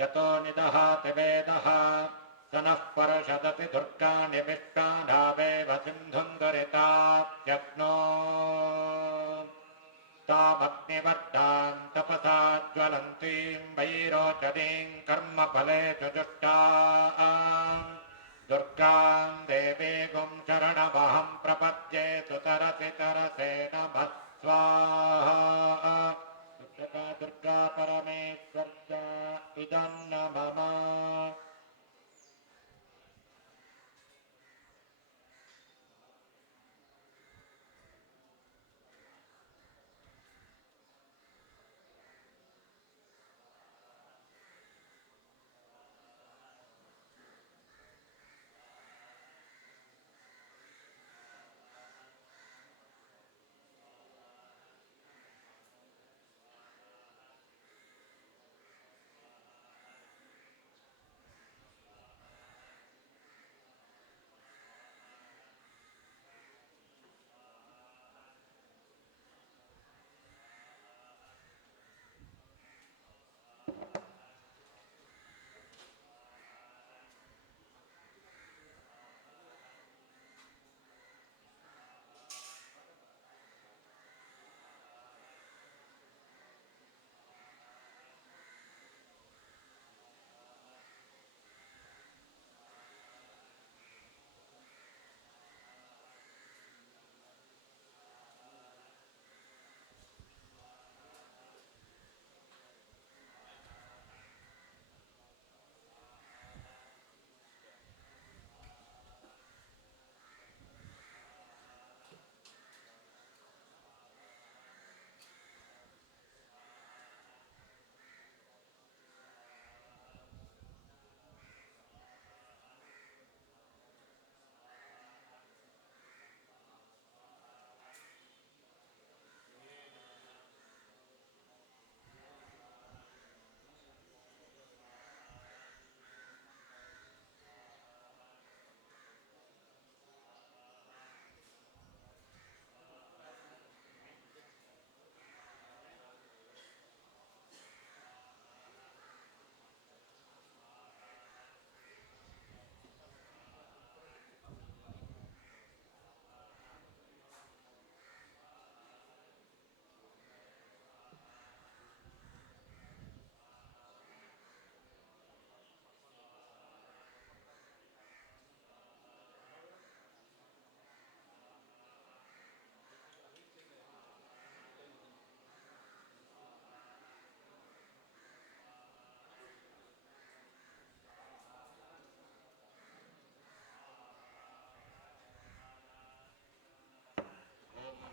यतो निदहाति वेदः स नः परषदति दुर्गाणि विश्वानावेव सिन्धुम् दुरितात्यग्नो तामग्निवर्धाम् तपसा ज्वलन्तीम् वैरोचनीम् कर्मफले जुष्टाम् दुर्गाम् देवीगुम् शरणमहम् प्रपद्ये सुतरसि तरसे नमः स्वाहा दुर्गा दुर्गा परमेश्वर्या इदम् न मम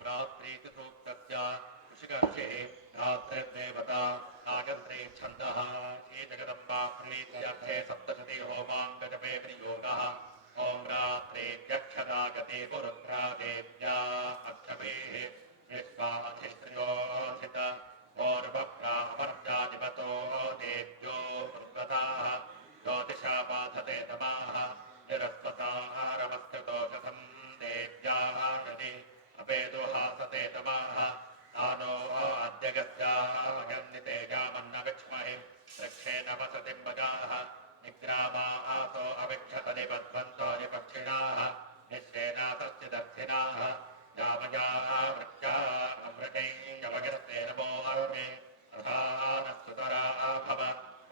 रात्रीति सूक्तस्य ऋषिकर्षिः रात्रिर्देवता नागत्रे छन्दः श्रीजगदम्बा प्रणीत्यर्थे सप्तशती होमाङ्गजपे विनियोगः ॐ रात्रेऽध्यक्षता गते पुरुद्रा देव्या अक्षमेः विश्वाधिष्ठयोऽधित ओर्वप्रामर्जादिपतो देव्यो मृगताः ज्योतिषा बाधते तमाः निरस्वतारमस्कृतोषधम् देव्याः शनि अपेदुहासते तमाः तानो अद्यगस्यामगन्नितेजामन्न विक्ष्महि वृक्षेण वसतिं वजाः निग्रामा आसो अविक्षत निबध्वन्तो निपक्षिणाः निःश्रेणासस्य दर्शिनाः यामयाः वृक्षा अमृतैर्यवगिरस्ते नमो अर्मे तथा नः सुतरा भव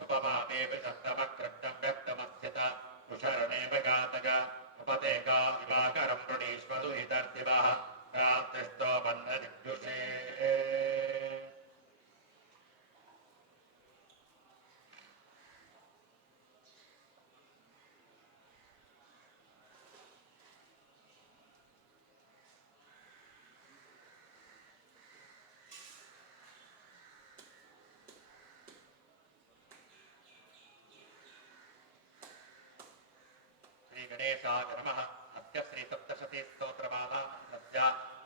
उपमामे विषस्तमकृष्णं व्यक्तमस्यत कुशरणेव घातक उपदेगा इवाकरं वृणीष्वतु हितर्दिवः रात्रिस्तो बन्धजिज्ञुषे श्रीगणेशाय नमः अस्य श्रीसप्तशती स्तोत्रमाला तस्य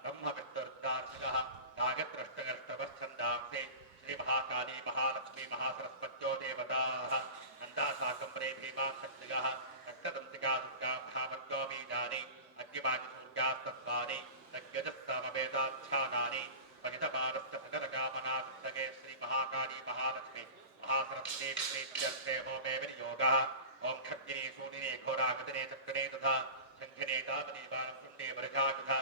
ब्रह्मविष्णुरुद्रार्चकः नागत्रष्टगर्तवश्छन्दांसि श्रीमहाकाली महालक्ष्मी महासरस्वत्यो देवताः नन्दाशाकम्बरे भीमाशक्तिगः रक्तदन्तिका दुर्गा भावत्यो बीजानि अग्निमादिसूर्यास्तत्वानि तज्ञजस्तामवेदाध्यानानि महितमानस्य सकलकामनापुस्तके श्रीमहाकाली महालक्ष्मी महासरस्वती प्रीत्यर्थे होमे विनियोगः ॐ खड्गिने शूलिने घोरागतिने चक्रिणे तथा शङ्खिने तापने बाणकुण्डे मृगागतः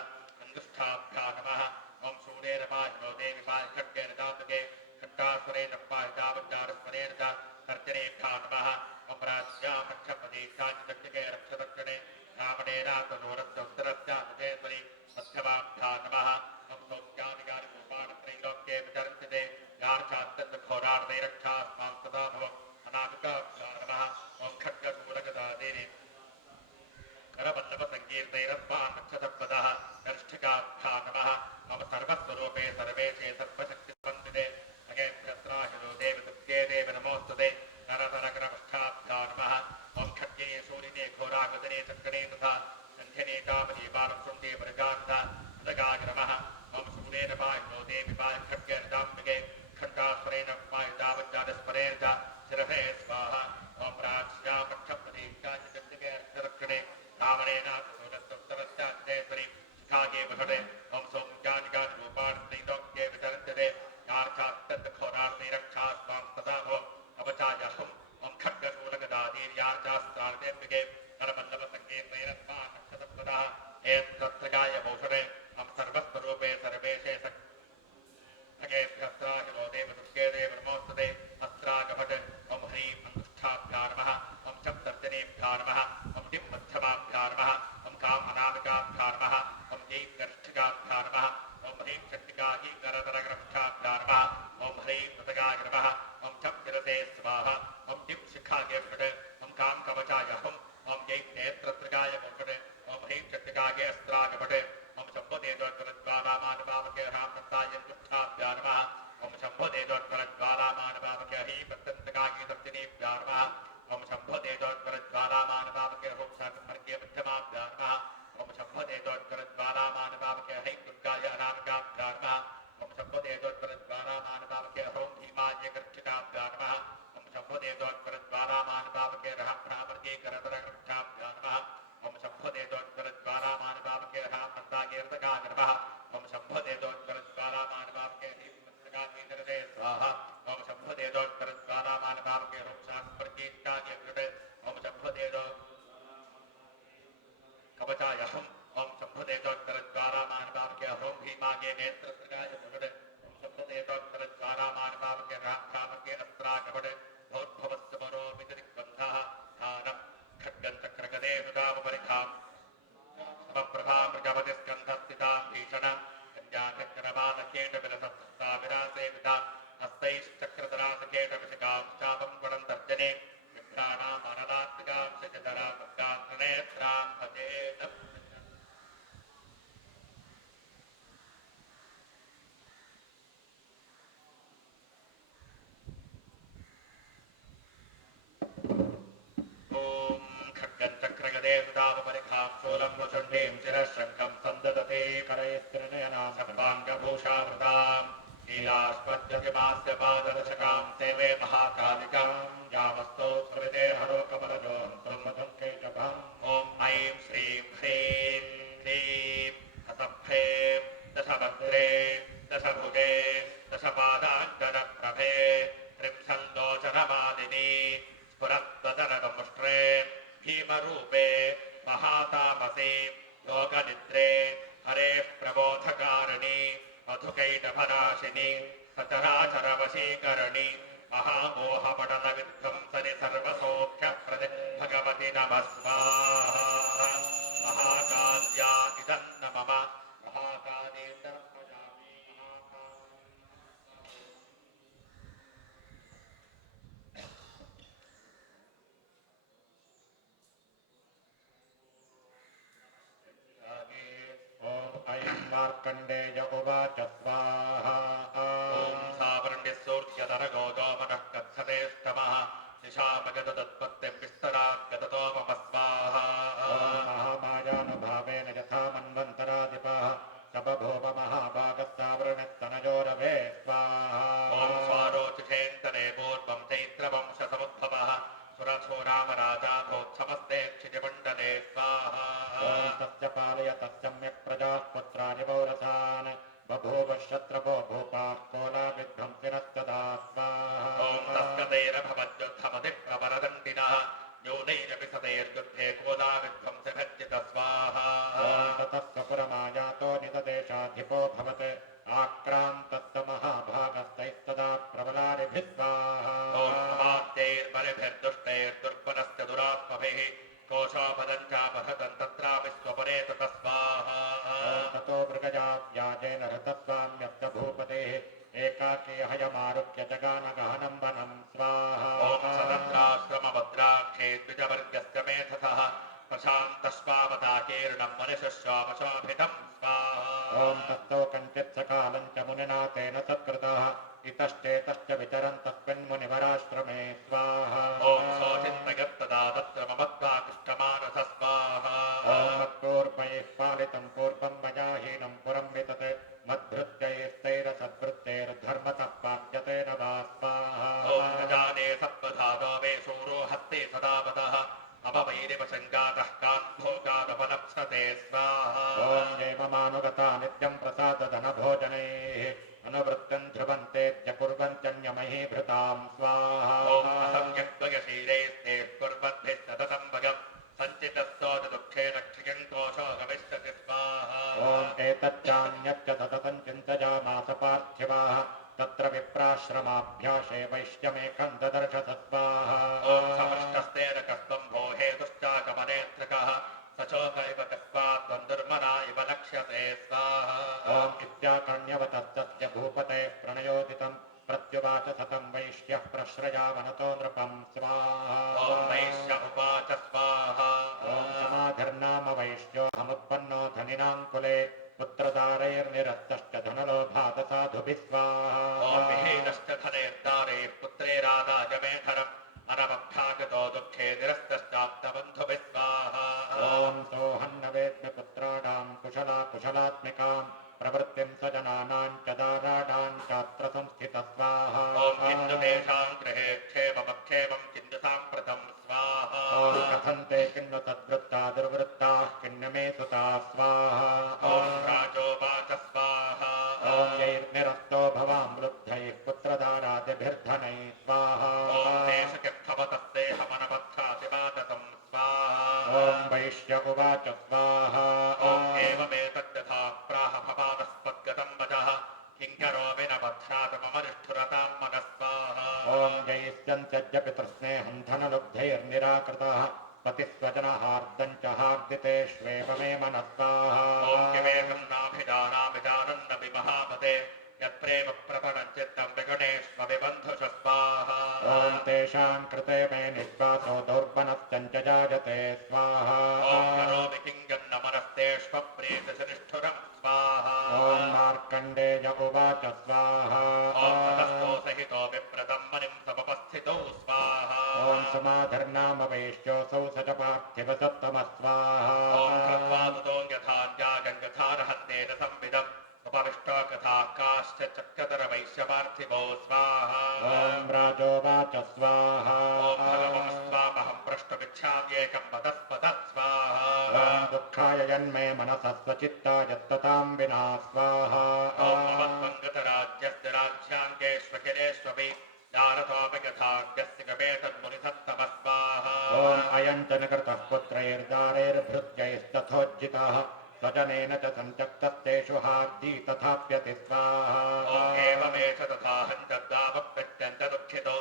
अङ्गुष्ठाभ्यां नमः ॐ शूलेन पाहिनो देवि पाहि खड्गेन दातके खड्गासुरेण पाहि दावज्ञानस्मरेण च तर्जनेभ्यां नमः ॐ राज्ञां रक्षपदे चाञ्चक्तिके रक्षदक्षिणे रामणेनात्मनोरस्य उत्तरस्यानुजेश्वरि मध्यमाभ्यां नमः ॐ सौख्यादिगानि रूपाणत्रैलोक्ये विचरन्ति ते यार्चात्यन्तघोरार्धे रक्षास्मां सदा भव अनामिकाभ्यां नमः ॐ खड्गशूलगदादेने करवल्लभसङ्कीर्तैरस्मान् नक्षत्रपदः गरिष्ठिकाभ्यां नमः मम सर्वस्वरूपे सर्वेशे सर्वशक्तिस्पन्दिते भगेभ्यस्त्राहिनो देव दुर्गे देव नमोऽस्तुते नरतरकरपष्ठाभ्यां नमः ॐ खड्गिने शूलिने घोरागतिने चक्रिणे तथा शङ्खिने चापने बाणशुण्डे मृगागतः मृगाय नमः ॐ शूलेन पाहिनो देवि पाहि खड्गेन दाम्बिके खड्गासुरेण पाहि दावज्ञानस्मरेण च शिरसे स्वाहा ॐ राज्ञां रक्षपदे चाञ्चक्तिके रक्षदक्षिणे रामणेनात्मनोरस्योत्तरस्यानुजेश्वरि शिखागे भटे ॐ सौख्यादिगानि रूपाणि त्रैलोक्ये विचरन्ति ते यार्चात्यन्तघोरार्धे रक्षास्मां सदा भव अवचार्यहम् ॐ खड्गशूलगदादीर्यार्चास्त्रार्धेऽम्बिके करवल्लभसङ्कीर्तैरस्मान् नक्षत्रपदः एतत्त्रगाय भूषणे ॐ सर्वस्वरूपे सर्वेशे भगेभ्यस्त्राहिनो देव दुर्गे देव नमोऽस्तुते अस्त्रागभट ॐ ह्रीं अङ्गुष्ठाभ्यां नमः ॐ चप्तर्जनेभ्यां नमः ॐ डिं मध्यमाभ्यां नमः ं काम् अनामिकाभ्यां नमः ॐ ऐं गरिष्ठिकाभ्यां नमः ॐ ह्रीं चण्डिका हीं करतरगरक्षाभ्यां नमः ॐ ह्रीं मृतगाय नमः ॐ चं शिरसे स्वाहा ॐ डिं शिखागे फट् ॐ कां कवचाय हम् ॐ ऐं नेत्रत्रिगाय फट् ॐ ह्रीं चण्डिकागे अस्त्रागभट ॐ शम्भुदेजोज्वलज्वालामानपावके रामनन्दाय दुष्टाभ्यां नमः ॐ शम्भुदेजोज्वलज्वालामानपावके हीं प्रत्यन्तकागे दर्शनेभ्यां नमः ॐ शम्भुदेजोज्वलज्वालामानपावके होक्षाकर्गे मध्यमाभ्यां नमः ॐ शम्भुदेजोज्वलज्वालामानपावके हैं दुर्गाय अनामिकाभ्यां नमः ॐ शम्भुदेजोज्वलज्वालामानपावके ह्रौं भीमाय गर्क्षिकाभ्यां नमः ॐ शम्भुदेजोज्वलज्वालामानपावके रामर्गे करतरगृक्षाभ्यां नमः ॐ शम्भुदेजोज्वलज्वालामानपावके रामनन्दाय ऋतकाय नमः ॐ शम्भुदेजोज्वलज्वालामानपावके ह्रीं स्वाहा ॐ शम्भुदेजोज्वलज्वालामानपावके रोक्षास्पर्गीष्टागे ॐ शम्भुदेजो कवचाय हम् ॐ शम्भुदेजोज्वलज्वालामानपावके ह्रौं भीमागे नेत्रत्रिगाय भट ॐ शम्भुदेजोज्वलज्वालामानपावके रामर्गे अस्त्रागभट भोद्भवस्य मनोमितिरिग्बन्धः धानम् खड्गं चक्रगदे सुधामपरिखाम् समप्रभा मृगपतिस्कन्धस्थितां भीषण कन्याचक्रवालकेटविलसत्ता विरासेविता हस्तैश्चक्रधरा सकेटविषकां चापं गुणं तर्जने विभ्राणाम् अनलात्मिकां शशधरां दुर्गां त्रिनेत्रां भजेन ॐ खड्गं चक्रगदे सुधामपरिखां शूलं वसुण्डीं चिरशङ्खं सन्ददते करैस्त्रिनयनां सर्वाङ्गभूषावृतां लीलास्पद्यतिमास्य पाददशकां सेवे महाकालिकां यावस्तो स्मृते हरोकमलजों सुमधुङ्केशभम् ॐ ऐं श्रीं ह्रीं क्लीं हसभ्रें दशभद्रे दशभुजे दशपादाङ्गनप्रभे त्रिंशल्लोचनमालिनी स्फुरत्वदनमुष्ट्रे भीमरूपे महातामसे योगनिद्रे हरेः प्रबोधकारिणि मधुकैटभनाशिनि सचराचरवशीकरणि महामोहपटलविध्वंसनि सर्वसौख्यप्रदे भगवति नमः स्वाहा महाकाल्या इदन्न मम महाकालीन्द्रं भजामि ॐ ऐं मार्कण्डेय उवाच स्वाहा ॐ सावर्ण्यसूर्यधरगोदो मनः कत्सतेष्टमः निशामगतदत्पत्तिर्विस्तराद्गततो मम स्वाहा ॐ महामायानुभावेन यथा मन्वन्तराधिपः सबभूव महाभागस्तावरणस्तनयोरभे स्वाहा ॐ स्वारोचिषेन्तरे पूर्वं चैत्रवंशसमुद्भवः सुरथो रामराजा भोत्समस्ते क्षितिमण्डले स्वाहा ॐ तस्य पालय तत्सम्यक् प्रजाः पुत्राणि पौरसान् बभूव शत्रभो भूपाः कोलाविध्वंसिनस्तदा स्वाहा ॐ तस्य भवद्युद्धमति प्रवरदण्डिनः न्यूनैरपि सतैर्युद्धे कोदाविध्वंसभज्जित स्वाहा ततः स्वपुरमायातो निददेशाधिपो भवत् आक्रान्तस्य महाभागस्तैस्तदा प्रबलारिभिः स्वाहा अमात्यैर्बलिभिर्दुष्टैर्दुर्बलस्य दुरात्मभिः कोशोपदञ्चापहृतं तत्रापि स्वपरे ततः स्वाहा ततो मृगजाव्याजेन हृतस्वाम्यस्य भूपतेः एकाकी हयमारुह्य जगानगहनं वनं स्वाहा ॐ सदत्राश्रमभद्राक्षे द्विजवर्गस्य मेधसः प्रशान्तश्वावताकीर्णं मनिषश्वापशोभितं स्वाहा ॐ तत्तो कञ्चित् सकालं च मुनिना तेन सत्कृतः इतश्चेतश्च विचरन् तस्मिन्मुनिवराश्रमे स्वाहा ॐ सोऽचिन्तयत्तदा तत्र ममत्वा कृष्टमानसः स्वाहा ॐ मत्पूर्वैः पालितं पूर्वं मया हीनं पुरं वितत् मद्भृत्यैस्तैरसद्वृत्तैर्धर्मतः पाप्यते न वा स्वाहा ॐ न जाने सत्त्वधातो मे शूरो हस्ते सदावतः अपवैरिव सङ्गातः कान्भोगादपलप्सते स्वाहा ॐ जैवमानुगता नित्यं प्रसादधनभोजनैः अनुवृत्तिं ध्रुवन्तेऽद्य कुर्वन्त्यन्यमहीभृतां स्वाहा ॐ असंयग्वयशीलैस्ते कुर्वद्भिः सततं भगम् सञ्चितस्तोदुःखेन क्षियं कोशो गमिष्यति स्वाहा ॐ एतच्चान्यच्च सततं चिन्तयामास पार्थिवाः तत्र विप्राश्रमाभ्यासे वैश्यमेकं ददर्शस स्वाहा ॐ समष्टस्तेन कस्त्वं भो हेतुश्चागमनेत्रकः सचोक इव कस्मात् द्वन्द्वर्मना इव लक्ष्यते स्वाहा ॐ इत्याकर्ण्यवतस्तस्य भूपते प्रणयोदितं प्रत्युवाच सतं वैश्यः प्रश्रयावनतो नृपं स्वाहा ॐ वैश्य उवाच स्वाहा ॐ समाधिर्नाम वैश्योऽहमुत्पन्नो धनिनाङ्कुले पुत्रदारैर्निरस्तश्च धनलोभात् साधुभिः स्वाहा ॐ विहीनश्च धनेर्दारे पुत्रेरादाय मेधरम् अनवभ्यागतो दुःखे निरस्तश्चाप्तबन्धुभिः स्वाहा ॐ सोऽहन्न वेद्मि पुत्राणां कुशलात्मिकां प्रवृत्तिं स्वजनानां च दाराणां चात्र संस्थितः स्वाहा ॐ किन्तु तेषां गृहे क्षेममक्षेमं किन्तु साम्प्रतं स्वाहा ॐ कथन्ते किन्नु तद्वृत्ता दुर्वृत्ताः किन्न मे सुताः स्वाहा ॐ राजोवाच स्वाहा ॐ यैर्निरस्तो भवामृद्धैः पुत्रदारादिभिर्धनैः स्वाहा ॐ तेषु किं भवतस्तेऽहमनवत्थातिवादतं स्वाहा ॐ वैश्य उवाच स्वाहा ॐ एवमेतद्यथा प्राह भवानस्पद्गतं वचः किं करोमि न बध्नातममनिष्ठुरतां मनः स्वाहा ॐ जयिष्यन्त्यद्यपि तृस्नेहं धनलुब्धैर्निराकृतः पतिस्वजनहार्दं च हार्दितेष्वेव मे मनः स्वाहा ॐ किमेकं नाभिजानामि जानन्नपि महामते यत्प्रेम प्रपणं चित्तं विगणेष्व विबन्धुष स्वाहा ॐ तेषां कृते मे निःश्वासो दौर्बनश्च जायते स्वाहा ॐ करोमि किं गन्न मनस्तेष्वप्रीतिसनिष्ठुरं स्वाहा ॐ मार्कण्डेय उवाच स्वाहा ॐ ततस्तो सहितो विप्रतं मनिं समुपस्थितौ स्वाहा ॐ समाधिर्नाम वैश्योऽसौ स च पार्थिव सत्तमः स्वाहा ॐ कृत्वा तुतो यथान्यागं यथार्हन्तेन संविदम् उपविष्टो कथाः काश्च चक्रधरवैश्यपार्थिवो स्वाहा ॐ राजोवाच स्वाहा ॐ भगवं स्वामहं प्रष्टुमिच्छाम्येकं वदस्पदः स्वाहा ॐ दुःखाय यन्मे मनसः स्वचित्ताय ततां विना स्वाहा ॐ मम त्वङ्गतराज्यस्य राज्याङ्गेष्वखिलेष्वपि दारतोऽपि यथाज्ञस्य गमेतन्मुनिसत्तमः स्वाहा ॐ अयं च निकृतः पुत्रैर्दारैर्भृत्यैस्तथोज्जितः स्वजनेन च सञ्चक्तस्तेषु हार्दी तथाप्यति स्वाहा ॐ एवमेष तथाहं तद्दावप्रत्यन्त दुःखितो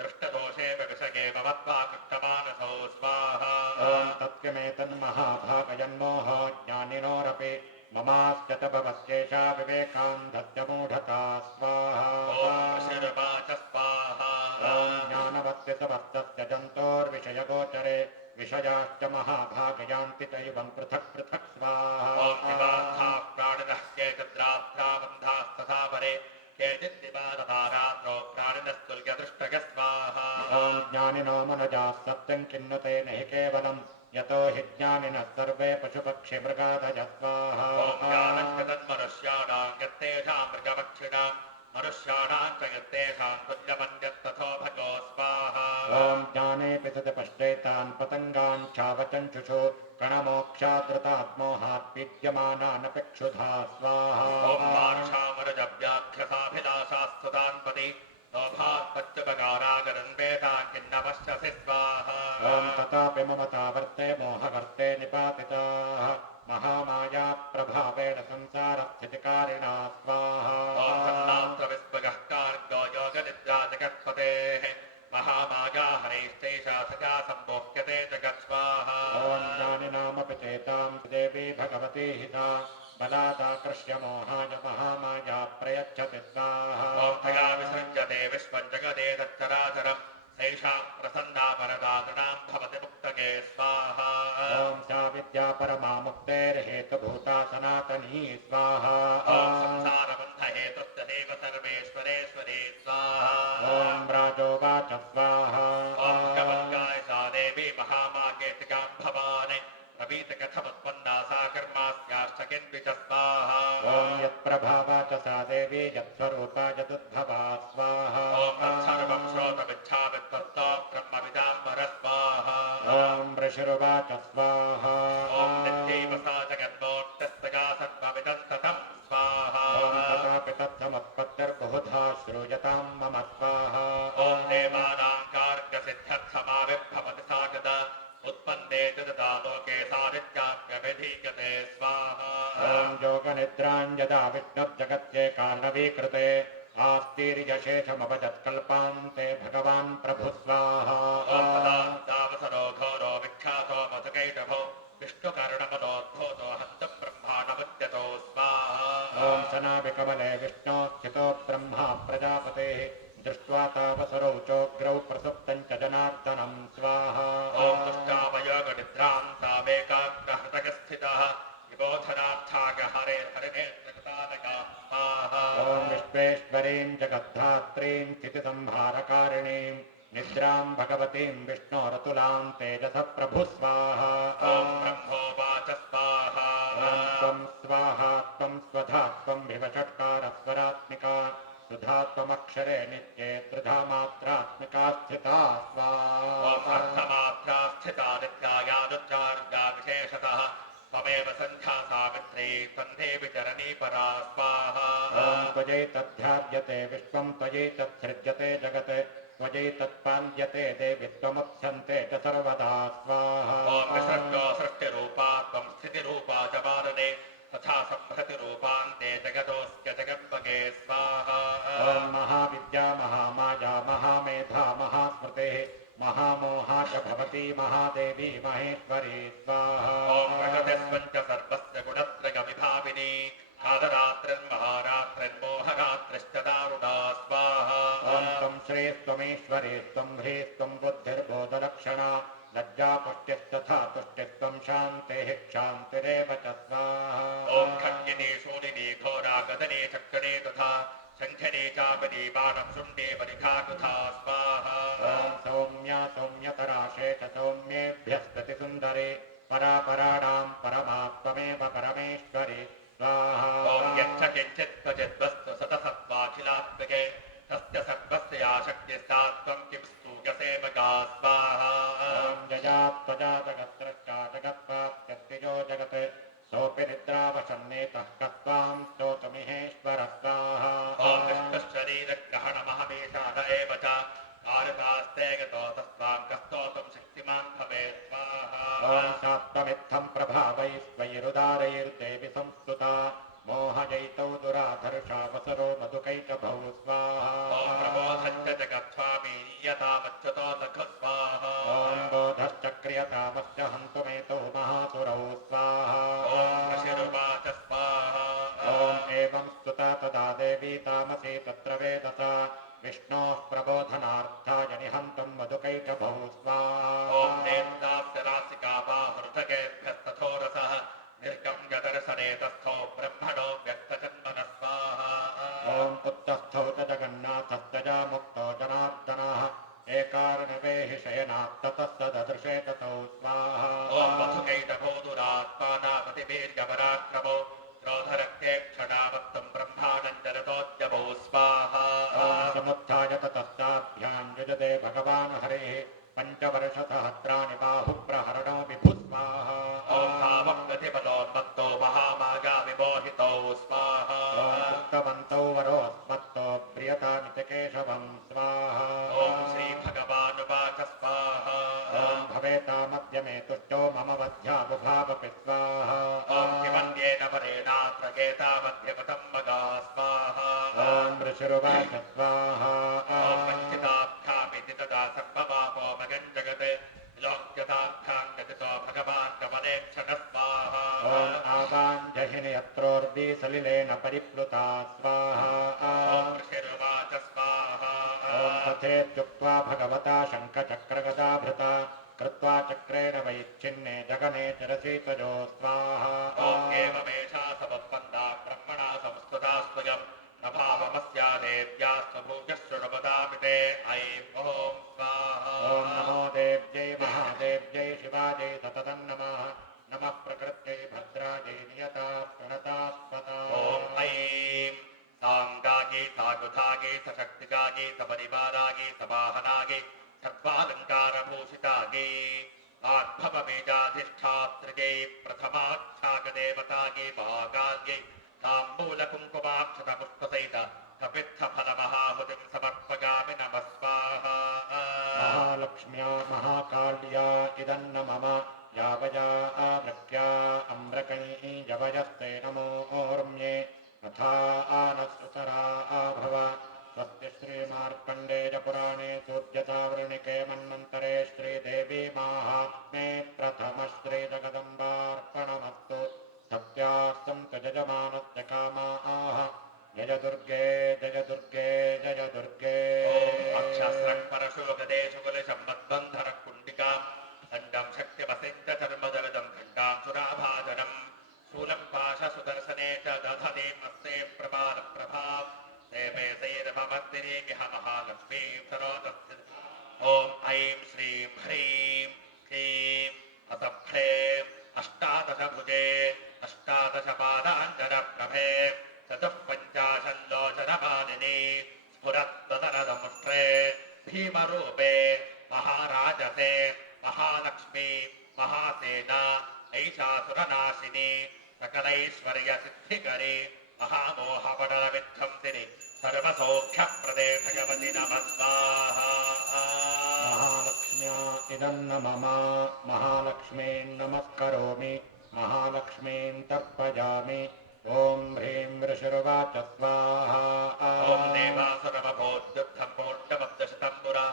दृष्टदोषेऽपि विषये मत्वा कृष्टमानसो स्वाहा ॐ तत्किमेतन्महाभागयन्मोहो ज्ञानिनोरपि ममाश्च च भवस्येषा विवेकान्धस्य मूढता स्वाहा ॐ ऋषिरुवाच स्वाहा ॐ ज्ञानवस्य समस्तस्य जन्तोर्विषयगोचरे विषयाश्च महाभागयान्ति चैवं पृथक् पृथक् स्वाहा ॐ दिवान्धाः प्राणिनः केचिद्रात्राबन्धास्तथा परे केचिद्दिवानतारात्रो प्राणिनस्तुल्यदृष्टय स्वाहा ॐ ज्ञानिनो मनजाः सत्यं किन्नुते न हि केवलं यतो हि ज्ञानिनः सर्वे पशुपक्षिमृगादय स्वाहा ॐ ज्ञानञ्च तन्मनुष्याणां यत्तेषां मृगपक्षिणां मनुष्याणां च यत्तेषां तुल्यमन्यत्तथो भगो स्वाहा ॐ ज्ञानेऽपि सति पश्चैतान् पतङ्गान् छावचञ्चुषु कणमोक्षादृतात्मोहात् पीड्यमानानपि क्षुधा स्वाहा ॐ मानुषामरजव्याख्यसाभिलाषास्तुतान्पति नो लोभात् पच्चुपकारागरन्वेतान् किन्नपश्यसि स्वाहा ॐ तथापि ममतावर्ते मोहवर्ते निपातिताः महामाया प्रभावेण संसारस्थितिकारिणा स्वाहा ॐ तन्नात्रविस्पगः कार्गो योगनिद्रा जगत्पतेः महामाया हरैश्चैषा सजा सम्मोह्यते जगत्स्वाहा ॐ ज्ञानिनामपि चेतां देवी भगवती हिता बलादाकृष्य मोहाय महामाया प्रयच्छति स्वाहा ॐ तया विसृज्यते विश्वं जगदे तच्चराचरम् सैषां प्रसन्ना वरदातृणां भवति मुक्तके स्वाहा ॐ सा विद्या परमा मुक्तेर्हेतुभूता सनातनी स्वाहा ॐ संसारबन्धहेतुश्च देव सर्वेश्वरेश्वरी स्वाहा ॐ राजोवाच स्वाहा ॐ जगद्गाय सा देवी महामागेतिकां भवान् प्रवीतकथमुत्पन्ना सा कर्मास्याश्च किन्विच स्वाहा ॐ यत्प्रभावा च सा देवी यत्स्वरूपा यदुद्भवा स्वाहा ॐ तत्सर्वं श्रोतमिच्छामि त्वत्तो ब्रह्मविदाम्बर स्वाहा ॐ ऋषिरुवाच स्वाहा ॐ नित्यैव सा जगन्मोक्तस्तया सर्वमिदं ततं स्वाहा ॐ तथापि तत्समुत्पत्तिर्बहुधा श्रूयतां मम स्वाहा ॐ देवानां कार्गसिद्ध्यर्थमाविर्भवति सा गदा उत्पन्ने च तदा लोके सारित्याप्यभिधीयते स्वाहा ॐ योगनिद्रां यदा विष्णुर्जगत्ये कारणवीकृते आस्तीर्यशेषमवजत्कल्पान्ते भगवान् प्रभुः स्वाहा ॐ तदा दावसरो घोरो विख्यातो मधुकैटभो विष्णुकर्णपदोद्भूतो हन्तं ब्रह्माणमुद्यतो स्वाहा ॐ सनाभिकमले विष्णो स्थितो ब्रह्मा प्रजापतेः दृष्ट्वा तावसरौ चोग्रौ प्रसुप्तं च जनार्दनं स्वाहा ॐ दुष्टावयोगनिद्रां सामेकाग्रहृतकस्थितः विबोधनार्थागहरे हरिनेत्रकृतानका स्वाहा ॐ विश्वेश्वरीं जगद्धात्रीं स्थितिसंहारकारिणीं निद्रां भगवतीं विष्णोरतुलां तेजसः प्रभुः स्वाहा ॐ ब्रह्मोवाच स्वाहा ॐ त्वं स्वाहा त्वं स्वधा त्वं भिवषट्कारस्वरात्मिका सुधा त्वमक्षरे नित्ये त्रिधा मात्रात्मिका स्थिता ॐ स्वाहा अर्थमात्रा स्थिता नित्यायानुच्चार्या विशेषतः त्वमेव सन्ध्या सावित्री सन्धे विचरणी परा स्वाहा ॐ त्वयैतध्याद्यते विश्वं त्वयैतत्सृज्यते जगत् त्वयैतत्पाल्यते देवि त्वमुत्स्यन्ते च सर्वदा स्वाहा ॐ विसर्गो सृष्टिरूपा त्वं स्थितिरूपा च भारणे तथा संहृतिरूपान्ते जगतोऽस्य जगन्मगे स्वाहा ॐ महाविद्या महामाया महामेधा महास्मृतिः महामोहा च भवती महादेवी महेश्वरी स्वाहा ॐ प्रकृतिस्वं च सर्वस्य गुणत्रयविभाविनी कालरात्रिर्महारात्रिर्मोहरात्रिश्च दारुणा स्वाहा ॐ त्वं श्रेस्त्वमीश्वरी त्वं ह्रीस्त्वं बुद्धिर्बोधलक्षणा लज्जापुष्टिस्तथा तुष्टिस्त्वं शान्तिः क्षान्तिरेव च स्वाहा ॐ खड्गिनी शूलिनी घोरा गदनी चक्रणी तथा शङ्खनी चापदी बाणं शृण्डे वनिखाकुथा स्वाहा ॐ सौम्या सौम्यतरा शेष सौम्येभ्यस्ततिसुन्दरे परापराणां परमा त्वमेव परमेश्वरी स्वाहा ॐ यच्च किञ्चित् क्वचिद्वस्तु सतसत्त्वाखिलात्मके तस्य सर्वस्य या शक्तिस्ता त्वं किं स्तूयसे मगा स्वाहा ॐ जया त्वजा जगत्स्रष्टा जगत्पात्यस्तिजो जगत् सोऽपि निद्रावशन्नेतः कत्वां स्तोतुमिहेश्वर स्वाहा ॐ विष्णुशरीरग्रहणमहमेषाद एव च कारकास्ते गतो तस्त्वां कस्तोतुं शक्तिमान् भवेत् स्वाहा ॐ सात्त्वमित्थं प्रभावैस्त्वयिरुदारैर्देवि संस्तुता मोहजैतौ दुराधर्षावसरो मधुकैटभौ स्वाहा ॐ प्रबोधश्च जगत्स्वामी नीयतामच्युतो लघु स्वाहा ॐ बोधश्च क्रियतामश्च हन्तुमेतौ महासुरौ स्वाहा ॐ ऋषिरुवाच स्वाहा ॐ एवं स्तुता तदा देवी तामसी तत्र वेदसा विष्णोः प्रबोधनार्थाय निहन्तं मधुकैटभौ स्वाहा ॐ नेत्रास्य राशिका बाहुर्धकेभ्यस्तथोरसः निर्गम्यदर्शने तस्थो ब्रह्मणो व्यक्तजन्मनः स्वाहा ॐ उत्तस्थौ च जगन्नाथस्तजा मुक्तो जनार्दनः एकारणवेहि शयनात्ततः सददृशे ततौ स्वाहा ॐ मधुकैटभोदुरात्मानामतिवीर्यपराक्रमो क्रोधरक्ते क्षणावत्तं ब्रह्मानन्दरतोद्यमो स्वाहा ॐ समुत्थाय ततस्ताभ्यां युजते भगवान् हरिः पञ्चवर्षसहस्राणि बाहुप्रहरणो विभुः स्वाहा ॐ भावप्रतिबलोन्मत्तो महामागा विमोहितौ स्वाहा ॐ उक्तवन्तौ वरोऽस्मत्तो ह्रियतामिति केशवं स्वाहा ॐ श्रीभगवानुवाच स्वाहा ॐ भवेतामद्य मे तुष्टो मम वध्याबुभावपि स्वाहा ॐ हिमन्येन परेणात्र केतामध्यपतं मगा स्वाहा ॐ ऋषिरुवाच स्वाहा ॐ वञ्चिताभ्यामिति तदा सर्वपापो मगन् जगत् विलोक्यताभ्यां गतितो भगवान् कमलेक्षण स्वाहा ॐ आवाञ्जहिनि यत्रोर्वी सलिलेन परिप्लुता स्वाहा ॐ ऋषिरुवाच स्वाहा ॐ तथेत्युक्त्वा भगवता शङ्खचक्रगदाभृता कृत्वा चक्रेण वैच्छिन्ने जगने चरसि त्वजो स्वाहा ॐ एवमेषा समुत्पन्ना ब्रह्मणा संस्तुता स्वयं न भावमस्या देव्यास्त्वभूजश्रुणवदामिते ऐं ॐ स्वाहा ॐ नमो देव्यै महादेव्यै शिवायै सततं नमः नमः प्रकृत्यै भद्रायै नियता प्रणता स्वता ॐ ऐं साङ्गायै सागुधायै सशक्तिगायै सपरिवारायै सवाहनायै सर्वालङ्कारभूषितायै आद्भवबीजाधिष्ठात्रियै प्रथमाख्यागदेवतायै महाकाल्यै ताम्बूलकुङ्कुमाक्षतपुष्पसहित कपित्थफलमहाहुतिं समर्पयामि नमः स्वाहा महालक्ष्म्या महाकाल्या इदन्न मम यावया आमृत्या अम्रकैः यवयस्ते नमो ऊर्म्ये तथा आनस्सुतरा आभव स्वस्ति श्रीमार्कण्डेयपुराणे सूर्यतावृणिके मन्वन्तरे श्रीदेवी माहात्म्ये प्रथमश्रीजगदम्बार्पणमस्तु सत्यास्तु यजमानस्य कामाः जय दुर्गे जय दुर्गे जय दुर्गे अक्षस्रं परशोगदेशु कुलशम्बद्धन्धर कुण्डिकां दण्डं शक्तिमसिञ्च चर्मदविदं खण्डां सुराभाजनं शूलं पाशसुदर्शने च दधनीमस्ते प्रभालप्रभां सेवे सैरभमर्दिनीमिह महालक्ष्मीं सरोदस्य ॐ ऐं श्रीं ह्रीं क्लीं असभ्रें अष्टादशभुजे अष्टादशपादाञ्जनप्रभे चतुःपञ्चाशल्लोचनमालिनी स्फुरत्तदनदमुष्ट्रे भीमरूपे महाराजसे महालक्ष्मी महासेना ऐषासुरनाशिनी सकलैश्वर्यसिद्धिकरी महामोहपटलविध्वंसिनि सर्वसौख्यप्रदे भगवति नमः स्वाहा महालक्ष्म्या इदन्न मम महालक्ष्मीं नमस्करोमि महालक्ष्मीं तर्पयामि ॐ ह्रीं ऋषिरुवाच स्वाहा ॐ देवासुरमभोद्युद्धं पौर्णमब्दशतं पुरा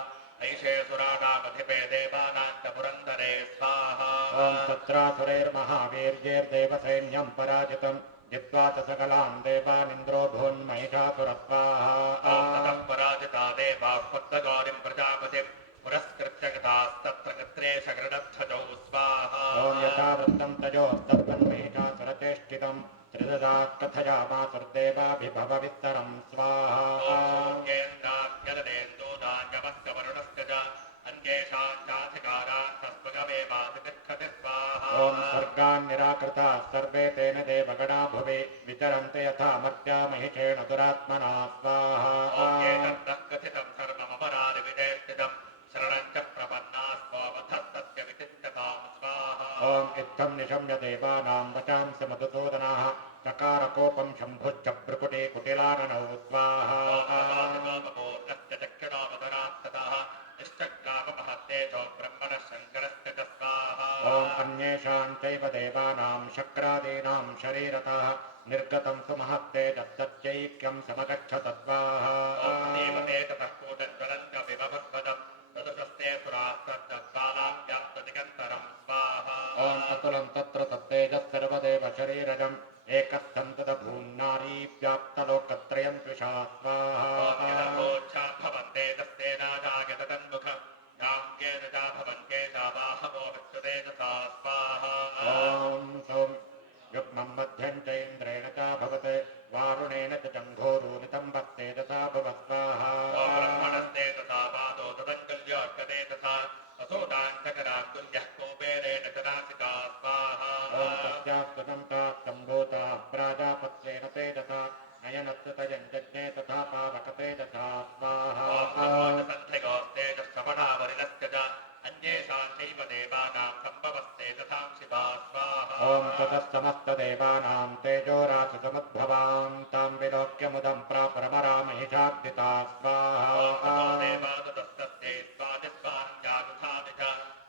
ऐषे सुराणामधिपे देवानां च पुरन्दरे स्वाहा ॐ तत्रासुरैर्महावीर्यैर्देवसैन्यं पराजितं जित्वा च सकलान् देवानिन्द्रो भून्महिषासुरस्वाहा ॐ ततः पराजिता देवाः पुत्रगौरिं प्रजापतिं पुरस्कृत्य गतास्तत्र कृत्रेश गृणध्वजौ स्वाहा ॐ यथा वृत्तं तयोस्तद्वन्महिषासुरचेष्टितं त्रिददा कथयामासुर्देवाभिभवविस्तरं स्वाहा ोऽन्येन्द्राग्यलनेन्दूनान्यमस्कवरुणस्य च अन्येषां चाधिकारान् तस्मगमेवातिष्ठति स्वाहा ॐ स्वर्गान् निराकृताः सर्वे तेन देवगणा भुवि विचरन्ति यथा मर्त्या महिषेण दुरात्मना स्वाहा एतत्तः कथितं सर्वमपरारिविदेष्टितं शरणं च प्रपन्ना स्ववधस्तस्य विचिन्त्यतां स्वाहा ॐ इत्थं निशम्य देवानां वचांसि मधुसूदनाः चकारकोपं शम्भुश्च भ्रुकुटे कुटिलाननौ स्वाहा पूर्णस्य दक्षिणावदनात्ततः निश्चक्राममहत्तेजो ब्रह्मणः शङ्करस्य च स्वाहा ॐ अन्येषां चैव देवानां शक्रादीनां शरीरतः निर्गतं सुमहत्तेजस्तच्चैक्यं समगच्छत स्वाहा देवते ततः कूटज्वलन्तविभवद्वदं तदुषस्ते सुरास्तद्बालां व्याप्तदिगन्तरं स्वाहा ॐ अतुलं तत्र तत्तेजः सर्वदेव शरीरजम् एकस्थं तदभून्नारी व्याप्तलोकत्रयं त्विषा स्वाहा भवन्ते तस्तेनाजागतन्मुखं याङ्गेन च भवन्ते चावाहवो विश्वदेजसा स्वाहा ॐ सौं युग्मं मध्यं च इन्द्रेण च भवत् वारुणेन च जङ्घोरूरितं वत्तेजसा भव स्वाहा ब्रह्मणस्ते तथा पादो तदङ्गल्योर्गते तथा असोदान्तकराङ्गुल्यः कुबेरेण च नासिका स्वाहा ॐ तस्यास्तुतं तात्सम्भूता प्राजापत्येन तेजसा नयनस्य तयं जज्ञे तथा पावकतेजसा स्वाहा सन्ध्ययोस्तेजश्रवणावरिणस्य च अन्येषां चैव देवानां सम्भवस्ते तथां शिवा स्वाहा ॐ ततः समस्तदेवानां तेजोराशिसमुद्भवां तां विलोक्यमुदं प्रापरमरामहे महिषाब्दिता स्वाहा देवादस्तस्ते स्वादिस्वान् जागुधानि च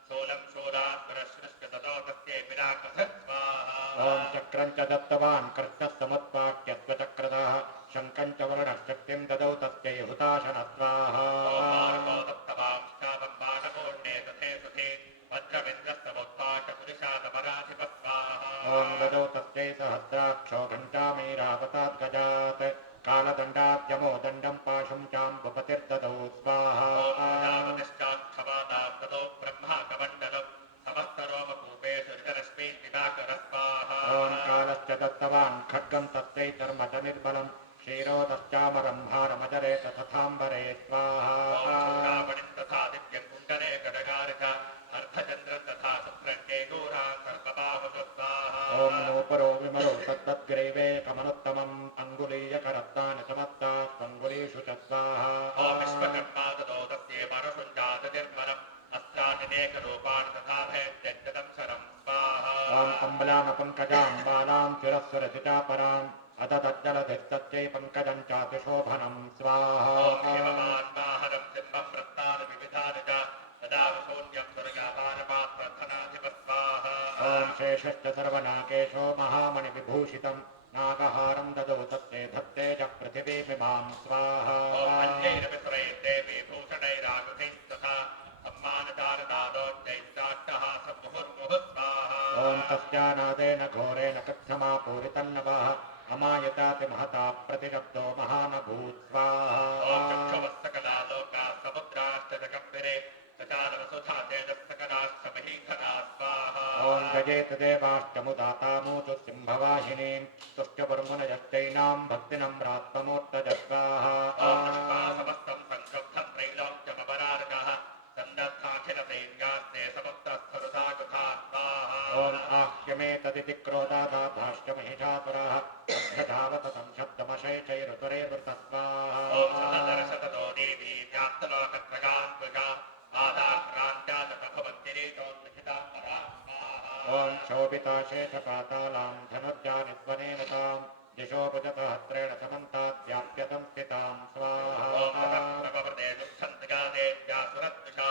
सोलं शूरात्परश्रुष्कतदोतस्ये विराकसत् स्वाहा ॐ चक्रं च दत्तवान् कृष्णः समुत्पाट्य स्वचक्रतः शङ्खं च वर्णः शक्तिं ददौ तस्यै हुताशनः स्वाहा मार्गो दत्तवांश्चापं बाणपूर्णे तथे सुधे वज्रमिन्द्रस्तमुत्पाटपुरुषातपराधिपः स्वाहा ॐ ददौ तस्यै सहस्राक्षो घण्टामीरावताद्गजात् कालदण्डाद्यमो दण्डं पाशुं चाम्बुपतिर्ददौ स्वाहा प्रजापतिश्चाक्षमादास्ततो ब्रह्माकमण्डलम् समस्तरोमकूपेषु ऋतरश्मी दिवाकरः स्वाहा ॐ कालश्च दत्तवान् खड्गं तस्यै चर्म च निर्मलं क्षीरोदश्चामरं भारमजरे तथाम्बरे स्वाहा चूडामणिं तथा दिव्यं कुण्डले गडगारि च अर्धचन्द्रं तथा शुक्रङ्गे दूरान् सर्वबाहुषु स्वाहा ॐ नूपरो विमरो तद्वद्ग्रैवे कमनुत्तमम् अङ्गुलीयकरत्नानि समत्ता स्वङ्गुलीषु च स्वाहा ॐ विश्वकर्मा ततो तस्ये मनुषुञ्जात निर्मलम् अस्त्राण्यनेकरूपाणि तथा भेद्यञ्जलं शरं स्वाहा ॐ अम्बलानपङ्कजां बालां चिरस्वरसितापराम् अदतज्जलधिस्तच्चै पङ्कजं चातिशोभनं स्वाहा हिममान्माहरं सिंहं रत्नानि विविधानि च तदा शून्यं दुर्गापानपात्रधनाधिपः स्वाहा ॐ शेषश्च सर्वनाकेशो महामणिविभूषितं नागहारं ददौ तत्ते धत्ते च पृथिवीमिमां स्वाहा अन्यैरविसुरैर्देवी भूषणैरागुधैस्तथा सम्मानदारदादोज्जैश्चाष्टः सम्मुहुर्मुहुः स्वाहा ॐ तस्यानादेन घोरेण कक्षमापूरितन्नवः अमायताति महता प्रतिशब्दो महानभूत् स्वाहा चक्षुवस्तकला लोका समुद्राश्च जगम्बिरे चचारवसुधा तेजस्तकराश्च महीधरा स्वाहा ॐ गजेत देवाश्च मुदातामूतु सिंहवाहिनीं तुष्टवर्मुनयश्चैनां भक्तिनम्रात्ममूर्तज स्वाहा समस्तं संक्षुब्धं त्रैलोक्यमपरार्गः सन्नद्धाखिलसैन्यास्ते समुक्तस्थरुदागुधा स्वाहा ॐ आह्यमेतदिति क्रोधादाभाश्च महिषासुरः धावत संशब्दमशैचैरुतुरैर्वृतः स्वाहा सहदर्शततो देवी व्याप्तलोकत्रगान्विका आदाक्रान्त्यादत भवन्तिरेतोन्निहिता परा स्वाहा ॐ क्षोभिताशेषपातालां धनुर्जानि स्वनेन तां दिशो भुजसहस्रेण समन्ताद्व्याप्यतं स्थितां स्वाहा प्रभवते दुःखन्तगा देव्यासुरद्विषा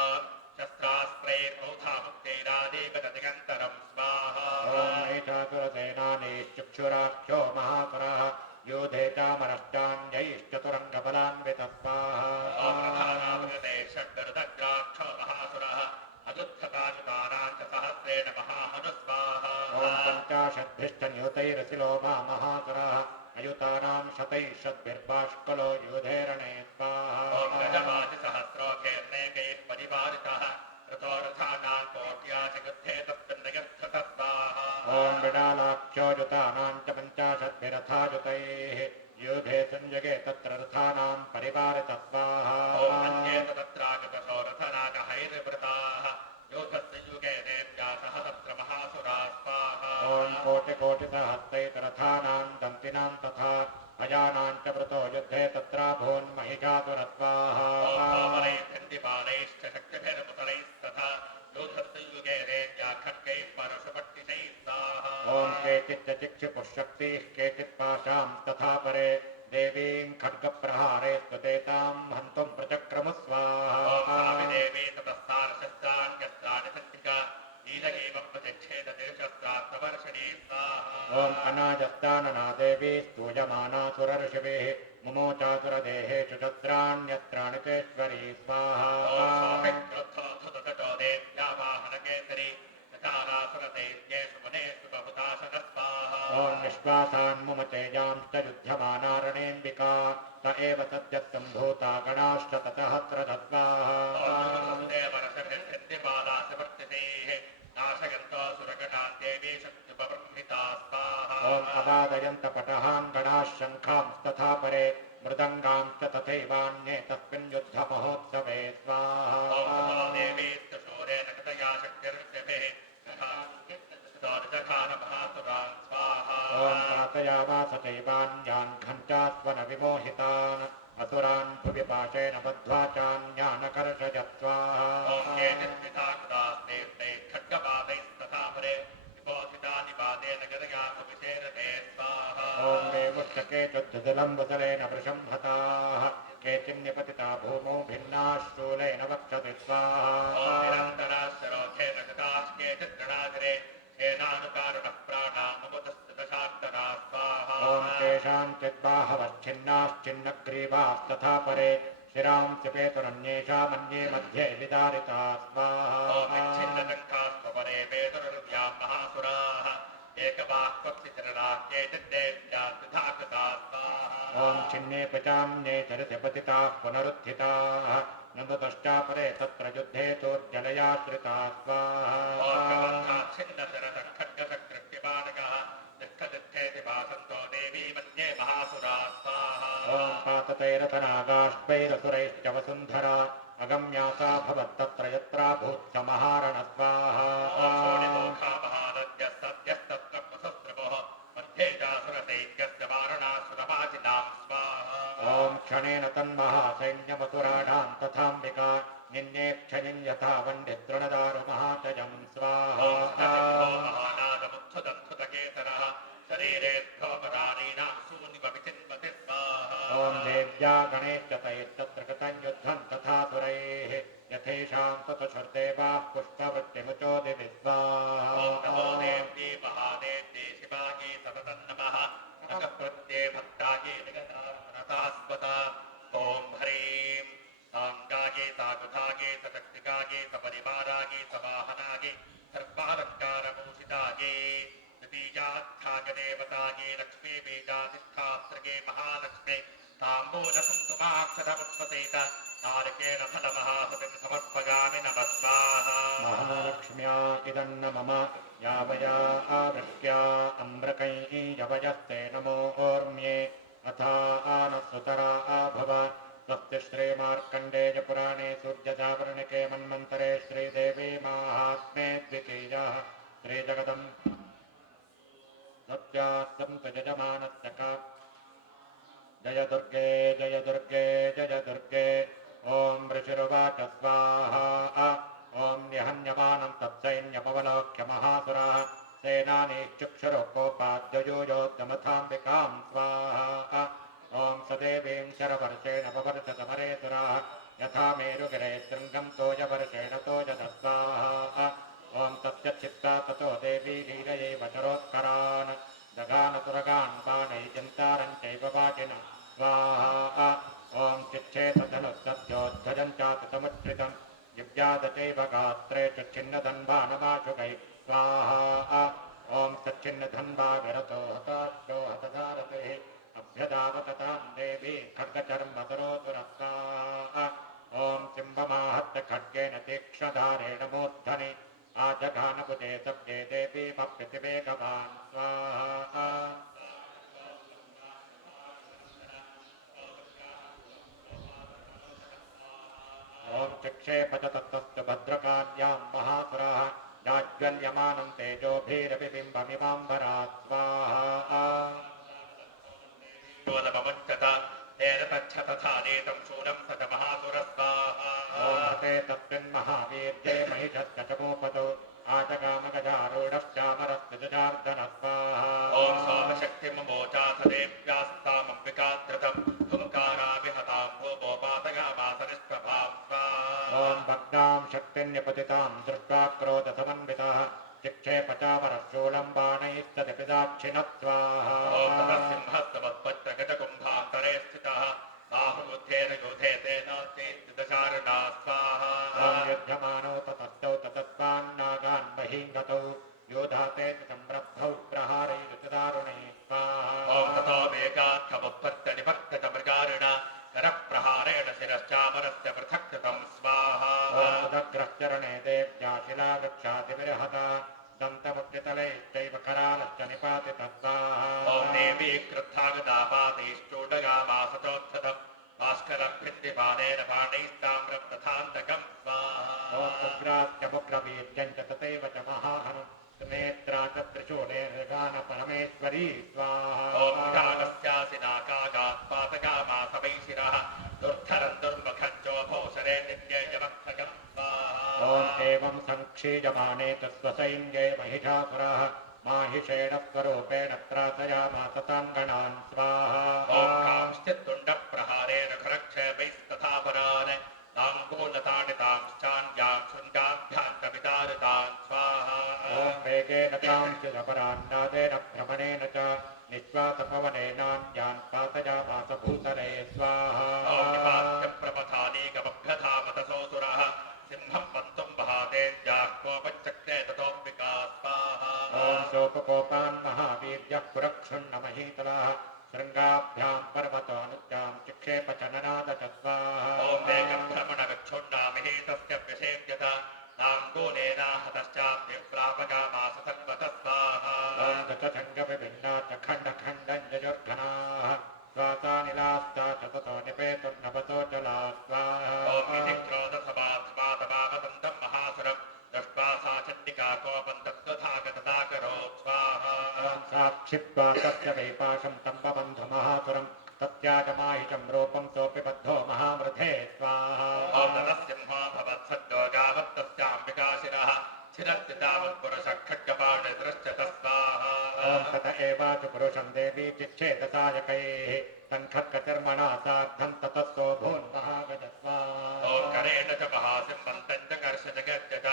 शस्त्रास्त्रैर्बौधामुक्तैरादेवदतिगन्तरं स्वाहा ॐ महिषासुरसेनानीश्चक्षुराख्यो महासुरः योधे चामरश्चान्यैश्चतुरङ्गबलान्वितः स्वाहा प्रधानामृते षड्गरुदग्राक्षो महासुरः अदुत्थकाजुतानां च सहस्रेण महामनुस्वाहा ॐ पञ्चाशद्भिश्च नियुतैरसिलो मा महासुरः अयुतानां शतैः षद्भिर्बाष्कलो युधेरणे स्वाहा सहस्रोऽनेकैः परिवारितः ऋतोरथानां कोट्या जगद्धे तत्पिण्डयस्थतः स्वाहा ॐ बिडालाख्यो युतानां च पञ्चाशद्भिरथायुतैः युधे संजगे तत्र रथानां परिवारितः स्वाहा अन्येत तत्रागतशो रथराजहैर्वृताः योधस्य युगे देव्या सह तत्र महासुरा स्वाहा ॐ कोटिकोटिसहस्रैकरथानां दन्तिनां तथा अजानां च वृतो युद्धे तत्राभून्महिषासुरस्वाहा खण्डिपालैश्च शक्तिभिर्मुसलैस्तथा योधस्य युगे देव्या खड्गैः परशुपट्टिशैः स्वाहा ॐ केचिच्च चिक्षुपुःशक्तिः केचित् पाशां तथा परे देवीं खड्गप्रहारे स्तुतेतां हन्तुं प्रचक्रमुः स्वाहा देवी ततस्तारशस्त्राण्यस्त्राणि सन्तिका लीलगेवं प्रतिच्छेदनिर्शस्त्रात्मवर्षिणी स्वाहा ॐ अनाजस्तानना देवी स्तूयमाना सुरर्षिभिः मुमोचासुरदेहेषु शस्त्राण्यस्त्राणि चेश्वरी स्वाहा ॐ विश्वासान्मुमचेजांश्च युध्यमानारणेऽम्बिका स एव सद्यः सम्भूता गणाश्च ततःस्रजः स्वाहा ॐ अवादयन्तपटहान् गणाः शङ्खांस्तथा परे मृदङ्गांश्च तथैवान्ये तस्मिन् युद्धमहोत्सवे स्वाहा ॐ पातयामास चैवान्यान् घण्टास्वनविमोहितान् असुरान् भुवि पाशेन बद्ध्वा चान्यानकर्षयत् स्वाहा ॐ मे मुष्टके चुद्धुलम्बुसलेन वृषं हताः रक्षति ॐ स्वाहा निरन्तराश्चरोखेन शताश्के चित्रणाधिरे शेनानुकारुणः प्राणामुपतस्तुतशान्तरा स्वाहा ॐ केषां चिद्बाहवच्छिन्नाश्चिन्नग्रीवास्तथा परे शिरांसि पेतुरन्येषामन्ये मध्ये विदारिता ॐ स्वाहा विच्छिन्नटङ्कास्त्वपरे पेतुर्व्यां महासुराः एकवाक्पक्षिचरणाः केचिद्देव्याद्विधा कृता स्वाहा ॐ छिन्ने पचाम्ये चरित पतिताः पुनरुत्थिताः नन्दतश्चापरे तत्र युद्धे तोज्जलयाश्रिता स्वाहा छिन्नशरखड्गशकृत्यबाणकः तिष्ठतिष्ठेति भासन्तो देवी मन्ये महासुरा स्वाहा ॐ पाततैरथनागाश्वैरसुरैश्च वसुन्धरा अगम्या सा भवत्तत्र यत्रा भूत्समहारण स्वाहा शोणितोखा महानद्यः सद्यस्तत्र प्रसस्रवः मध्ये चासुरसैन्यस्य वारणासुरवाचिनां स्वाहा ॐ क्षणेन तन्महासैन्यमसुराणां तथाम्बिका निन्येक्षणिं यथा वन्दितृणदारु महाचयं स्वाहा महानादमुत्थुदन्थुतकेतरः शरीरेभ्योपराणीनां शून्यमभिचिन्वति स्वाहा ॐ देव्या गणेश्च तैस्तत्र कृतं युद्धं तथा सुरैः यथेषां ततुषुर्देवाः पुष्पवृत्तिमुचो दिवि स्वाहा नमो देव्ये महादेव्ये शिवाये सततं नमः नखप्रत्ये भक्ताये निगतास्पदा ॐ ह्रीं साङ्गाये साकुधाये सशक्तिकाये सपरिवाराये सवाहनाये सर्वालङ्कारभूषिताये द्वितीयाध्यायदेवताये लक्ष्मी बीजाधिष्ठास्त्रये महालक्ष्मी ताम्बूलकुङ्कुमाक्षरपुष्पसेत नारिकेण फलमहाहुतिं समर्पयामि नमः स्वाहा महालक्ष्म्या इदन्न मम यावया आवृष्ट्या अम्रकैः यवयस्ते नमोऽर्म्ये अथा आनसुतरा आभव स्वस्ति श्रीमार्कण्डेयपुराणे सूर्यजागरणिके मन्वन्तरे श्रीदेवी माहात्म्ये द्वितीयः श्रीजगदम् सत्यासन्तु यजमानस्य का जय दुर्गे जय दुर्गे जय दुर्गे ॐ ऋषिरुवाच स्वाहा ॐ निहन्यमानं तत्सैन्यमवलोक्य महासुराः सेनानीश्चुक्षुरोकोपाद्ययोयोद्धमथाम्बिकां स्वाहा ॐ सदेवीं शरवर्षेण पवर्षतमरेसुराः यथा मेरुगिरे शृङ्गं तोयवर्षेण तोयधस्वाहा ॐ तस्य चित्ता ततो देवी लीलयैव चरोत्करान् दगानतुरगान् बाणैजन्तारं चैव वाजिन स्वाहा ॐ चिच्छेतधनुस्तद्योद्धजं चातुतमुच्छ्रितं दिव्याद चैव गात्रे च छिन्नधन्वानमाशुकै स्वाहा ॐ सच्छिन्नधन्वा विरतो हताश्चो हतधारतेः अभ्यदावततां देवी खड्गचर्मतरोतुरस्वाहा ॐ सिंहमाहत्य खड्गेन तीक्ष्णधारेण मूर्धनि आजघानबुधे सभ्ये देवीमप्यतिवेगवान् स्वाहा ॐ चिक्षेपच तत्तस्तु भद्रकार्यां महासुराः जाज्वल्यमानं तेजोभिरविबिम्बमिवाम्बरात् स्वाहा शूलममुञ्चत तेन तच्छतथा नेतं शूलं स च महासुरस्वाहा ॐ हते तस्मिन्महावीर्ये महिषश्च चमोपदो आजगामगजारूढश्चामरस्य जजार्दन स्वाहा ॐ सोमशक्तिममोचाथ देव्यास्तामम्बिकाधृतं हुङ्काराभिहतां भूमोपातयामासनिष्प्रभां स्वाहा ॐ भग्नां शक्तिन्यपतितां दृष्ट्वा क्रोधसमन्वितः चिक्षेपचामरः शूलं बाणैस्तदिपिदाक्षिणः स्वाहा ॐ ततसिंहस्तमत्पत्रगजकुम्भान्तरे स्थितः बाहुबुद्धेन योधे तेन चेत्दशारणा स्वाहा ॐ युध्यमानो ततस्तौ ततस्वान्नागान् बहिं गतौ योधाते संरब्धौ प्रहारैरुचदारुणे स्वाहा ॐ ततो वेगार्थमुत्पत्तनिभक्तमृगारिण करप्रहारेण शिरश्चामरस्य पृथक् कृतं स्वाहा ॐ तदग्रश्चरणे देव्या शिलावृक्षादिविरहता दन्तमुक्तितलैश्चैव करालश्च निपातितः स्वाहा ॐ देवी क्रुद्धागदापातैश्चूडयामास चोत्थतं भास्करभिन्दिपानेन पाणैस्ताम्रं तथान्तकं स्वाहा ॐ उग्रात्यमुग्रवीर्यं च तथैव च महाहनं सुनेत्रा च त्रिशूलेन गानपरमेश्वरी स्वाहा ॐ विधानस्यासि नाकागात्पातकामास वै शिरः दुर्धरं दुर्मुखं चोभौषरे नित्ययमक्षगं स्वाहा ॐ एवं संक्षीयमाने च स्वसैन्ये महिषासुराः माहिषेण स्वरूपेण त्रासयामास ताङ्गणान् स्वाहा ॐ कांश्चित्तुण्डप्रहारेण खरक्षेपैस्तथा परान् ताङ्गूलताडितां यांश्चान्यां शृङ्गाभ्यां च विदारितान् स्वाहा ॐ वेगेन कांश्चिदपरान्नादेन भ्रमणेन च निःश्वासपवनेनान्यान् पातयामास भूतले स्वाहा निपात्य प्रपथानीकमभ्यधामतसोऽसुरः सिंहं पन्तुं वहातेन्द्याः कोपच्चक्रे ततोऽम्बिका स्वाहा ॐ सोपकोपान् महावीर्यः पुरक्षुण्णमहीतलाः शृङ्गाभ्यां पर्वतानुज्ञां चिक्षेप चननाद च स्वाहा ॐ वेगभ्रमणविक्षुण्णामिहि तस्य व्यसेव्यत नाङ्गूलेनाहतश्चाप्तिप्रापगामास सर्वतः स्वाहा ॐ दशसङ्गविभिन्ना च खण्डखण्डञ्जयोर्घनाः स्वासानिलास्ता च ततो निपेतुर्नभसो जला स्वाहा ॐ इति क्रोधसमाधमातमावदन्तं महासुरं दृष्ट्वा सा चण्डिका कोपं तद्वधागतदाकरोत् स्वाहा ॐ साक्षिप्त्वा तस्य वैपाशं तम्बबन्धुमहासुरं तत्याजमाहितं रूपं सोऽपि बद्धो महामृधे स्वाहा ॐ नरसिंहो भवत्सद्योगावत्तस्याम्बिकाशिरः छिरस्य तावत्पुरुषः खड्गपाणिधृश्च तस्वाहा ॐ तत एवाच पुरुषं देवी चिच्छेदसायकैः सङ्खद्गचर्मणा सार्धं ततः सोऽभून्महागज स्वाहा ॐ करेण च महासिंहन्तं च कर्षजगद्य च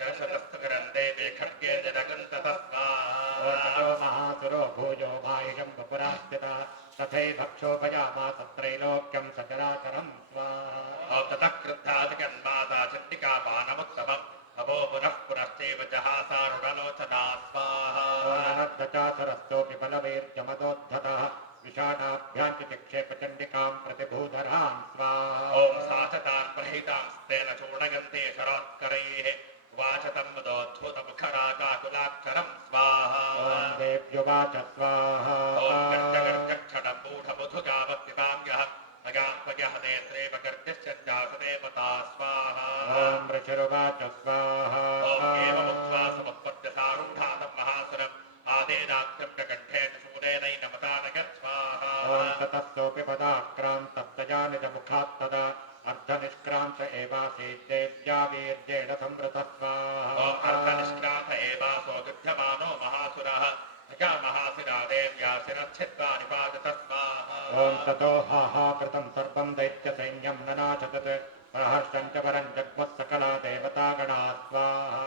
कर्षतस्तकरं देवे खड्गे निरगन्ततः स्वाहा ॐ ततो महासुरो भूयो मायुषं वपुरास्थितः तथैभक्षोभयामास त्रैलोक्यं सचराचरं स्वाहा ॐ ततः क्रुद्धा जगन्माता चण्डिका बाणमुत्तमम् अभो पुनः पुनश्चैव जहासारुणलोचना स्वाहा ननद्धचासरस्तोऽपि बलवीर्यमदोद्धतः विषाणाभ्यां च चिक्षेप चण्डिकां प्रतिभूधरां स्वाहा ॐ सा च तान् प्रहितांस्तेन चूर्णयन्ते शरोत्करैः वाच तं मदोद्धूतमुखराकाकुलाक्षरं स्वाहा ॐ देव्युवाच स्वाहा ॐ गर्जगर्जक्षणं मूढमुधुगावत्पिताम्यः नगात्मयः नेत्रेव गर्जश्चन्द्यासदेवता स्वाहा ॐ ऋषिरुवाच स्वाहा ॐ एवमुक्त्वा समुत्पद्य सारूढातं महासुरम् आदेनाक्रम्य कण्ठेन शूलेनैनमतानगत् स्वाहा ॐ ततः सोऽपि पदाक्रान्तस्तया निजमुखात्तदा अर्धनिष्क्रान्त एवासीत् देव्या वीर्येण संवृतः स्वाहा ॐ अर्धनिष्क्रान्त एवासो गृह्यमानो महासुरः नगा महासुरा देव्या शिरच्छित्वा निपाततः स्वाहा ॐ ततो हा कृतं सर्वं दैत्यसैन्यं ननाशतत् प्रहर्षं च वरं जग्मुः सकला देवतागणा स्वाहा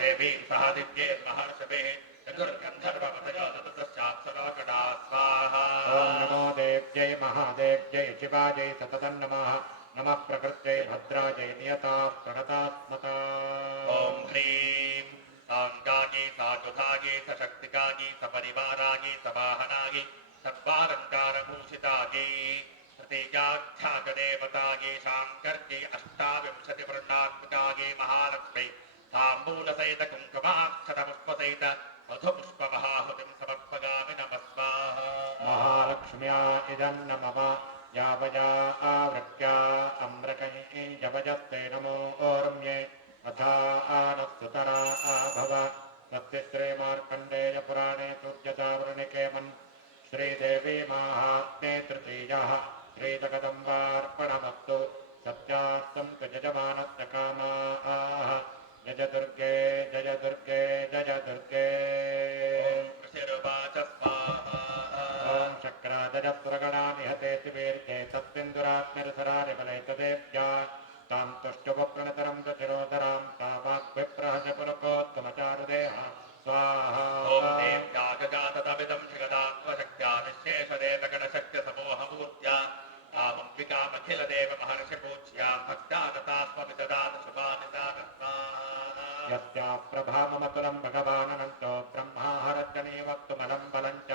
देवीं सह दिव्यैर्महर्षभिः चतुर्गन्धर्वपतयोदतश्चाप्सरागणा स्वाहा ॐ नमो देव्यै महादेव्यै शिवायै सततं नमः नमः प्रकृत्यै भद्रायै नियताः प्रणतात्मता ॐ ह्रीं साङ्गायै साजुधायै सशक्तिकायै सपरिवारायै सवाहनायै सर्वालङ्कारभूषितायै तृतीयाध्याकदेवतायै शाङ्कर्यै अष्टाविंशतिवर्णात्मिकायै महालक्ष्मै ताम्बूलसहित कुङ्कुमाक्षतपुष्पसहित मधुपुष्पमहाहुतिं समर्पयामि नमः स्वाहा महालक्ष्म्या इदन्न मम यावया आवृत्या अम्रकैजवजस्ते नमो ओर्म्ये अथा आनस्तुतरा आभव तस्य श्रीमार्कण्डेयपुराणे सूर्यतावृणिके मन् श्रीदेवी माहात्म्ये तृतीयः श्रीजगदम्बार्पणमस्तु सत्यास्तन्तु यजमानस्य कामाः जय दुर्गे जय दुर्गे जय दुर्गे ऋषिरुवाच स्वाहा ॐ शक्रादजस्वरगणा निहते शिवेर्ये तत्सिन्दुरात्मिरसरारि बलैतदेव्या तां तुष्टुवप्रणतरं दशिरोदरां तावाग्विप्रहस पुलकोत्तमचारुदेहा स्वाहा ॐ देव्यागजातदमिदं जगदात्मशक्त्या निःशेषदेवगणशक्त्यसमूहमूर्त्या तामम्बिकामखिलदेव महर्षिपूज्या भक्तागतास्मविददात शुभानिदान स्वाहा यस्या प्रभाममतुलं भगवानन्तो ब्रह्मा हरजने वक्तुमलं बलं च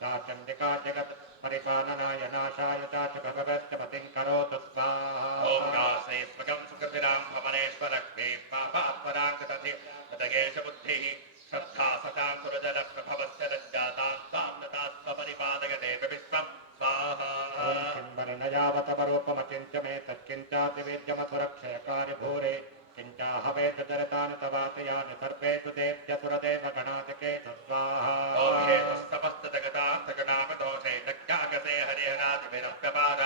सा चण्डिका जगत् परिपालनाय नाशाय च भगवश्च पतिं करोतु स्वाहा ॐ गासे स्वगं सुकृतिरां भवनेश्वरक्ष्मी पापात्पराङ्गतधि हृदयेशबुद्धिः श्रद्धा सतां कुरुजलप्रभवस्य रज्जातां तां नतात्मपरिपादयते विश्वं स्वाहा ॐ किंवरिणयावतवरूपमचिन्त्य मे तत्किञ्चातिवेद्यमसुरक्षयकारि भूरे किञ्चाहवेत चरतानि तवातयानि सर्वेषु देव्यसुरदेवगणातिकेषु स्वाहा ॐ हेतुस्तमस्तजगदार्थगणामदोषे दग्गागसे हरिहरादिभिरप्यपाद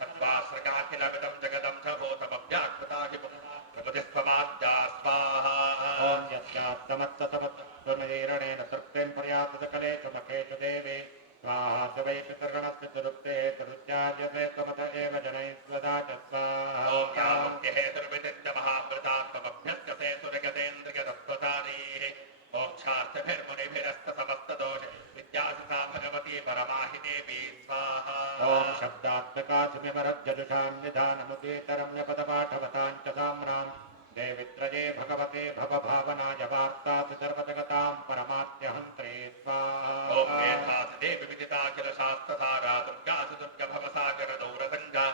सत्त्वाश्रकाखिलमिदं जगदं च भूतमव्याकृताहि प्रभुतिस्त्वमाद्या स्वाहा ॐ यस्यात्तमत्तमत्तुर्णीरणेन तृप्तिं पर्याप्तकलेषु मखेषु देवे स्वाहा स वै पितृगणस्य तुरुक्ते तुरुच्यार्यते त्वमत एव जनैः स्वदा च ॐ स्वाहा यामुक्तिः हेतुर्विचिन्त्य महामृतात्मभ्यस्यसे सुरगतेन्द्रियतत्त्वधारीः मोक्षार्थभिर्मुनिभिरस्तसमस्तदोष विद्यासिता भगवती परमाहि देवी स्वाहा ओम शब्दात्मका सुमिमरज्जदुषान्निधानमुदीतरम्यपदपाठवतां च साम्नां देवित्रये भगवते भवभावनाय वार्तासु सर्वजगतां परमात्यहन्त्रे स्वाहा ओम मेधासि देवी विदिताखिलशास्त्रधारा दुर्गासु दुर्गभवसागरदौरसङ्गा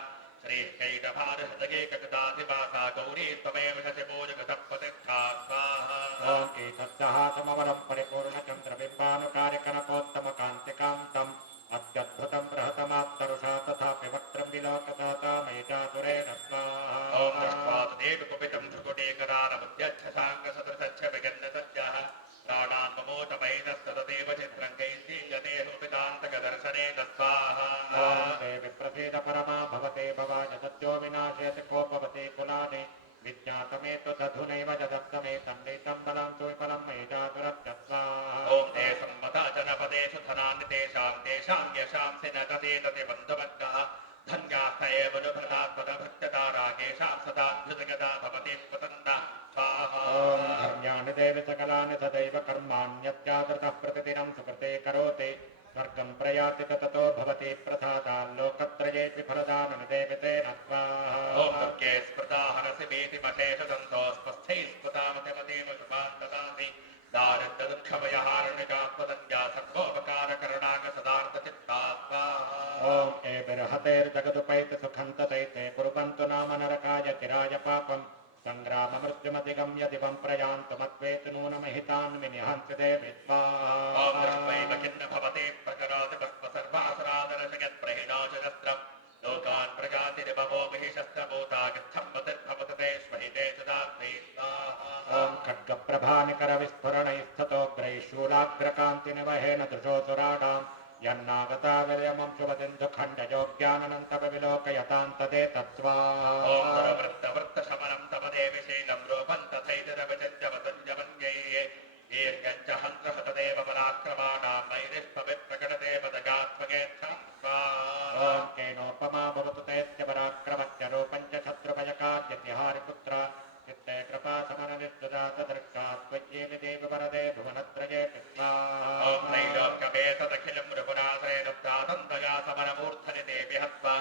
श्रीकैटभारहृदयेकगदाधिवासा गौरी त्वमेव शशिभोजगतपतिष्ठा स्वाहा ओम एतत्सः समवरं परिपूर्णचन्द्रबिम्बानुकार्यकनकोत्तमकान्तिकान्तम् अत्यद्भुतं बृहतमात्तरुषा तथापि वक्त्रं विलोकदाता मयिजातुरेण स्वाहा ओम दृष्ट्वादेव कुपितं सुकुटीकरानमुद्यच्छशाङ्कसदृशच्छ विगन्नसज्जः प्राणान्ममोचमैनस्तदेव चित्रं कैर्दीयतेऽनुपितान्तकदर्शनेन स्वाहा ओम देवी प्रसीद परमा भवते भवाय सत्यो विनाशयति कोपवते कुलानि विज्ञातमेतदधुनैव जदत्तमे तन्नितं बलं सुविफलं मयिजातुरस्य स्वाहा ओम ते सम्मता जनपदेषु धनानि तेषां यशां सिनकतेतति बन्धुवर्गः धन्यार्थ एव नुभृतात्मदभक्त्यतारागेषां सदाभ्युतगदा भवति प्रसन्ना स्वाहा ओम धर्म्यानि देवि सकलानि सदैव कर्माण्यत्यादृतः प्रतिदिनं सुकृते करोति स्वर्गं प्रयाति ततो भवति प्रसादा लोकत्रयेऽपि फलदाननि देवि तेन स्वाहा ओम दुर्गे स्मृता हरसि भीतिमशेषसन्तोस्पस्थैः स्मृतामतिमतीव शुभान् ददाति दारिद्र्यदुःखभयहारिणिकात्मदन्या सर्वोपकारकरणाग सदार्थचित्ता स्वाहा ओम एभिर्हतेर्जगदुपैति सुखं तदैते कुर्वन्तु नाम नरकाय चिराय पापं संग्राममृत्युमधिगम्य दिवं प्रयान्तु मत्वेतु नूनमहितान् विनिहन्ति देवि स्वाहा ओम दृष्ट्वैव खिन्न भवते प्रकरोति भस्मसर्वासुरादरशयत्प्रहिणोचरस्त्रं लोकान् प्रजातिरिभवो महिषस्त्रभूता गच्छं मतिर्भवतु ते श्वहिते सुदात्मे स्वाहा ओम खड्गप्रभानिकरविस्फुरणैस्ततोग्रैः शूलाग्रकान्तिनिवहेन दृशोऽसुराणां यन्नागता विलयमं शुभसिन्धुखण्डयोग्यानन्तविलोकयतां तदेतत् स्वाहा ओम दुरवृत्तवृत्तशमनं तव देवि शैलं रूपं तथैतिरविचिन्त्यवतुञ्जमन्यैः दीर्घञ्च हन्त्रहतदेव पराक्रमाणां नैरिष्पविप्रकटते पदगात्मकेच्छं स्वाहा ओम केनोपमा भवतु तैस्य पराक्रमस्य रूपं च शत्रुभयकार्यतिहारिपुत्र चित्ते कृपा समननिस्तुजातदृक्षा त्वय्येवि देवि वरदे भुवनत्रयेऽपि स्वाहा ओम नैलोक्यमेतदखिलं मृगुराश्रयनुप्तादन्तया समरमूर्धनि देवि हत्वा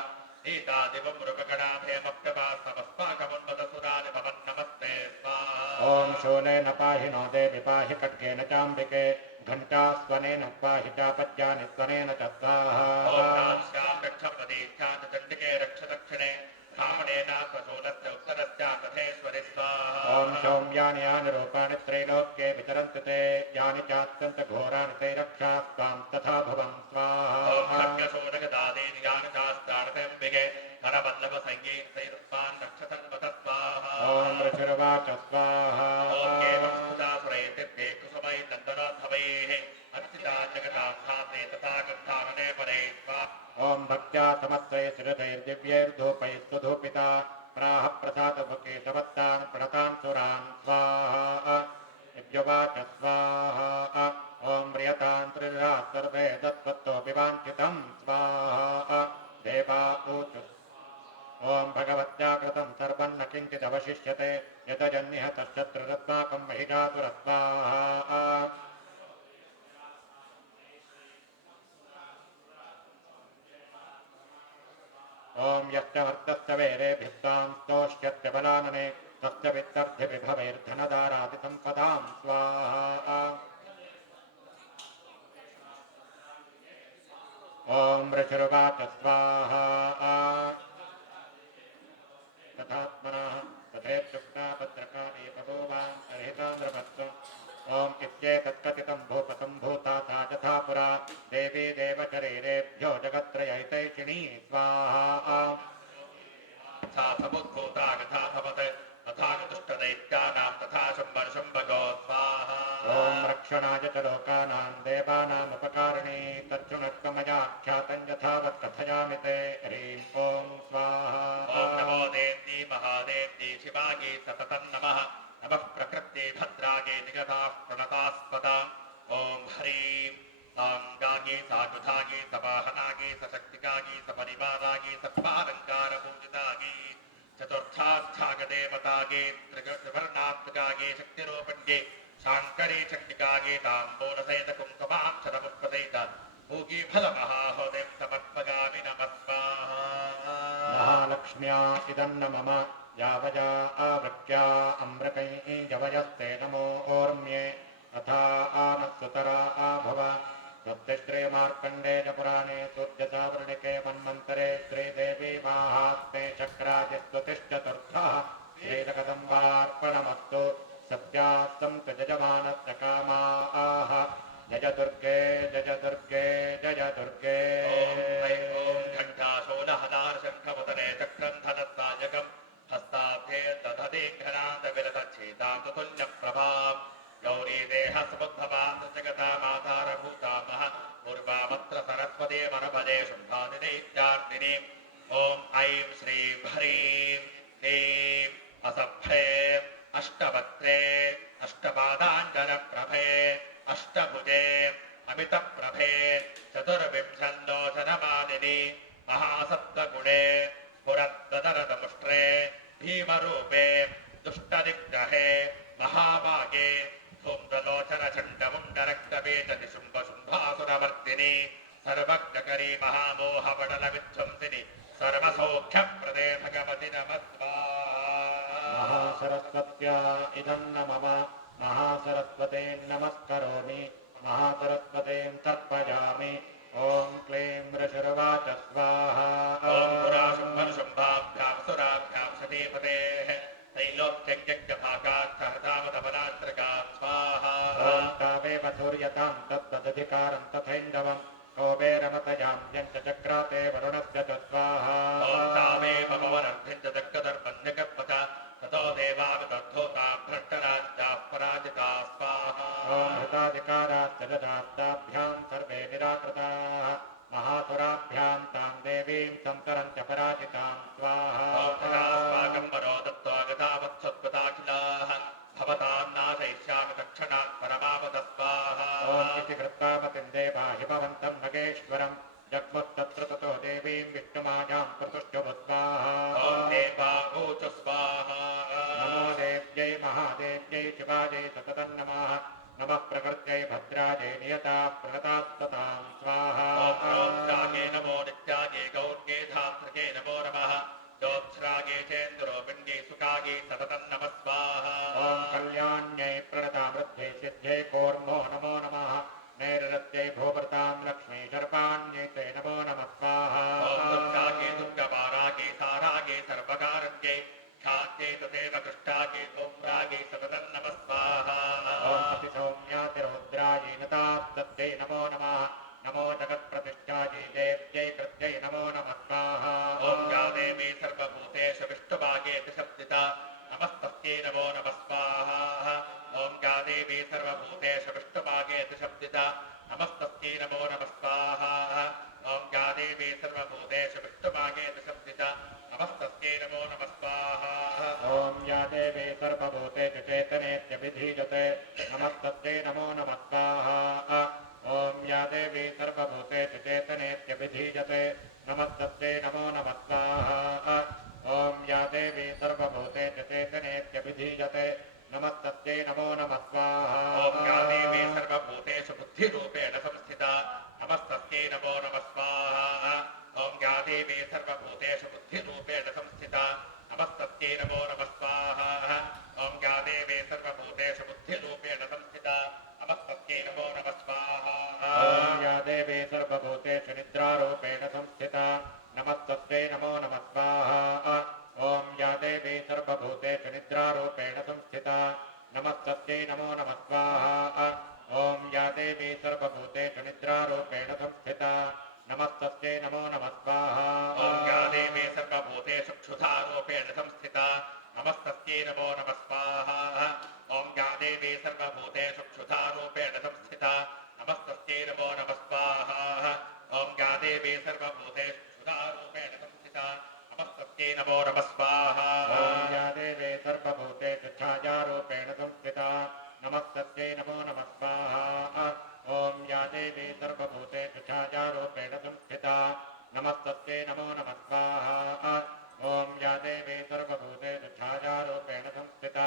सीतादिवं मृगगणाभयमप्यपास्तमस्माकमुन्मतसुरानि भवन्नमस्ते स्वाहा ओम शूलेन पाहि नो देवि पाहि खड्गेन चाम्बिके घण्टास्वनेन पाहि चापद्यानि स्वनेन च स्वाहा ओम नास्यां रक्षपदीख्यां च चण्डिके रक्ष दक्षिणे ब्राह्मणेनात्मशूलस्य उत्तरस्यातथेश्वरि स्वाहा ओम सौम्यानि यानि रूपाणि त्रैलोक्ये विचरन्ति ते यानि चात्यन्तघोराणि ते रक्षास्त्वां तथा भवन् स्वाहा ओम खड्गशूलगदादीनि यानि चास्त्राणितम्बिके करवल्लभसंगीतैरुत्पान् रक्षसन्वत स्वाहा ओम ऋषिर्वाच स्वाहा ओम एवं सुदासुरैर्दिव्ये कुसुमै नन्दनोद्धवैः अर्चिता जगतां धाते तथा गन्धानने परे स्वाहा ओम भक्त्या समत्वै शिरधैर्दिव्यैर्धूपैस्तु धूपिता प्राह प्रसादमुखे समत्तान् प्रणतान् सुरान् स्वाहा इत्युवाच स्वाहा ओम म्रियतान् त्रिरात् सर्वे दत्वत्तो विवाञ्छितं स्वाहा देवा ऊचु ओम भगवत्या कृतं सर्वं न किञ्चिदवशिष्यते यतजन्निह तच्छत्रुरस्माकं महिषासुरस्वाहा ओम यस्य वर्तस्य वेरेभिस्तां स्तोष्यस्य बलानने तस्य वित्तर्थिविभवैर्धनदारादिसम्पदां स्वाहा ओम ऋषिर्वाच स्वाहा तथात्मनः तथेत्युक्ता भद्रकाली बभूवान् अर्हितान्द्रभत्सु ओम इत्येतत्कथितं भूपसम्भूता सा यथा पुरा देवी देवशरीरेभ्यो जगत्त्रयैतैषिणी स्वाहा तथा समुद्भूता यथा भवत् तथा दुष्टदैत्यानां तथा शुम्भर्शुम्भगो स्वाहा ओम रक्षणाय च लोकानां देवानामुपकारिणी तच्छृणुत्वमयाख्यातं यथावत् कथयामि ते ह्रीं ओम स्वाहा ओम नमो देवी महादेवी शिवायै सततं नमः नमः प्रकृते भद्रायै निगताः प्रणतास्पदा ओम ह्रीं साङ्गायै सायुधायै सवाहनायै सशक्तिकायै सपरिवारायै सर्वालङ्कारपूजितायै चतुर्थास्थागते मतागे त्रिवर्णात्मकागे शक्तिरूपण्ये शाङ्करे चण्डिकागे ताम्बूलसहित कुङ्कुमाक्षरपुष्पसहित भूगी फलमहाहुतिं समर्पयामि नमः स्वाहा महालक्ष्म्या इदन्न मम यावया आवृत्या अमृकैर्यवयस्ते नमो ओर्म्ये तथा आनत्सुतरा आभव स्वस्तिश्रीमार्कण्डेय पुराणे सूर्यसावर्णिके मन्वन्तरे श्रीदेवी माहात्म्ये चक्रादिस्तुतिश्चतुर्थः श्रीजगदम्बार्पणमस्तु सत्यास्तन्तु यजमानस्य कामाः जय दुर्गे जय दुर्गे जय दुर्गे ॐ घण्टाशूलहदार्शङ्खवदने चक्रन्धनस्तायकम् हस्ताभ्ये दधति घनादविरतच्छेदान्तुल्यप्रभाम् गौरी देहसमुद्भवान् जगतामाधारभूतामः पूर्वामत्र सरस्वती वनपदे शुम्भादिदैत्यार्दिनी ॐ ऐं श्रीं ह्रीं क्लीं असभ्ये अष्टवक्त्रे अष्टपादाञ्जनप्रभे अष्टभुजे अमितप्रभे चतुर्विंशल्लोचनमालिनी महासत्त्वगुणे स्फुरद्वदरतमुष्ट्रे भीमरूपे दुष्टनिग्रहे महाभागे धूम्रलोचनचण्डमुण्डरक्तबीजनिशुम्भशुम्भासुरवर्तिनि सर्वज्ञकरी महामोहपटलविध्वंसिनि सर्वसौख्यप्रदे भगवति नमः स्वाहा महासरस्वत्या इदन्न मम महासरस्वतीं नमस्करोमि महासरस्वतीं तर्पयामि ॐ क्लीं ऋषिर्वाच स्वाहा ॐ पुराशुम्भनुशुम्भाभ्यां सुराभ्यां सतीपतेः त्रैलोक्यज्ञभागार्थहृतामतबलात्रका स्वाहा ॐ तावेव सूर्यतां तत्तदधिकारं तथैन्दवं कौबेरमतयां यञ्च चक्राते वरुणस्य च स्वाहा ॐ तामेव पवनर्भिञ्जदग्गदर्पन्यगत्पथ ततो देवाविदद्धोता भ्रष्टराज्याः पराजिता स्वाहा ॐ हृताधिकाराश्च ददात्ताभ्यां सर्वे निराकृताः महासुराभ्यां तां देवीं संसरन्त्य पराजितां स्वाहा स्वागं वरो दत्त्वागतावत्सत्कृताखिलाः भवतां नाशयिष्यामि तत्क्षणात् परमावद स्वाहा ॐ इति कृत्वामतिं देवा हिमवन्तं नगेश्वरं जग्मुस्तत्र ततो देवीं विष्णुमायां प्रतुष्टुभुस्वाहा ॐ देवाऊच स्वाहा नमो देव्यै महादेव्यै शिवायै सततं नमः नमः प्रकृत्यै भद्रायै नियता प्रणतास्ततां स्वाहा ॐ रौद्रागे नमो नित्यागे गौर्गे धात्रिके नमो नमः ज्योत्स्रागे चेन्दुरोपिण्ये सुकागे सततं नमः स्वाहा ॐ कल्याण्यै प्रणतामृद्धे सिद्धे कूर्मो नमो नमः नैरृत्यै भूभृतां लक्ष्मी शर्पाण्यै ते नमो नमः स्वाहा ॐ दुर्गागे दुर्गपारागे सारागे सर्वकारण्ये ख्यात्यै तदेव कृष्टागे धूम्रागे सततं नमः स्वाहा ॐ सौम्यातिरौद्रायै नतास्तद्यै नमो नमः नमो जगत्प्रतिष्ठायै देव्यै कृत्यै नमो नमः स्वाहा ॐ या देवी सर्वभूतेषु विष्णुभागे त्रिशब्दिता नमस्तस्यै नमो नमः स्वाहा ॐ या देवी सर्वभूतेषु विष्णुभागे त्रिशब्दिता नमस्तस्यै नमो नमः स्वाहा ॐ या देवी सर्वभूतेषु विष्णुभागे त्रिशब्दिता नमस्तस्यै नमो नमः स्वाहा ॐ या देवी सर्वभूतेषु चेतनेत्यभिधीयते नमस्तस्यै नमो नमः स्वाहा ॐ या देवी सर्वभूतेषु चेतनेत्यभिधीयते नमस्तस्यै नमो नमः स्वाहा ॐ या देवी सर्वभूतेषु चेतनेत्यभिधीयते नमस्तस्यै नमो नमः स्वाहा ॐ या देवी सर्वभूतेषु बुद्धिरूपेण संस्थिता नमस्तस्यै नमो नमः स्वाहा ॐ या देवी सर्वभूतेषु बुद्धिरूपेण संस्थिता नमस्तस्यै नमो नमः स्वाहा ॐ या देवी सर्वभूतेषु बुद्धिरूपेण संस्थिता नमस्तस्यै नमो नमः स्वाहा ॐ या देवी सर्वभूतेषु निद्रारूपेण संस्थिता नमस्तस्यै नमो नमः स्वाहा ॐ या देवी सर्वभूतेषु निद्रारूपेण संस्थिता नमस्तस्यै नमो नमः स्वाहा ॐ या देवी सर्वभूतेषु निद्रारूपेण संस्थिता नमस्तस्यै नमो नमः स्वाहा ॐ या देवी सर्वभूतेषु क्षुधारूपेण संस्थिता नमस्तस्यै नमो नमः स्वाहा ॐ या देवी सर्वभूतेषु क्षुधारूपेण संस्थिता नमस्तस्यै नमो नमः स्वाहा ॐ या देवी सर्वभूतेषु क्षुधारूपेण संस्थिता नमस्तस्यै नमो नमः स्वाहा ॐ या देवी सर्वभूतेषु छायारूपेण संस्थिता नमस्तस्यै नमो नमः स्वाहा ॐ या देवी सर्वभूतेषु छायारूपेण संस्थिता नमस्तस्यै नमो नमः स्वाहा ॐ या देवी सर्वभूतेषु रूपेण संस्थिता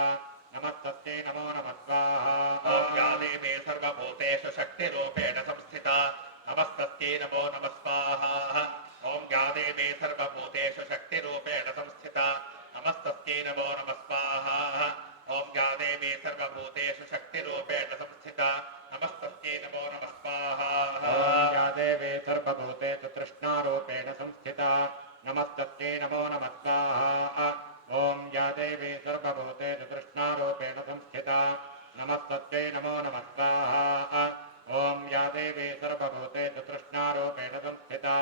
नमस्तस्यै नमो नमः स्वाहा ॐ या देवी सर्वभूतेषु शक्तिरूपेण संस्थिता नमस्तस्यै नमो नमः स्वाहा ॐ या देवी सर्वभूतेषु शक्तिरूपेण संस्थिता नमस्तस्यै नमो नमः स्वाहा ॐ या देवी सर्वभूतेषु शक्तिरूपेण संस्थिता नमस्तस्यै नमो नमः स्वाहा ॐ या देवी सर्वभूतेषु तृष्णारूपेण संस्थिता नमस्तस्यै नमो नमः स्वाहा ॐ या देवी सर्वभूतेषु तृष्णारूपेण संस्थिता नमस्तस्यै नमो नमः स्वाहा ॐ या देवी सर्वभूतेषु तृष्णारूपेण संस्थिता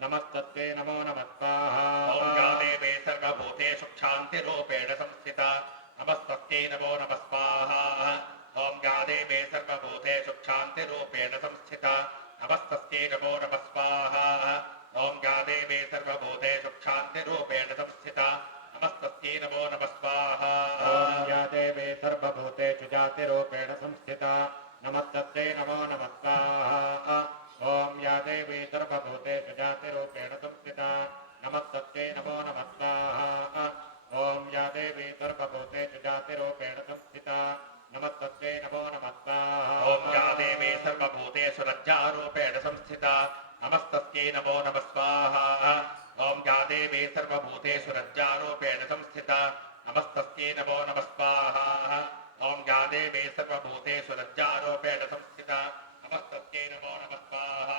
नमस्तस्यै नमो नमः स्वाहा ॐ या देवी सर्वभूतेषु क्षान्तिरूपेण संस्थिता नमस्तस्यै नमो नमः स्वाहा ॐ या देवी सर्वभूतेषु क्षान्तिरूपेण संस्थिता नमस्तस्यै नमो नमः स्वाहा ॐ या देवी सर्वभूतेषु क्षान्तिरूपेण संस्थिता नमस्तस्यै नमो नमः स्वाहा ॐ या देवी सर्वभूतेषु जातिरूपेण संस्थिता नमस्तस्यै नमो नमः स्वाहा ॐ या देवी सर्वभूतेषु जातिरूपेण संस्थिता नमस्तस्यै नमो नमः स्वाहा ॐ या देवी सर्वभूतेषु जातिरूपेण संस्थिता नमस्तस्यै नमो नमः स्वाहा ॐ या देवी सर्वभूतेषु लज्जारूपेण संस्थिता नमस्तस्यै नमो नमः स्वाहा ॐ या देवी सर्वभूतेषु लज्जारूपेण संस्थिता नमस्तस्यै नमो नमः स्वाहा ॐ या देवी सर्वभूतेषु लज्जारूपेण संस्थिता नमस्तस्यै नमो नमः स्वाहा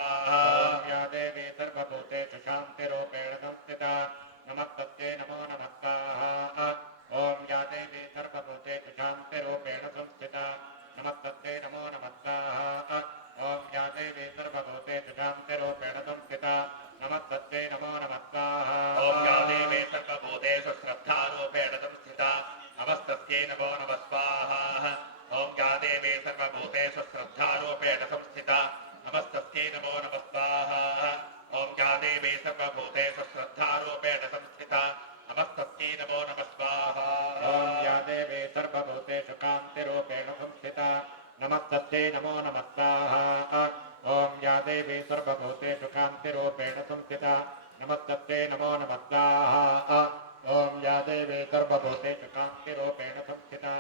ॐ या देवी सर्वभूतेषु शान्तिरूपेण संस्थिता नमस्तस्यै नमो नमः स्वाहा ॐ या देवी सर्वभूतेषु शान्तिरूपेण संस्थिता नमस्तस्यै नमो नमः स्वाहा ॐ या देवी सर्वभूतेषु शान्तिरूपेण संस्थिता नमस्तस्यै नमो नमः स्वाहा ॐ या देवी सर्वभूतेषु श्रद्धारूपेण संस्थिता नमस्तस्यै नमो नमः स्वाहा ॐ या देवी सर्वभूतेषु श्रद्धारूपेण संस्थिता नमस्तस्यै नमो नमः स्वाहा ॐ या देवी सर्वभूतेषु श्रद्धारूपेण संस्थिता नमस्तस्यै नमो नमः स्वाहा ॐ या देवी सर्वभूतेषु कान्तिरूपेण संस्थिता नमस्तस्यै नमो नमः स्वाहा ॐ या देवी सर्वभूतेषु कान्तिरूपेण संस्थिता नमस्तस्यै नमो नमः स्वाहा ॐ या देवी सर्वभूतेषु कान्तिरूपेण संस्थिता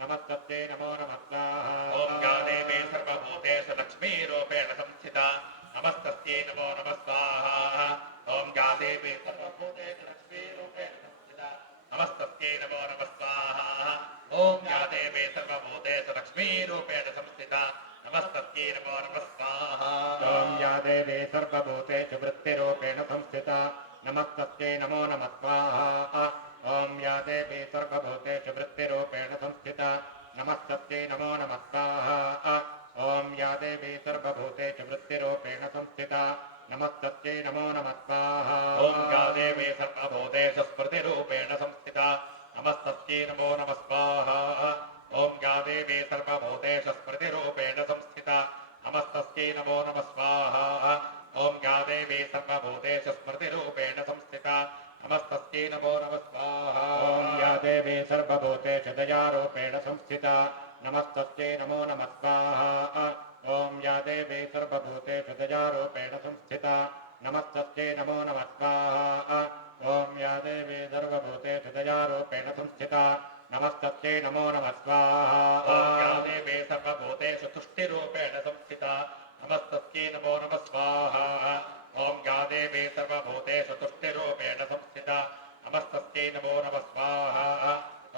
नमस्तस्यै नमो नमः स्वाहा ॐ या देवी सर्वभूतेषु लक्ष्मीरूपेण संस्थिता नमस्तस्यै नमो नमः स्वाहा ॐ या देवी सर्वभूतेषु लक्ष्मीरूपेण संस्थिता नमस्तस्यै नमो नमः स्वाहा ॐ या देवी सर्वभूतेषु लक्ष्मीरूपेण संस्थिता नमस्तस्यै नमो नमः स्वाहा ॐ या देवी सर्वभूतेषु वृत्तिरूपेण संस्थिता नमस्तस्यै नमो नमः स्वाहा ॐ या देवी सर्वभूतेषु वृत्तिरूपेण संस्थिता नमस्तस्यै नमो नमः स्वाहा ॐ या देवी सर्वभूतेषु वृत्तिरूपेण संस्थिता नमस्तस्यै नमो नमः स्वाहा ॐ या देवी सर्वभूतेषु स्मृतिरूपेण संस्थिता नमस्तस्यै नमो नमः स्वाहा ॐ या देवी सर्वभूतेषु स्मृतिरूपेण संस्थिता नमस्तस्यै नमो नमः स्वाहा ॐ या देवी सर्वभूतेषु स्मृतिरूपेण संस्थिता नमस्तस्यै नमो नमः स्वाहा ॐ या देवी सर्वभूतेषु दयारूपेण संस्थिता नमस्तस्यै नमो नमः स्वाहा ॐ या देवी सर्वभूतेषु दयारूपेण संस्थिता नमस्तस्यै नमो नमः स्वाहा ॐ या देवी सर्वभूतेषु दयारूपेण संस्थिता नमस्तस्यै नमो नमः स्वाहा ॐ या देवी सर्वभूतेषु तुष्टिरूपेण संस्थिता नमस्तस्यै नमो नमः स्वाहा ॐ या देवी सर्वभूतेषु तुष्टिरूपेण संस्थिता नमस्तस्यै नमो नमः स्वाहा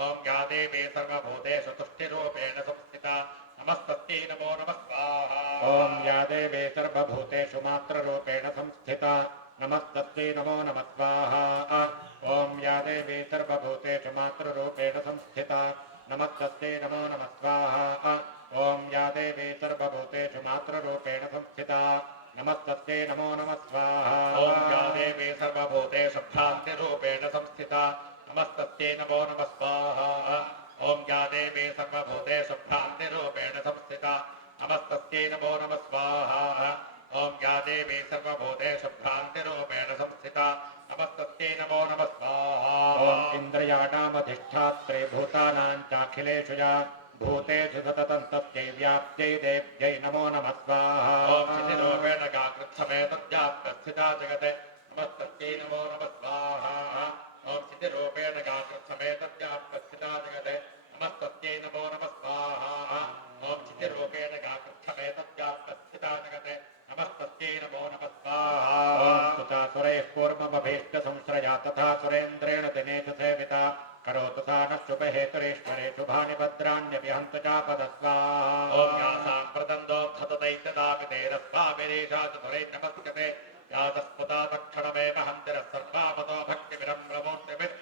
ॐ या देवी सर्वभूतेषु तुष्टिरूपेण संस्थिता नमस्तस्यै नमो नमः स्वाहा ॐ या देवी सर्वभूतेषु मातृरूपेण संस्थिता नमस्तस्यै नमो नमः स्वाहा ॐ या देवी सर्वभूतेषु मातृरूपेण संस्थिता नमस्तस्यै नमो नमः स्वाहा ॐ या देवी सर्वभूतेषु मातृरूपेण संस्थिता नमस्तस्यै नमो नमः स्वाहा ॐ या देवी सर्वभूतेषु भ्रान्तिरूपेण संस्थिता नमस्तस्यै नमो नमः स्वाहा ॐ या देवी सर्वभूतेषु भ्रान्तिरूपेण संस्थिता नमस्तस्यै नमो नमः स्वाहा ॐ या देवी सर्वभूतेषु भ्रान्तिरूपेण संस्थिता नमस्तस्यै नमो नमः स्वाहा ॐ इन्द्रियाणामधिष्ठात्रे भूतानां चाखिलेषु या भूतेषु सततं तस्यै व्याप्त्यै देव्यै नमो नमः स्वाहा ॐ चितिरूपेण गाकृत्समेतद्व्याप्तस्थिता जगते नमस्तस्यै नमो नमः स्वाहा ॐ सिद्धिरूपेण गाकृत्समेतद्व्याप्तस्थिता जगते नमस्तस्यै नमो नमः स्वाहा ॐ सिद्धिरूपेण गाकृत्समेतद्व्याप्तस्थिता जगते नमस्तस्यै नमो नमः स्वाहा ॐ सुतासुरैः पूर्वमभीष्टसंश्रया तथा सुरेन्द्रेण दिनेश सेविता करोतु सा नः शुभहेतुरेश्वरे शुभानि भद्राण्यपि हन्तु चापदस्वाहा ॐ यासां प्रदन्दोत्थतदैत्यदापितेरस्वामिरेषाचतुरै नमस्कृते यातस्पुता तत्क्षणमेव हन्तिरः सर्वापदो भक्तिविरम्रमूर्तिभिः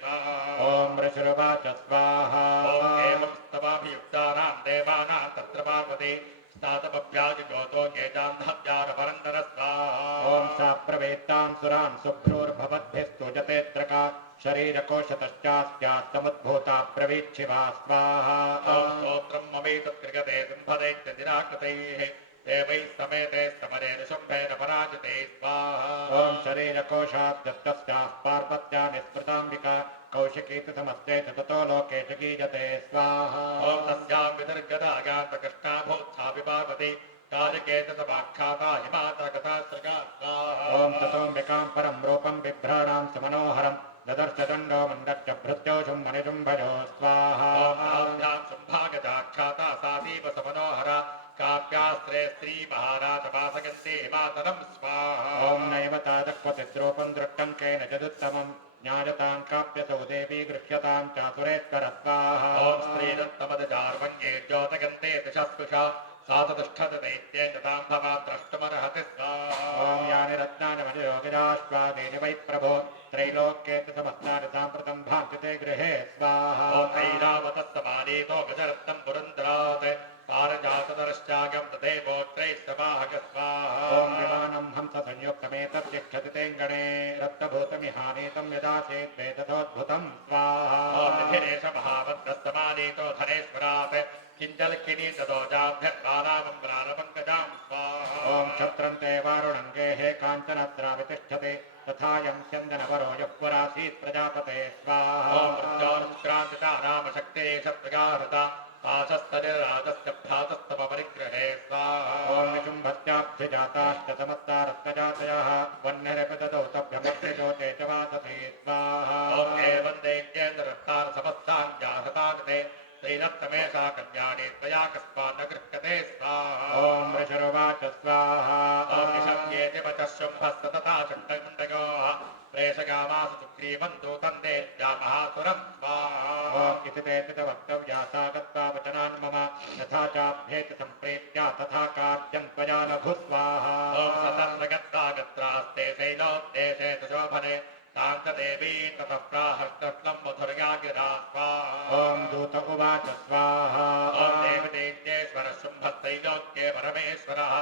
ॐ ऋषिरुवाच स्वाहा ॐ एवं स्तवाभियुक्तानां देवानां तत्र पार्वती स्नातमभ्याजगोतो गेजान्धव्यारपरन्दर स्वाहा ॐ सा प्रवेत्तां सुरान् शुभ्रूर्भवद्भिस्तुजतेऽत्र का शरीरकोशतश्चास्त्यास्तमुद्भूता प्रवीच्छिवा स्वाहा ॐ स्तोत्रं ममेतत्कृगते सिंहदैत्यदिनाकृतैः देवैः समेते समरे निशुम्भेन पराजिते स्वाहा ॐ शरीरकोशाद्यस्तस्याः पार्वत्या निःस्मृताम्बिका कौशिकीति समस्ते च ततो लोके च गीयते स्वाहा ॐ तस्यां विदर्गदागान्तकृष्णा भूत्थापि पार्वती कालिकेतसमाख्याता हिमाता कथासृगा स्वाहा ॐ ततोऽम्बिकां परं रूपं बिभ्राणां सुमनोहरं ददर्श दण्डो मण्डश्च भृत्योषुं मणिजुम्भजो स्वाहा ॐ सम्भागजाख्याता सातीव समनोहरा काव्यास्त्रे स्त्री महाराजवासगन्ते हिमातरं स्वाहा ॐ नैव तादक्वचिद्रूपं दृष्टं केन चदुत्तमं ज्ञायतां काप्यसौ देवी गृह्यतां चासुरेश्वर स्वाहा ॐ श्रीदत्तमदजार्वङ्गे ज्योतगन्ते दिशस्पृशा सा तिष्ठति दैत्येन तां भवान् द्रष्टुमर्हति स्वाहा ॐ यानि रत्नानि मणियोगिराश्वादीनि वै प्रभो त्रैलोक्येति समस्तानि साम्प्रतं भान्ति ते गृहे स्वाहा ॐ ऐरावतः समानीतो गजरत्नं पुरन्दरात् पारजातदरश्चागं तदेवोत्रैः समाहक स्वाहा ॐ विमानं हंससंयुक्तमेतत्तिष्ठति तेऽङ्गणे रक्तभूतमिहानीतं यदा चेत् वेदतोद्भुतं स्वाहा ॐ निधिरेश महावद्रः समानीतो धनेश्वरात् किञ्जल्किनी तदोजाभ्यर्बालामम्बरानपङ्कजां स्वाहा ॐ क्षत्रं ते वारुणङ्गे हे काञ्चनत्रावितिष्ठति तथायं स्यन्दनवरो यः पुरासीत् प्रजापते स्वाहा ॐ मृत्योरुत्क्रान्तिता नाम शक्तेश प्रगाहृता पाशस्तनिराजस्य भ्रातस्तमपरिग्रहे स्वाहा ॐ निशुम्भस्याब्धिजाताश्च समस्ता रत्नजातयः वह्निरपदौ तभ्यमग्निजोते च वासते स्वाहा ॐ एवं दैत्येन्द्ररत्तान् समस्तान् जाहतान्ते श्रीरत्तमेषा कल्याणे त्वया कस्मान्न गृह्यते स्वाहा ॐ ऋषिरुवाच स्वाहा ॐ निशम्येति वचः शुम्भस्य तथा चण्डमुण्डयोः प्रेषयामास सुग्रीवं दूतं देव्यामहासुरं स्वाहा ॐ इति ते वक्तव्या सा गत्वा वचनान् मम यथा चाभ्येति सम्प्रीत्या तथा कार्यं त्वया लघु स्वाहा ॐ सतत्र गत्वा गत्रास्ते शैलोद्देशे तु शोभने तां च देवीं ततः प्राहस्तत्लं मधुरया गिरा स्वाहा ॐ दूत उवाच स्वाहा ॐ देवदैत्येश्वरः शुम्भस्त्रैलोक्ये परमेश्वरः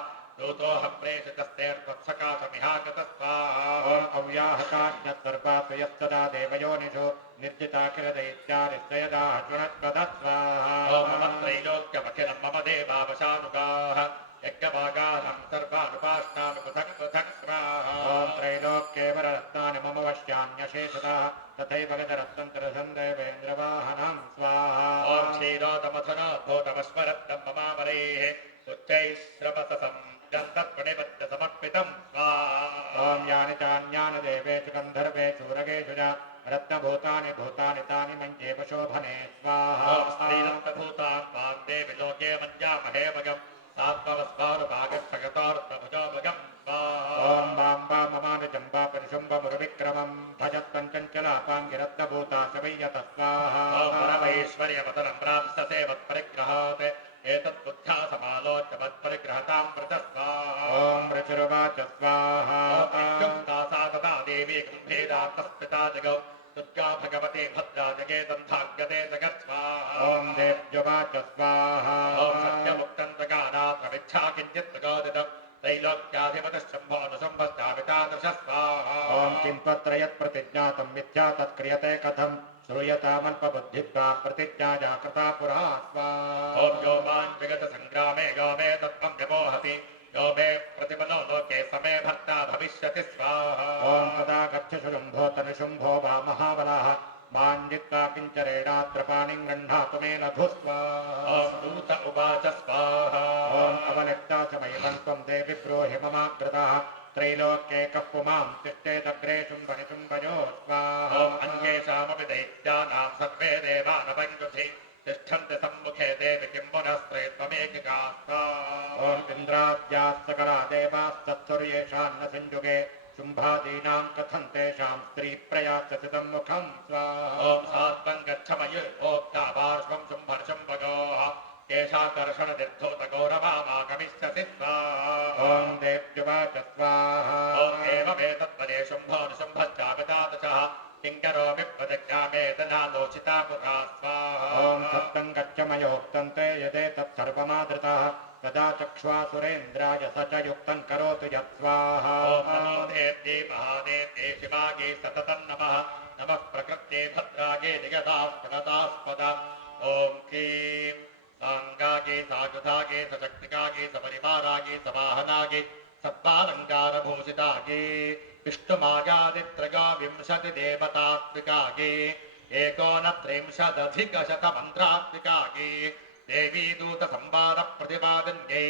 दूतोऽहं प्रेषितस्तेऽर्थत्सकाशमिहागतः स्वाहा ॐ अव्याहताज्ञः सर्वासु यस्तदा देवयोनिषु निर्जिता किल दैत्यारिश्चयदा शृणत्वदः स्वाहा ॐ मम त्रैलोक्यमखिलं मम देवावशानुगाः यज्ञभागानं सर्वानुपाश्नामि पृथक् पृथक् स्वाहा ॐ त्रैलोक्ये वररत्नानि मम वश्यान्यशेषतः तथैव गजरत्नन्तरसं देवेन्द्रवाहनं स्वाहा ॐ क्षीरोदमथुनोद्भूतमस्मरत्नं ममामरेः उच्चैश्रवससं गन्धत्वनिपत्य समर्पितं स्वाहा ॐ यानि चान्यानि देवेषु गन्धर्वेषु रगेषु च रत्नभूतानि भूतानि तानि मञ्चे शोभने स्वाहा ॐ स्त्रीरत्नभूतां त्वां देवि लोके मञ्जामहे मगम् सात्मवस्वारुभागत्सगतोर्तभुजोमगं स्वाहा ॐ वां वा ममानुजम्बा परिशुम्भमुरुविक्रमं भजत्पञ्चञ्चलापाङ्गिरत्नभूता च वै यतः स्वाहा ॐ परमैश्वर्यवतनं प्राप्स्यसे मत्परिग्रहात् एतद्बुद्ध्या समालोच्य मत्परिग्रहतां व्रत स्वाहा ॐ ऋषिरुवाच स्वाहा नित्यं तासा तथा देवी गम्भीरात्मस्मिता जगौ दुर्गा भगवती भद्रा जगेदन्धाग्यते जगत् स्वाहा ॐ देव्युवाच स्वाहा ॐ सत्यमुक्तं जगानात्रमिच्छा किञ्चित् प्रगोदितम् त्रैलोक्याधिपतः शम्भोऽनुशम्भश्चामितादृश स्वाहा ॐ किं त्वत्र यत् प्रतिज्ञातं मिथ्या तत्क्रियते कथं श्रूयतामल्पबुद्धित्वा प्रतिज्ञा जाकृता पुरा स्वाहा ॐ यो मां जगतसङ्ग्रामे यो मे तत्त्वं व्यपोहति यो मे प्रतिमनो लोके समे भर्ता भविष्यति स्वाहा ॐ तदा गच्छ शुम्भो तनुशुम्भो वा महाबलः मां जित्वा किञ्चरेणात्र पाणिं गृह्णातु मे लघु स्वाहा ॐ दूत उवाच स्वाहा ॐ अवलिप्ता च मयि त्वं देवि ब्रूहि ममाग्रतः त्रैलोक्ये कः पुमां तिष्ठेदग्रे शुम्भनि शुम्भयो स्वाहा ॐ अन्येषामपि दैत्यानां सर्वे देवानवञ्जुषि तिष्ठन्ति सम्मुखे देवि किं पुनस्त्रे त्वमेकिका ॐ इन्द्राद्याः सकला देवास्तत्सुर्येषान्न संयुगे शुम्भादीनां कथं तेषां स्त्रीप्रयाससिदं मुखं स्वाहा ॐ सात्वं गच्छमयोक्ता पार्श्वं शुम्भर्शुम्भगोः केशाकर्षणनिर्धूतगौरवामागमिष्यसि स्वाहा ॐ देव्युवाच स्वाहा ॐ एवमेतत्पदे शुम्भोऽनुशुम्भश्चागतादशः किङ्करोमि प्रतिज्ञामेतनालोचिता पुरा स्वाहा ॐ सप्तं गच्छमयोक्तन्ते यदेतत्सर्वमादृतः तदा चक्ष्वासुरेन्द्राय स च युक्तं करोतु यत्स्वाहा ॐ नमो देव्यै महादेव्यै शिवायै सततं नमः नमः प्रकृत्यै भद्रायै निगताः प्रणतास्पदा ॐ क्लीं साङ्गायै सायुधायै सशक्तिकायै सपरिवारायै समाहनायै सत्पालङ्कारभूषितायै विष्णुमायादित्रयोविंशतिदेवतात्मिकायै एकोनत्रिंशदधिकशतमन्त्रात्मिकायै देवी दूतसंवादप्रतिपादन्यै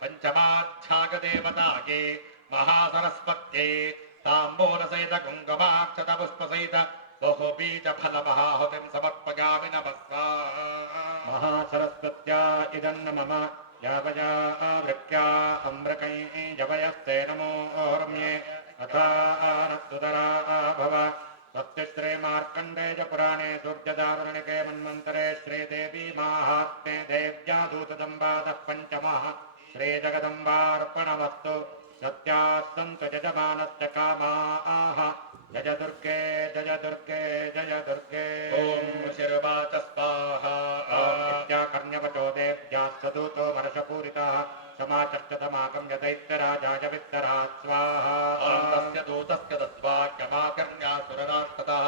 पञ्चमाध्यागदेवतायै महासरस्वत्यै ताम्बूलसहित कुङ्कुमाक्षतपुष्पसहित बहुबीजफलमहाहुतिं समर्पयामि नमः स्वाहा महासरस्वत्या इदन्न मम यावया आवृत्या अम्रकैजवयस्ते नमो रम्ये अथा आनस्तुतरा भव तस्य श्रीमार्कण्डेयपुराणे दुर्जदारुणिके मन्वन्तरे श्रीदेवी माहात्म्ये देव्या दूतदम्बादः पञ्चमः श्रीजगदम्बार्पणमस्तु सत्याः सन्तु यजमानस्य कामाः जय दुर्गे जय दुर्गे जय दुर्गे ॐ शिर्वाच स्वाहा इत्याकर्ण्यवचो देव्याः सदूतो वर्षपूरितः समाचष्टतमागम्य दैत्यराजाय विस्तरात् स्वाहा ॐ तस्य दूतस्य दद्वाक्यमाकर्ण्यासुररास्ततः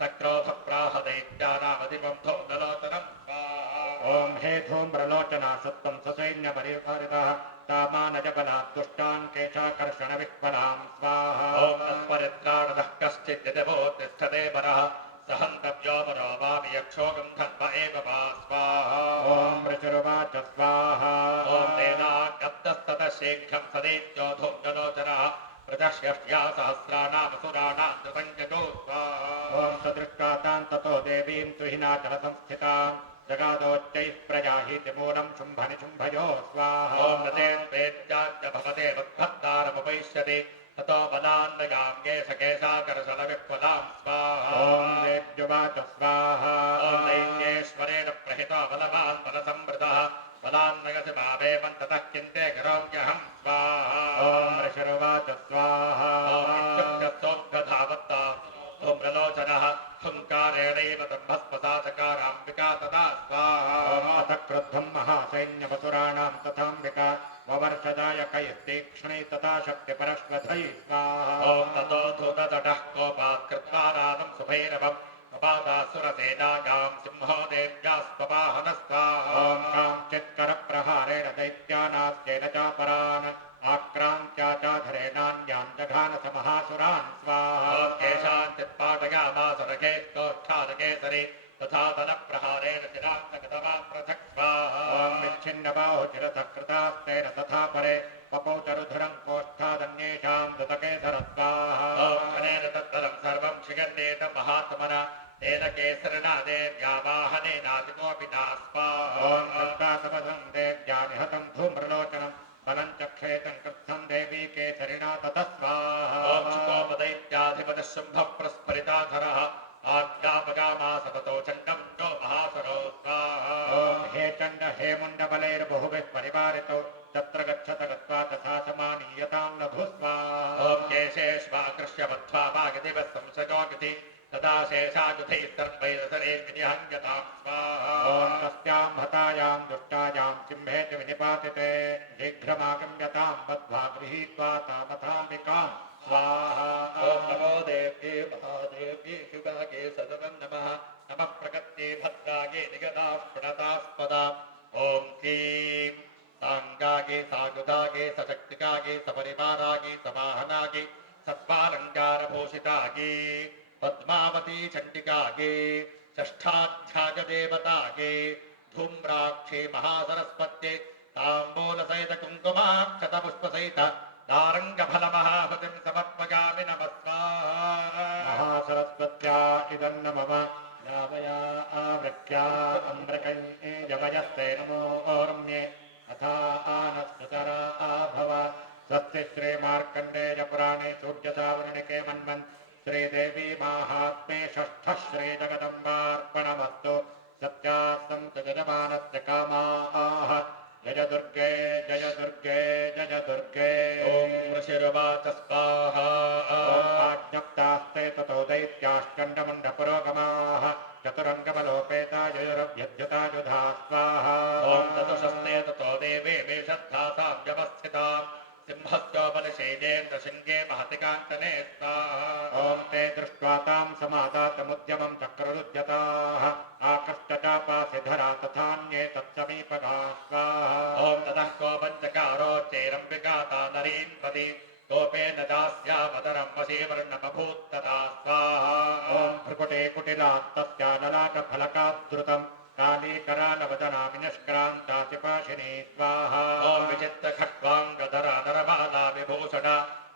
सक्रोधप्राह दैत्यानामधिपं धूम्रलोचनं स्वाहा ॐ हे धूम्रलोचना सत्त्वं ससैन्यपरिवारितः तामानजबलात् दुष्टान् केशाकर्षणविह्वलां स्वाहा ॐ तत्परित्राणदः कश्चित् यदवो तिष्ठते परः सहन्तव्यो मनो वामि यक्षो गन्धर्व एव वा स्वाहा ॐ ऋषिरुवाच स्वाहा ॐ तेनागब्दस्ततः शीघ्रं सदैत्यो धूम्रलोचनः प्रदश्यष्ट्या सहस्राणामसुराणां त्रिसङ्ख्यको स्वाहा ॐ सदृष्टा तां ततो देवीं तुहिनाचलसंस्थितां जगादोच्चैः प्रजाहीति मूलं शुम्भनि शुम्भयो स्वाहा ॐ नतेन्द्रेत्याद्य भवते मद्भक्तारमुपैष्यति ततो बलान्नगाङ्गे सकेशाकर्षणविह्वलां स्वाहा ॐ देव्युवाच स्वाहा ॐ दैत्येश्वरेण प्रहितो बलवान् बलसंवृतः बलान्नगसि भावेमं ततः किन्ते करोम्यहं स्वाहा ॐ ऋषिरुवाच स्वाहा इत्युक्तस्तोद्गधावत्ता धूम्रलोचनः हुङ्कारेणैव तद्भस्मसाचकाराम्बिका तदा स्वाहा अथ क्रुद्धं महासैन्यवसुराणां तथाम्बिका ववर्षदायकैस्तीक्ष्णैः तथा शक्तिपरश्वधैः स्वाहा ॐ ततो धूततटः कोपात् कृत्वा नादं सुभैरवम् अपादासुरसेनागां सिंहो देव्यास्त्ववाहनस्वाहा ॐ काञ्चित्करप्रहारेण दैत्यानास्येन चापरान् आक्रान्त्याचाधरेणान्यान् जघान स महासुरान् स्वाहा ॐ केषाञ्चित्पाटयामास रघेष्टोत्थानकेसरि तथा तनप्रहारेण चिरान्तगतवान् पृथक् स्वाहा ॐ विच्छिन्नबाहुचिरसकृतास्तेन तथा परे पपौ च रुधिरं कोष्ठादन्येषां दुतकेसरस्वाहा ॐ खनेन तत्तरं सर्वं शिगन्नेत महात्मना तेन केसरिणा देव्यावाहनेनादिकोऽपि नास्वाहा ॐ कृष्णासपदं देव्या निहतं धूम्रलोचनं बलं चक्षेतं कृत्स्थं देवी केसरिणा ततः स्वाहा ॐ शुकोपदैत्याधिपतिः शुम्भः प्रस्फुरिताधरः आज्ञापगामास ततो चण्डमुण्डो महासुरो स्वाहा ॐ हे चण्ड हे मुण्डबलैर्बहुभिः परिवारितो तत्र गच्छत गत्वा तथा समानीयतां लघु स्वाहा ॐ केशेष्वाकृष्य बद्ध्वा वागदिवः संसजोगति तदा शेषायुधैः सर्वैरसरेर्विनिहङ्गतां स्वाहा ॐ तस्यां हतायां दुष्टायां सिंहे च विनिपातिते शीघ्रमागम्यतां बद्ध्वा गृहीत्वा तामथाम्बिकां स्वाहा ॐ नमो देव्ये महादेव्ये शिवागे सततं नमः नमः प्रकृत्ये भद्रागे निगताः प्रणतास्पदा ॐ क्लीं साङ्गागे सायुधागे सशक्तिकागे सपरिवारागे समाहनागे सत्त्वालङ्कारभूषितागे पद्मावती चण्डिकागे षष्ठाध्यायदेवतागे धूम्राक्षे महासरस्वत्ये ताम्बूलसहित कुङ्कुमाक्षतपुष्पसहित नारङ्गफलमहाहुतिं समर्पयामि नमः स्वाहा महासरस्वत्या इदन्न मम यावया आवृत्या अम्रकैजवयस्ते नमो ओर्म्ये अथा आनस्तुतरा आभव स्वस्ति श्रीमार्कण्डेय पुराणे सूर्यसावर्णिके मन्वन् श्रीदेवी माहात्म्ये षष्ठः श्रीजगदम्बार्पणमस्तु सत्यास्तु यजमानस्य कामाः जय दुर्गे जय दुर्गे जय दुर्गे ॐ ऋषिरुवाच स्वाहा आज्ञप्तास्ते ततो दैत्याश्चण्डमुण्डपुरोगमाः चतुरङ्गमलोपेता ययुरभ्यध्यतायुधा स्वाहा ॐ ततुषस्ते ततो देवे मे श्रद्धासां व्यवस्थिताम् सिंहस्योपनिषेदेन्द्रशृङ्गे महति काञ्चने स्वाहा ॐ ते दृष्ट्वा तां समादातमुद्यमं चक्ररुद्यताः आकृष्टचापासिधरा तथान्ये तत्समीपगा स्वाहा ॐ ततः को पञ्चकारो चेरम्बिकाता नरीन्पति कोपेन दास्यामदरं वशीवर्णमभूत्तदा स्वाहा ॐ भ्रुकुटे कुटिलात्तस्या ललाटफलकाद्रुतं कालीकरालवदना विनिष्क्रान्तासिपाशिनी स्वाहा ॐ विचित्रखट्वाङ्गधरा नरमाला विभूषण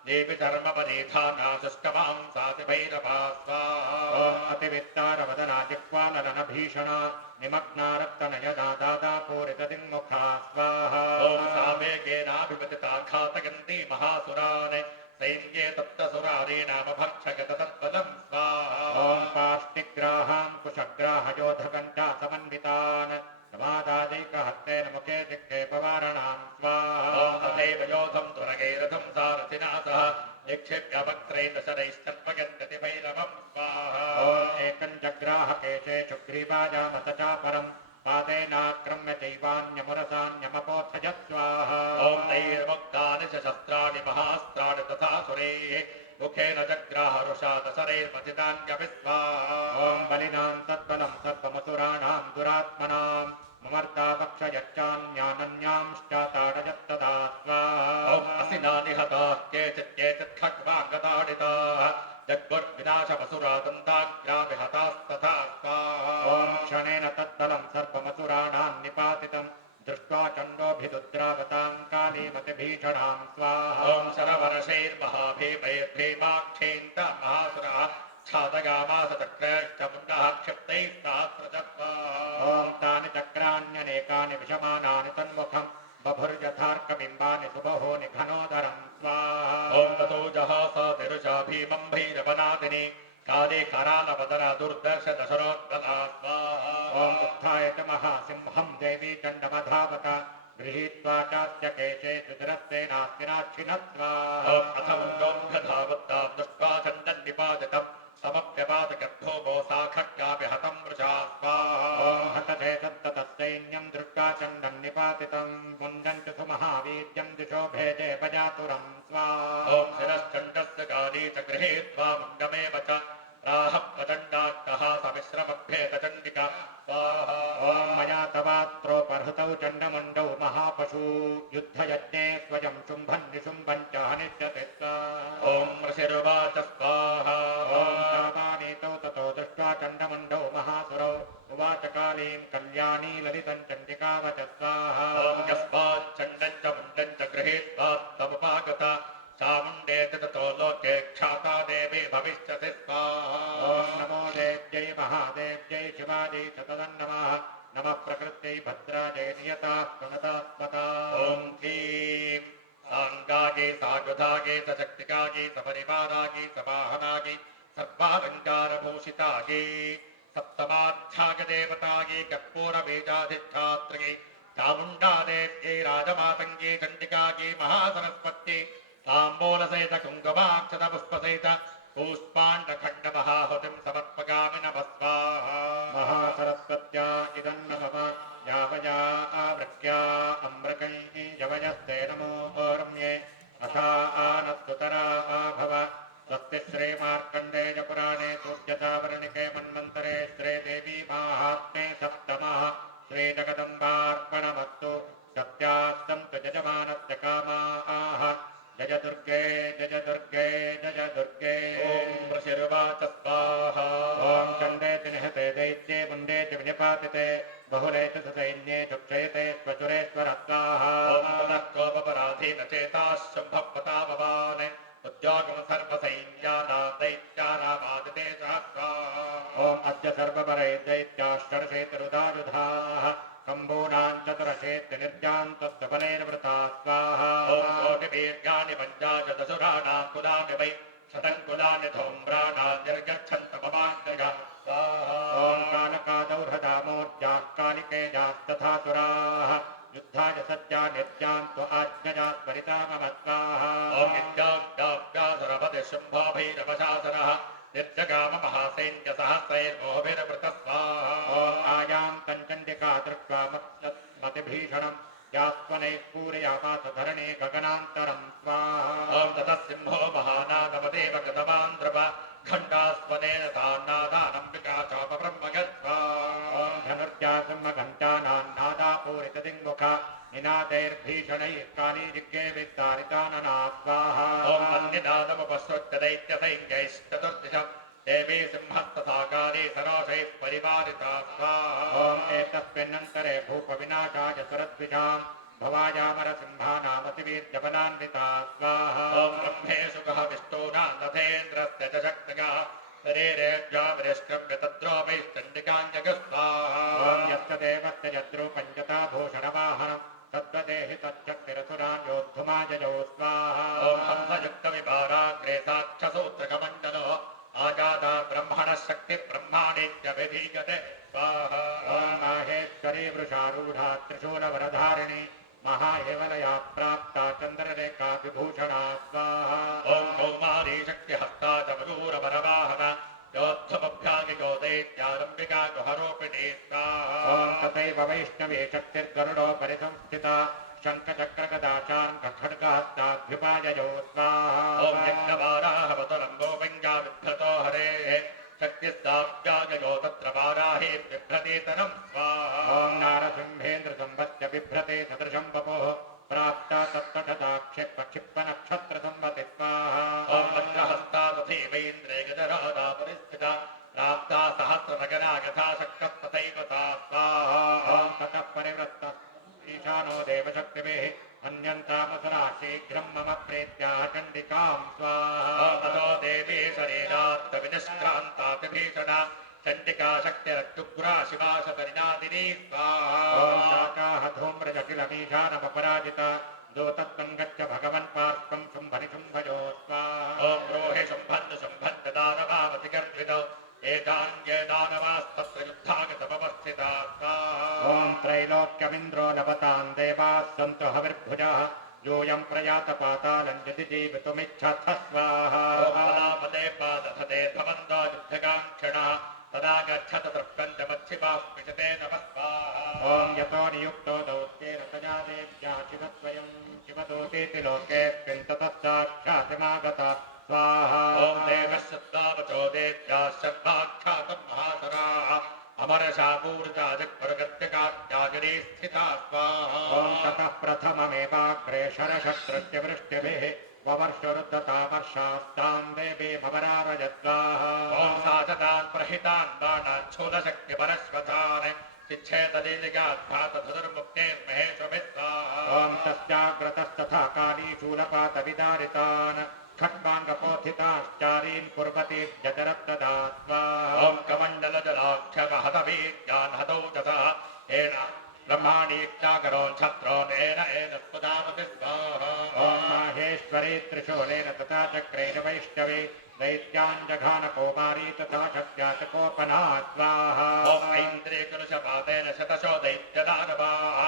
देवी धर्मपदेधाना शुष्कमांसाति भैरवा स्वाहा ॐ अतिवित्तारवदना जिह्वानलनभीषणा निमग्ना रक्तनयना दादापूरितदिङ्मुखा स्वाहा ॐ सा वेगेनाभिपतिता घातयन्ती महासुरान् सैन्ये तप्तसुरारीणामभक्षगततत्पदं स्वाहा ॐ पाष्टिग्राहां कुशग्राहयोधकण्ठा समन्वितान् समादादैकहस्तेन मुखे दिक्खे पवारणां स्वाहा ॐ तथैव योधं तुरगैरथं सारथिना सह निक्षिप्य वक्त्रैर्दशरैश्चर्पयन्ति भैरवं स्वाहा ॐ एकं जग्राहकेशे शुग्रीवाजामत चापरं पादेनाक्रम्य चैवान्यमुरसान्यमपोथयत् स्वाहा ॐ तैर्मुक्तानि च शस्त्राणि महास्त्राणि तथा सुरैः मुखेन जग्राहरुषा दशरैर्मथितान्यपि स्वाहा ॐ बलिनां तद्बलं सर्वमसुराणां दुरात्मनां ममर्तापक्षयच्चान्यानन्यांश्चाताडयत्तदा स्वाहा ॐ असिना निहताः केचित् खड्वाङ्गताडिताः जग्मुर्विनाशमसुरादन्ताग्रामि हतास्तथा स्वाहा ॐ क्षणेन तद्बलं सर्वमसुराणां निपातितं दृष्ट्वा चण्डोऽभिदुद्रावतां कालीमतिभीषणां स्वाहा ॐ शरवर्षैर्महाभीमैर्भीमाक्षेन्त महासुरः छादयामास चक्रश्चमुण्डः क्षिप्तैः सहस्रचत्वाः ॐ तानि चक्राण्यनेकानि विषमानानि तन्मुखं बभुर्यथार्कबिम्बानि सुबहोनि घनोदरं स्वाहा ॐ ततो जहासा तिरुषा भीमं भैरवनादिनी काले करालवदना दुर्दर्श दशरोत्पला स्वाहा ॐ उत्थाय च महासिंहं देवी चण्डमधावत गृहीत्वा चास्य केशे सुचिरस्तेनास्तिनाक्षिणः स्वाहा ॐ अथ मुण्डोऽङ्गधावत्तां दृष्ट्वा चण्डन्निपातितं समप्यपातगर्भोमो साखट्यापि हतं वृषा स्वाहा ॐ हतथे तत्ततः दृष्ट्वा चण्डन्निपातितं मुण्डं च सुमहावीर्यं दिशो भेदे भजातुरं स्वाहा ॐ शिरश्चण्डस्य काली च गृहीत्वा मुण्डमेव च राहः प्रचण्डाट्टः समिश्रमभ्येतचण्डिका स्वाहा ॐ मया तवात्रोपहृतौ चण्डमुण्डौ महापशु युद्धयज्ञे स्वयं शुम्भन् निशुम्भं च हनिष्यते स्वाहा ॐ ऋषिरुवाच स्वाहा ॐ तावानीतौ ततो दृष्ट्वा चण्डमुण्डौ महासुरौ उवाच कालीं कल्याणी ललितं चण्डिकावच स्वाहा ॐ यस्माच्चण्डं च मुण्डं च गृहीत्वा तमुपागत चामुण्डे ततो लोके ख्याता देवी भविष्यसि स्वाहा ॐ नमो देव्यै महादेव्यै शिवायै सतदन्नमः नमः प्रकृत्यै भद्रायै नियताः प्रणतात्मता ॐ क्लीं साङ्गायै सायुधायै सशक्तिकायै सपरिवारायै सवाहनायै सर्वालङ्कारभूषितायै सप्तमाध्यायदेवतायै कर्पूरबीजाधिष्ठात्र्यै चामुण्डा देव्यै राजमातङ्ग्यै चण्डिकायै महासरस्वत्यै ताम्बूलसहित कुङ्कुमाक्षत पुष्पसहित पुष्पाण्डखण्डमहाहुतिं समर्पयामि नमः स्वाहा महासरस्वत्या इदन्न मम यावया आवृत्या अम्रकैजवयस्ते नमो ओर्म्ये अथा आनस्तुतरा आभव स्वस्ति श्रीमार्कण्डेयपुराणे सूर्यसावर्णिके मन्वन्तरे श्रीदेवी माहात्म्ये सप्तमः श्रीजगदम्बार्पणमस्तु सत्यास्तन्तु यजमानस्य कामाः जय दुर्गे जय दुर्गे जय दुर्गे ॐ ऋषिरुवाच स्वाहा ॐ चण्डे च निहते दैत्ये मुण्डे च विनिपातिते बहुले च सैन्ये चुक्षयते स्वचुरेश्वरत्वाः ॐ ततः कोपपराधीन चेताः शुम्भपता भवान् उद्योगं सर्वसैन्यानां दैत्यानामादिते सहस्राः ॐ अद्य सर्वपरै दैत्याश्चर्षेतरुदायुधाः कम्बूनां चतुरशेत्यनिर्जान् तत्त्वबलेर्वृता स्वाहा ॐ कोटिवीर्याणि पञ्चाशदसुराणां कुलानि वै शतं कुलानि धूम्राणां निर्गच्छन्तमवाञ्छया स्वाहा ॐ कालकादौर्हदामूर्जाः कालिकेजास्तथा सुराः युद्धाय सज्जा नित्यान् त्व आज्ञया त्वरिता मम स्वाहा ॐ इत्याव्याव्यासुरपति शुम्भोभिरवशासनः निर्जगाम महासैन्यसहस्रैर्मोभिर्वृतः स्वाहा ॐ आयां कञ्चण्डिका दृष्ट्वा मतिभीषणं यास्वनैः पूरयामास धरणे गगनान्तरं स्वाहा ॐ ततः सिंहो महानादवदेव कृतवान् द्रव घण्टास्वनेन तान्नादानम्बिका चापब्रह्मगत्वा ॐ धनुर्जा सिंहघण्टानां नादापूरितदिङ्मुखा निनादैर्भीषणैः कालीजिज्ञे विस्तारितानना स्वाहा ॐ अन्यनादमुपसृत्य दैत्यसैन्यैश्चतुर्दिशम् देवी सिंहस्तथाकाली सरोषैः परिवारिता स्वाहा ॐ एतस्मिन्नन्तरे भूपविनाशाय सुरद्विषां भवायामरसिंहानामतिवीर्यबलान्विता स्वाहा ॐ ब्रह्मेशुकः विष्णूनान्नथेन्द्रस्य च शक्तगः शरीरेभ्यामिरिष्क्रम्य तद्रोपैश्चण्डिकाञ्जगस्वाहा ॐ यस्य देवस्य यद्रूपञ्जता भूषणवाहनं तद्वदेहि तच्चक्तिरसुरान् योद्धुमाजयो स्वाहा ॐ हंसयुक्तविभाराग्रे साक्षसूत्रकमण्डलो आजादा ब्रह्मणः शक्तिब्रह्माणीत्यभिधीयते स्वाहा ॐ माहेश्वरी वृषारूढा त्रिशूलवरधारिणी महाहेवलया प्राप्ता चन्द्ररेखा विभूषणा स्वाहा ॐ कौमारी शक्तिहस्ता च मयूरवरवाहन योद्धमभ्यागिगो दैत्यारम्बिका गुहरोपिणी स्वाहा ॐ तथैव वैष्णवी शक्तिर्गरुडोपरि संस्थिता शङ्खचक्रगदाचार्ङ्खड्गहस्ताभ्युपाययो स्वाहा ॐ यज्ञवाराहवतुलम्बो विभ्रतो हरेः शक्तिस्ताभ्यागयो तत्र वाराहे बिभ्रतीतनं स्वाहा ॐ नारसिंहेन्द्रसंवत्य बिभ्रते सदृशं वपुः प्राप्ता तत्तटदाक्षिप्तक्षिप्तनक्षत्रसंवति स्वाहा ॐ वज्रहस्ता तथैवैन्द्रे गजरादा परिस्थिता प्राप्ता सहस्रनगरा यथा शक्तस्तथैव सा स्वाहा ॐ ततः परिवृत्त ईशानो देवशक्तिभिः मन्यन्तामसुरा शीघ्रं मम प्रीत्या चण्डिकां स्वाहा ततो देवी शरीरात्तविनिष्क्रान्तातिभीषणा चण्डिका शक्तिरत्युग्रा शिवा शतरिनादिनी स्वाहा ॐ शाकाः धूम्रजटिलमीशानमपराजिता दूतत्वं गच्छ भगवन् पार्श्वं शुम्भनिशुम्भयो स्वाहा ॐ ब्रूहि शुम्भन् दानवावति गर्भितौ एतान्ये दानवास्तत्र युद्धागतमवस्थिता स्वाहा ॐ त्रैलोक्यमिन्द्रो लभतां देवाः सन्तु हविर्भुजः योऽयं प्रयातपातालं यदि जीवितुमिच्छथ स्वाहा ॐ पदापदे पादधते भवन्तो युद्धकाङ्क्षिणः तदा गच्छत तृप्कञ्चमच्छिवाः पिशते नमः स्वाहा ॐ यतो नियुक्तो दौत्येन तया देव्या शिवद्वयं शिवदूतीति लोकेऽस्मिन् ततः साक्षातिमागता स्वाहा ॐ देवश्चत्वावचो देव्याः शर्वाख्यातं महासुराः अमरशापूर्जा जग्प्रगत्यकात्याजरी स्थिता स्वाहा ॐ ततः प्रथममेवाग्रे शरशस्त्रस्य वृष्टिभिः ववर्षरुद्धतामर्षास्तां देवीमवरारजत्वाहा ॐ साचतान् प्रहितान् बाणान् शूलशक्तिपरश्वतान् चिच्छेदलीलिगाद्घातधुर्मुक्तेर्महेश्वभिः स्वाहा ॐ तस्याग्रतस्तथा काली शूलपातविदारितान् खड्गाङ्गपोथिताश्चारीन् कुर्वती जठरत्तदा स्वाहा ॐ कमण्डलजलाक्षमहतवीर्यान् हतौ तथा येन ब्रह्माणीत्याकरोन् छत्रोनेन येन स्फुटामति स्वाहा ॐ माहेश्वरी त्रिशूलेन तथा चक्रेण वैष्णवी दैत्याञ्जघानकौमारी तथा शक्त्या च कोपना स्वाहा ॐ ऐन्द्रियकलशपातेन शतशो दैत्यदानवाः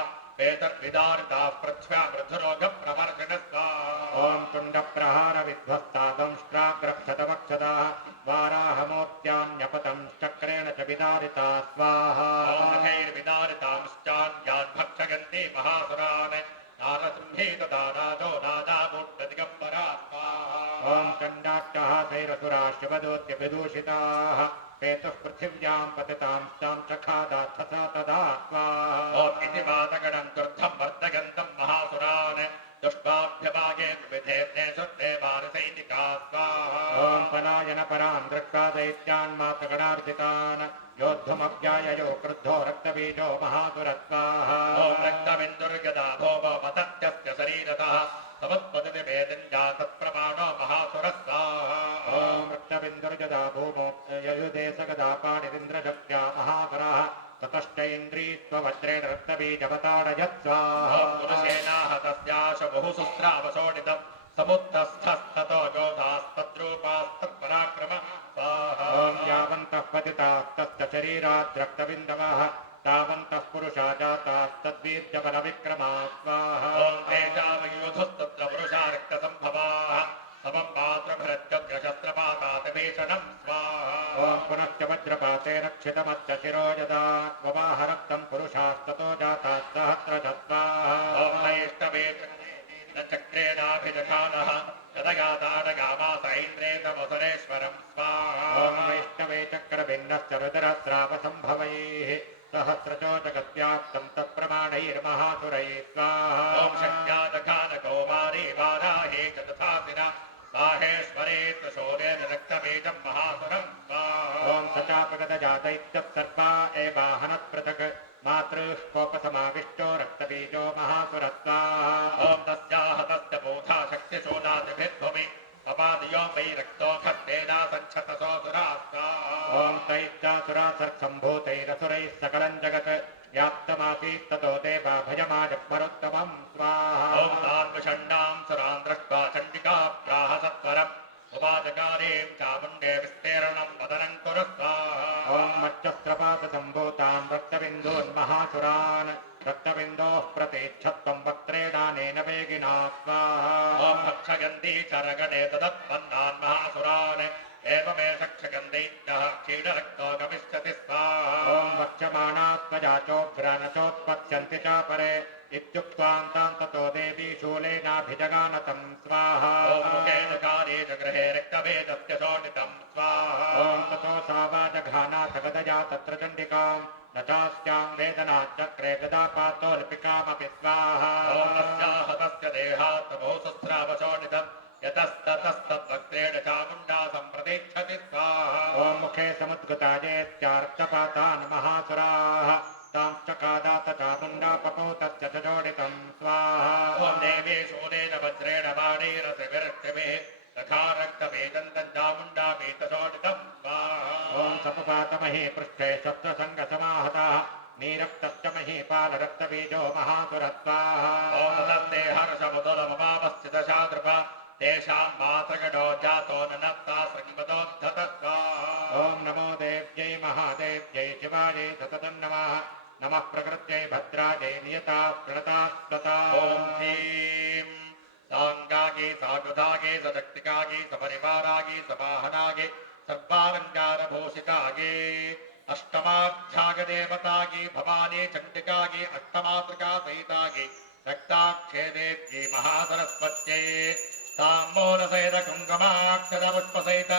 एतद्विदारिताः पृथ्व्या मृधुरोगप्रवर्षण स्वाहा ॐ तुण्डप्रहारविध्वस्ता दंष्ट्राग्रक्षतवक्षदाः वाराहमूर्त्यान्यपतंश्चक्रेण च विदारिता स्वाहा ॐ नखैर्विदारितांश्चान्यान् भक्षयन्ति महासुरान् नारसिंहे तदा नादो नादामूर्तदिगम्बरा स्वाहा ॐ चण्डाट्टहासैरसुरा शिवदूत्यभिदूषिताः पेतुः पृथिव्यां पतितांस्तां चखादात्थसा तदा स्वाहा ॐ इति वादगणं दुर्धं वर्धयन्तं महासुरान् दुष्टाभ्यभागे विविधेर्ने शुद्धे वारसैनिका स्वाहा ॐ पलायनपरां दृष्ट्वा दैत्यान् मातगणार्जितान् योद्धुमव्याययो क्रुद्धो रक्त रक्तबीजो महासुरस्वाहा ॐ रक्तबिन्दुर्यदा भोमो मतत्यस्य शरीरतः समुत्पतति वेदञ्जा तत्प्रमाणो महासुरस्वाहा ॐ रक्तबिन्दुर्यदा भूमो ययुधे सगदा पाणिरिन्द्रजप्त्या महासुरः ततश्चैन्द्रीत्ववज्रेण रक्तबीजवताडयत्स्वाहा पुरुषेणाहतस्याश बहुसुस्रावशोणितम् समुत्तस्थस्ततो योधास्तद्रूपास्तत्पराक्रम स्वाहा ॐ यावन्तः पतितास्तस्य शरीराद्रक्तबिन्दवः तावन्तः पुरुषा जातास्तद्वीर्यबलविक्रमा स्वाहा ॐ तेषामयोधुस्तत्र पुरुषा रक्तसम्भवाः समं मातृभृत्यग्रशस्त्रपातातभीषणं स्वाहा ॐ पुनश्च वज्रपातेन क्षितमस्य शिरो यदा ववाह रक्तं पुरुषास्ततो जातात् सहस्रशस्वाहा ॐ नैष्टवे चक्रेणाभिजघानः यदगाताडगामास ऐन्द्रेन्द्रमुसरेश्वरं स्वाहा ॐ वैष्णवे चक्रभिन्नश्च रुद्रस्रावसम्भवैः सहस्रशो जगत्व्याप्तं तत्प्रमाणैर्महासुरैः स्वाहा ॐ शक्यादघानकौमारी वाराहे च तथासिना स्वाहेश्वरे त्रिशूलेन रक्तबीजं महासुरं स्वाहा ॐ सचापगतजातैत्यः सर्वा एवाहनत्पृथक् मातृः कोपसमाविष्टो रक्तबीजो महासुरस्वाहा ॐ तस्याः तस्य बोधा शक्तिशूलादिभिर्भूमि अपादयो वै रक्तो खत्तेना सञ्छतसोऽसुरा स्वाहा ॐ तैश्चासुरासर्सम्भूतैरसुरैः सकलं जगत् व्याप्तमासीत् ततो देवा भजमाजमरुत्तमं स्वाहा ॐ तान् विषण्णां सुरान् दृष्ट्वा चण्डिका प्राह सत्वरम् उपाजकारीं चामुण्डे विस्तीर्णं वदनं कुरु स्वाहा ॐ मच्चस्त्रपातसम्भूतां रक्तबिन्दून्महासुरान् रक्तबिन्दोः प्रतीच्छत्वं वक्त्रेणानेन वेगिना स्वाहा ॐ भक्षयन्ती चरगणे तदत्पन्नान् महासुरान् एवमेष क्षगन्दैत्यः क्षीणरक्तो गमिष्यति स्वाहा ॐ वक्ष्यमाणात्मजा चोग्रानचोत्पत्स्यन्ति चापरे इत्युक्त्वान्तां ततो देवी शूलेनाभिजगानतं स्वाहा ॐ मुखेन काले च गृहे रक्तभेदस्य शोणितं स्वाहा ॐ ततो सा वाजघानाथ गदया तत्र चण्डिकां न चास्यां वेदनाच्चक्रे गदापातोऽल्पिकामपि स्वाहा ॐ तस्याः तस्य देहात् बहुसहस्रावशोणितं यतस्ततस्तद्वक्त्रेण चामुण्डा सम्प्रतीक्षति स्वाहा ॐ मुखे समुद्गतायेत्यार्तपातान् महासुराः तांश्चकादात चामुण्डा पपोतस्य च जोडितं स्वाहा ॐ देवी शूलेन वज्रेण बाणैरसविरक्तिभिः तथा रक्तवेदन्तं चामुण्डा पीतशोणितं स्वाहा ॐ सपपातमही पृष्ठे शस्त्रसङ्गसमाहताः नीरक्तश्च महीपालरक्तबीजो महासुरस्वाहा ॐ तदन्ते हर्षमुदुलमपावस्थितशादृप तेषां मातृगणो जातो ननत्ता श्रृङ्गतोद्धत स्वाहा ॐ नमो देव्यै महादेव्यै शिवायै सततं नमः नमः प्रकृत्यै भद्रायै नियता प्रणता स्वता ॐ ह्रीं साङ्गागे सागुधागे सशक्तिकागे सपरिवारागे सवाहनागे सर्वालङ्कारभूषितागे अष्टमाध्यागदेवतागे भवानी चण्डिकागे अष्टमातृका सहितागे रक्ताक्षेदेव्यै महासरस्वत्यै ताम्बूलसहित कुङ्कुमाक्षरपुष्पसहित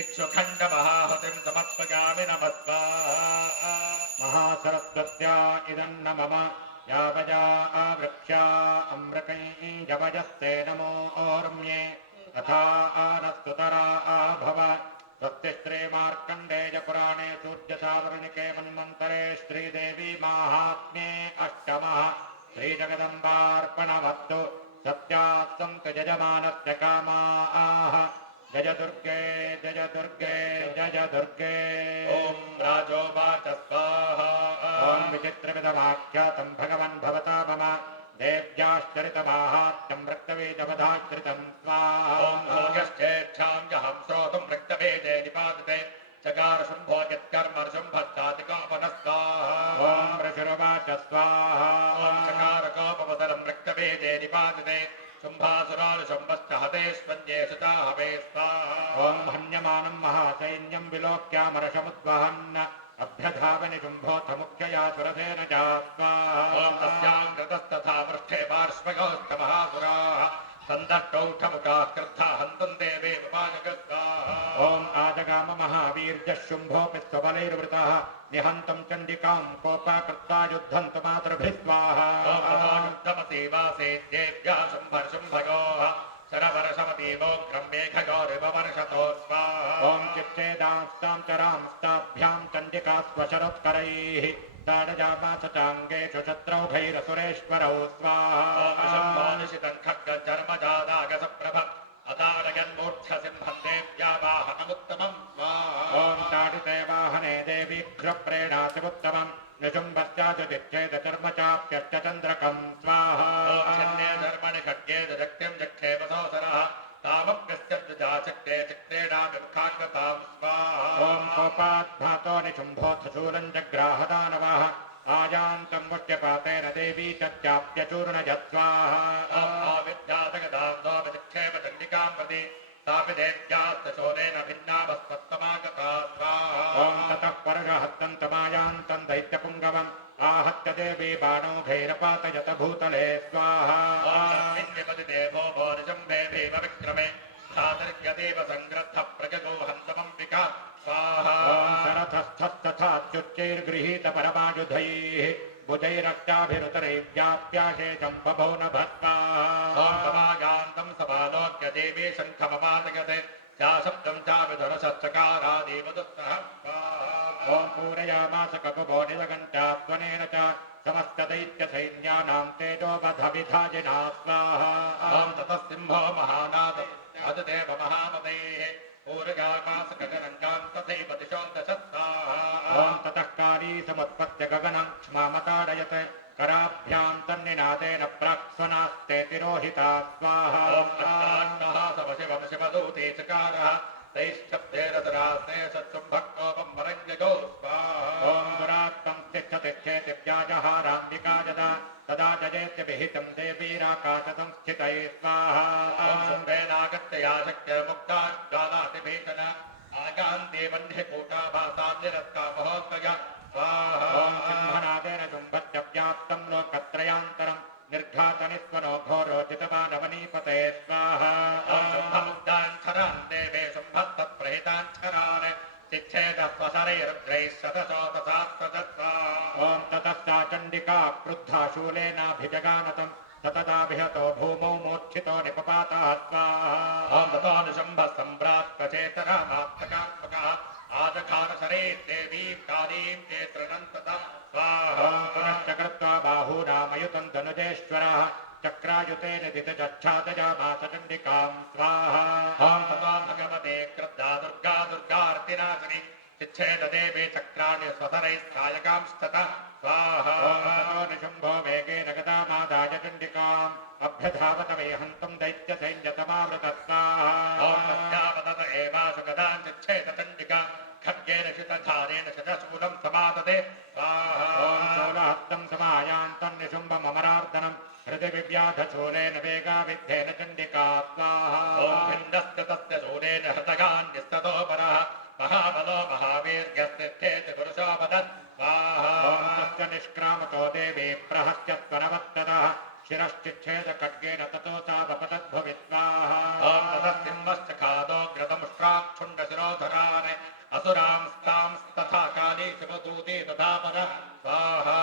इक्षुखण्डमहाहतिं समर्पयामि नमस्वा महासरस्वत्या इदं न मम यावजा आवृक्षा अमृकैजवजस्ते नमो ओर्म्ये तथा आनस्तुतरा आभव स्वस्ति श्रीमार्कण्डेयपुराणे सूर्यसावर्णिके मन्वन्तरे श्रीदेवी माहात्म्ये अष्टमः श्रीजगदम्बार्पणवस्तु सत्यात्सन्तु यजमानस्य कामाः जय दुर्गे जय दुर्गे जय दुर्गे ॐ राजोवाच स्वाहा ॐ विचित्रविदमाख्यातं भगवन् भवता मम देव्याश्चरितमाहात्म्यं रक्तबीजवधाश्रितं स्वाहा ॐ भोगश्चेच्छां यहं श्रोतुं रक्तबीजे निपातते चकार शुम्भो यत्कर्मर्शुम्भत्सातिकोपनस्वाहा ॐ ऋषिरुवाच स्वाहा ॐ चकारकोपवदनं रक्तबीजे निपातते शुम्भासुरानुशुम्भश्च हतेष्वन्येषु चाहवे स्वाहा ॐ हन्यमानं महासैन्यं विलोक्यामरशमुद्वहन् अभ्यधावनि शुम्भोऽथ मुख्यया सुरसेन च स्वाहा ॐ तस्यां कृतस्तथा पृष्ठे पार्श्वगौस्तमहासुराः सन्दष्टौष्ठमुखाः क्रुद्धा हन्तुं देवे विभाजगस्वाहा ॐ आजगाम महावीर्यः शुम्भोऽपि स्वबलैर्वृतः निहन्तं चण्डिकां कोपाकृत्वा युद्धन्तु मातृभिः स्वाहा ॐ महायुद्धमतीवासे देव्या शुम्भर्शुम्भयोः शरवर्षमतीवोग्रं मेघगौरिववर्षतो स्वाहा ॐ चिच्छेदांस्तां चरांस्ताभ्यां चण्डिका स्वशरोत्करैः ताडजामास चाङ्गेषु शत्रौभैरसुरेश्वरौ स्वाहा निशितं खड्गं चर्मजादागसप्रभ अताडयन्मूर्च्छसिंहं देव्यावाहनमुत्तमं स्वाहा ॐ ताडिते वाहने देवी क्षुप्रेणासिमुत्तमम् निशुम्भश्चाजुदिच्छेदचर्मचाप्यश्चन्द्रकं स्वाहा छिन्ने धर्मणि खड्गे दक्षिं जक्षेम सोऽसरः तामप्यश्चक्ते चित्रेणाभिमुखाग्रतां स्वाहा ॐ कोपाद्भातो निशुम्भोऽथ शूलं जग्राहदानवः आयान्तं मुष्ट्यपातेन देवी तच्चाप्यचूर्णजत् स्वाहा विद्यातगदां सोऽभिक्षेप चण्डिकां प्रति तापिदेव्यास्तशोरेण भिन्नाभस्वत्तमागता स्वाहा ॐ ततः परशहस्तन्तमायान्तं दैत्यपुङ्गवम् आहत्य देवी बाणोघैरपातयत भूतले स्वाहा देवो भोरिशम्भे भीम विक्रमे धातर्यदेव सङ्ग्रद्धः प्रजगो हन्तमम्बिका स्वाहा शरथस्थस्तथाच्युच्चैर्गृहीत परमायुधैः भुजैरक्ताभिरुतरैव्याप्याशेषं बभो न भस्मायान्तं समालोक्य देवी शङ्खमपादयते चाशब्दं चाविधुरशस्त्रकारादेवदुत्तः ॐ पूरयामास ककुबोनिदगञ्चात्वनेन च समस्तदैत्यसैन्यानां तेजोवधविधाजिना स्वाहा ॐ ततः सिंहो महानाद अददेव महामतेः पूरयामास गगनङ्गां तथैव दिशो दशस्ताः ॐ ततः काली समुत्पत्य गगनं क्ष्मामताडयत् कराभ्यां तन्निनादेन प्राक्स्वनास्ते तिरोहिता स्वाहा शिवं शिवदूते चकारः तैश्चब्देरतरास्ते सत्सुम्भक्तोपं वरञ्जगो स्वाहा ॐ दुरात्मं तिष्ठति चेति व्याजहाराम्बिका यदा तदा जजेत्य विहितं देवीराकाशसंस्थितैः स्वाहा शुम्भेनागत्य या शक्य मुक्ता ज्वालातिभीषण आगान्ते वह्नि कूटाभासां निरस्का महोत्तया स्वाहा ॐ सिंहनादेन शुम्भस्य व्याप्तं लोकत्रयान्तरं निर्घातनिस्वनो घोरोचितमानवनीपते स्वाहा शुम्भमुग्धान् देवे शुम्भत्तत्प्रहितान् चिच्छेदस्वशरैरुद्रैः शतशोतसात्वदत्वा ॐ ततः सा चण्डिका क्रुद्धा शूलेनाभिजगानतं सतताभिहतो भूमौ मूर्च्छितो निपपातः स्वाहा ॐ ततोऽनुशम्भः सम्भ्रात्प्रचेतरामात्मकात्मकः आजखारशरे देवीं कालीं चेत्रनन्ततः स्वाहा पुनश्च कृत्वा बाहूनामयुतं धनुजेश्वरः चक्रायुतेन दितजच्छादयामास चण्डिकां स्वाहा ॐ ततो भगवते क्रुद्धा दुर्गा दुर्गार्तिनाशिनी चिच्छेददेवे चक्राणि स्वसरैः सायकां स्ततः स्वाहा ॐ ततो निशुम्भो वेगेन गदामादाय चण्डिकाम् अभ्यधावत वै हन्तुं दैत्यसैन्यतमावृतस्वाहा ॐ तस्यावदत एवासु गदां चिच्छेदचण्डिका खड्गेन शितधारेण शतशूलं समाददे स्वाहा ॐ शूलहस्तं समायान्तं निशुम्भममरार्दनं हृदि विव्याधशूलेन वेगाविद्धेन चण्डिका स्वाहा ॐ भिन्नस्य तस्य शूलेन हृतगान्यस्ततो परः महाबलो महावीर्यस्तिष्ठेति पुरुषोपदत् स्वाहा ॐ तस्य निष्क्रामतो देवी प्रहस्य स्वनवत्ततः शिरश्चिच्छेद खड्गेन ततो सा वपतद्भुवि स्वाहा ॐ ततः सिंहश्च खादोग्रतमुष्ट्राक्षुण्डशिरोधरान् असुरां स्तांस्तथा काली शिवदूते तथा पर स्वाहा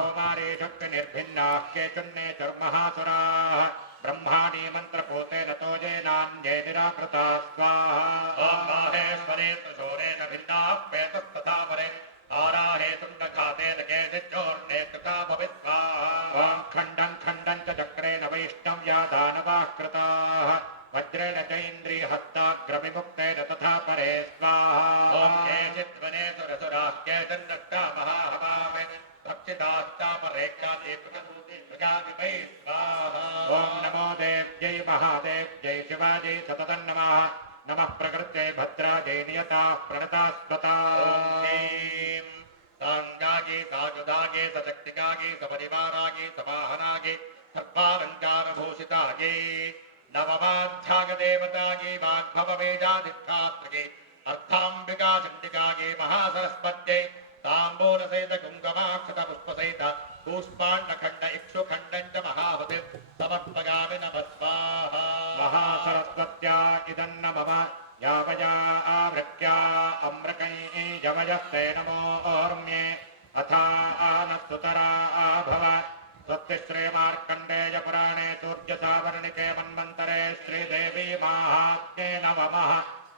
ओमारी शक्तिनिर्भिन्नाः केचुन्ने चर्महासुराः ब्रह्माणि मन्त्रपूतेन तोजेनान्ये निराकृता स्वाहा ॐ माहेश्वरे त्रिशूरेण भिन्नाः पेतस्तथा परे ताराहे तुण्डघातेन केचिच्चोर्णे कृता भवित् स्वाहा ॐ खण्डं खण्डं च चक्रेण वैष्णव्या दानवाः कृताः वज्रेण चैन्द्रियहस्ताग्रविमुक्तेन तथा परे स्वाहा ॐ केचिद्वने सुरसुराः केचिन्नष्टा महाहवामे भक्षितास्तापरेक्षादे प्रगामिमै स्वाहा ॐ नमो देव्यै महादेव्यै शिवायै सततं नमः नमः प्रकृत्यै भद्रायै नियताः प्रणतास्पता ॐ साङ्गागे साजुदागे सशक्तिकागे सपरिवारागे समाहनागे सर्वालङ्कारभूषितागे नवमाध्यागदेवतागे वाग्भववेदाधिष्ठात्रिगे अर्थाम्बिका चण्डिकागे महासरस्वत्यै ताम्बूलसहित कुङ्गमाक्षतपुष्पसहित कूष्माण्डखण्ड इक्षुखण्डं च महाहुतिं समर्पयामि नमः स्वाहा महासरस्वत्या इदन्न मम यावया आवृत्या अमृकैजमयस्ते नमोऽर्म्ये अथा आनस्तुतरा भव स्वस्ति श्रीमार्कण्डेय पुराणे सूर्यसावर्णिके मन्वन्तरे श्रीदेवी माहात्म्ये नमः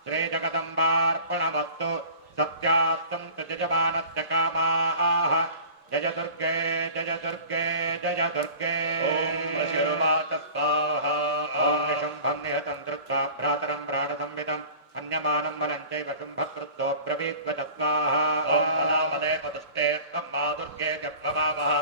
श्रीजगदम्बार्पणमस्तु सत्यास्तु यजमानस्य कामाः जय दुर्गे जय दुर्गे जय दुर्गे ॐ वशिरुवाच स्वाहा ॐ निशुम्भं निहतं धृत्वा भ्रातरं प्राणसंविदम् अन्यमानं बलं चैव शुम्भक्रुद्धो ब्रवीद्वच स्वाहा ॐ मदामदे पतुष्टे त्वं मा दुर्गे जप्पवावः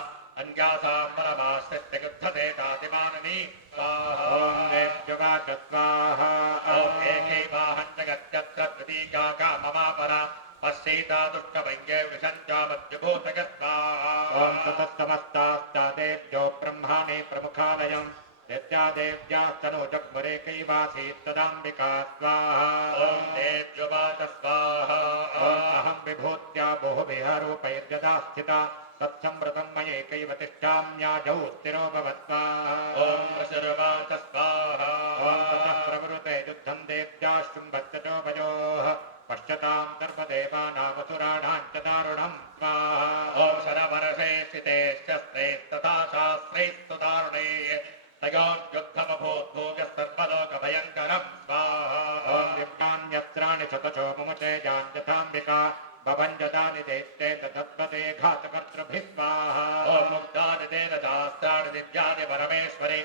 अन्यासां परमाश्रित्य युद्धते चातिमाननी स्वाहा ॐ देव्युवाच स्वाहा ॐ एकैवाहं जगत्यत्र द्वितीया काममापरा पश्यैता दुष्टवैज्ञे वृषञ्चामद्युभूतय स्वाहा ॐ ततस्तमस्तास्ता देव्यो ब्रह्माणि प्रमुखालयम् यज्ञादेव्यास्तनो जग्मुरेकैवासीत् तदाम्बिका स्वाहा ॐ देव्युवाच स्वाहा ॐ अहं विभूत्या बहुविहरूपैर्यदा स्थिता तत्संवृतं मयैकैव तिष्ठाम्याजौ स्थिरो भवत् स्वाहा ॐ वशिरुवाच स्वाहा ॐ ततः प्रवृते युद्धं देव्याः शुम्भश्च चोभयोः पश्यतां सर्वदेवानामसुराणां च दारुणं स्वाहा ॐ शरवर्षे स्थितेश्चस्त्रैस्तथा शास्त्रैस्तु दारुणे तयोर्युद्धमभूद्भूयः सर्वलोकभयङ्करं स्वाहा ॐ दिव्यान्यस्त्राणि शतशो मुमुचे यान्यथाम्बिका भवञ्जदानि दैत्ये तत्पदे घातकर्तृभिः स्वाहा ॐ मुक्तानि तेन शास्त्राणि दिव्यानि परमेश्वरि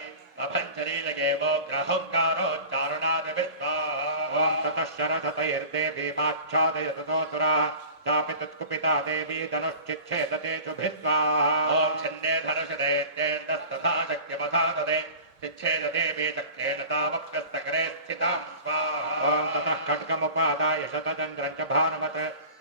अभञ्जलीलगेवोग्रहुङ्कारोच्चारणादिभिः स्वाहा ॐ ततः शरथतैर्देवी माच्छादयततोऽसुराः सापि तत्कुपिता देवी धनुश्चिच्छेदते शुभिः स्वाहा ॐ छन्ने धनुषदेत्येतस्तथा शक्यमथा तदे चिच्छेद देवी चक्रेण तावप्यस्तकरे स्थितां स्वाहा ॐ ततः खड्गमुपादाय शतचन्द्रं च भानुमत्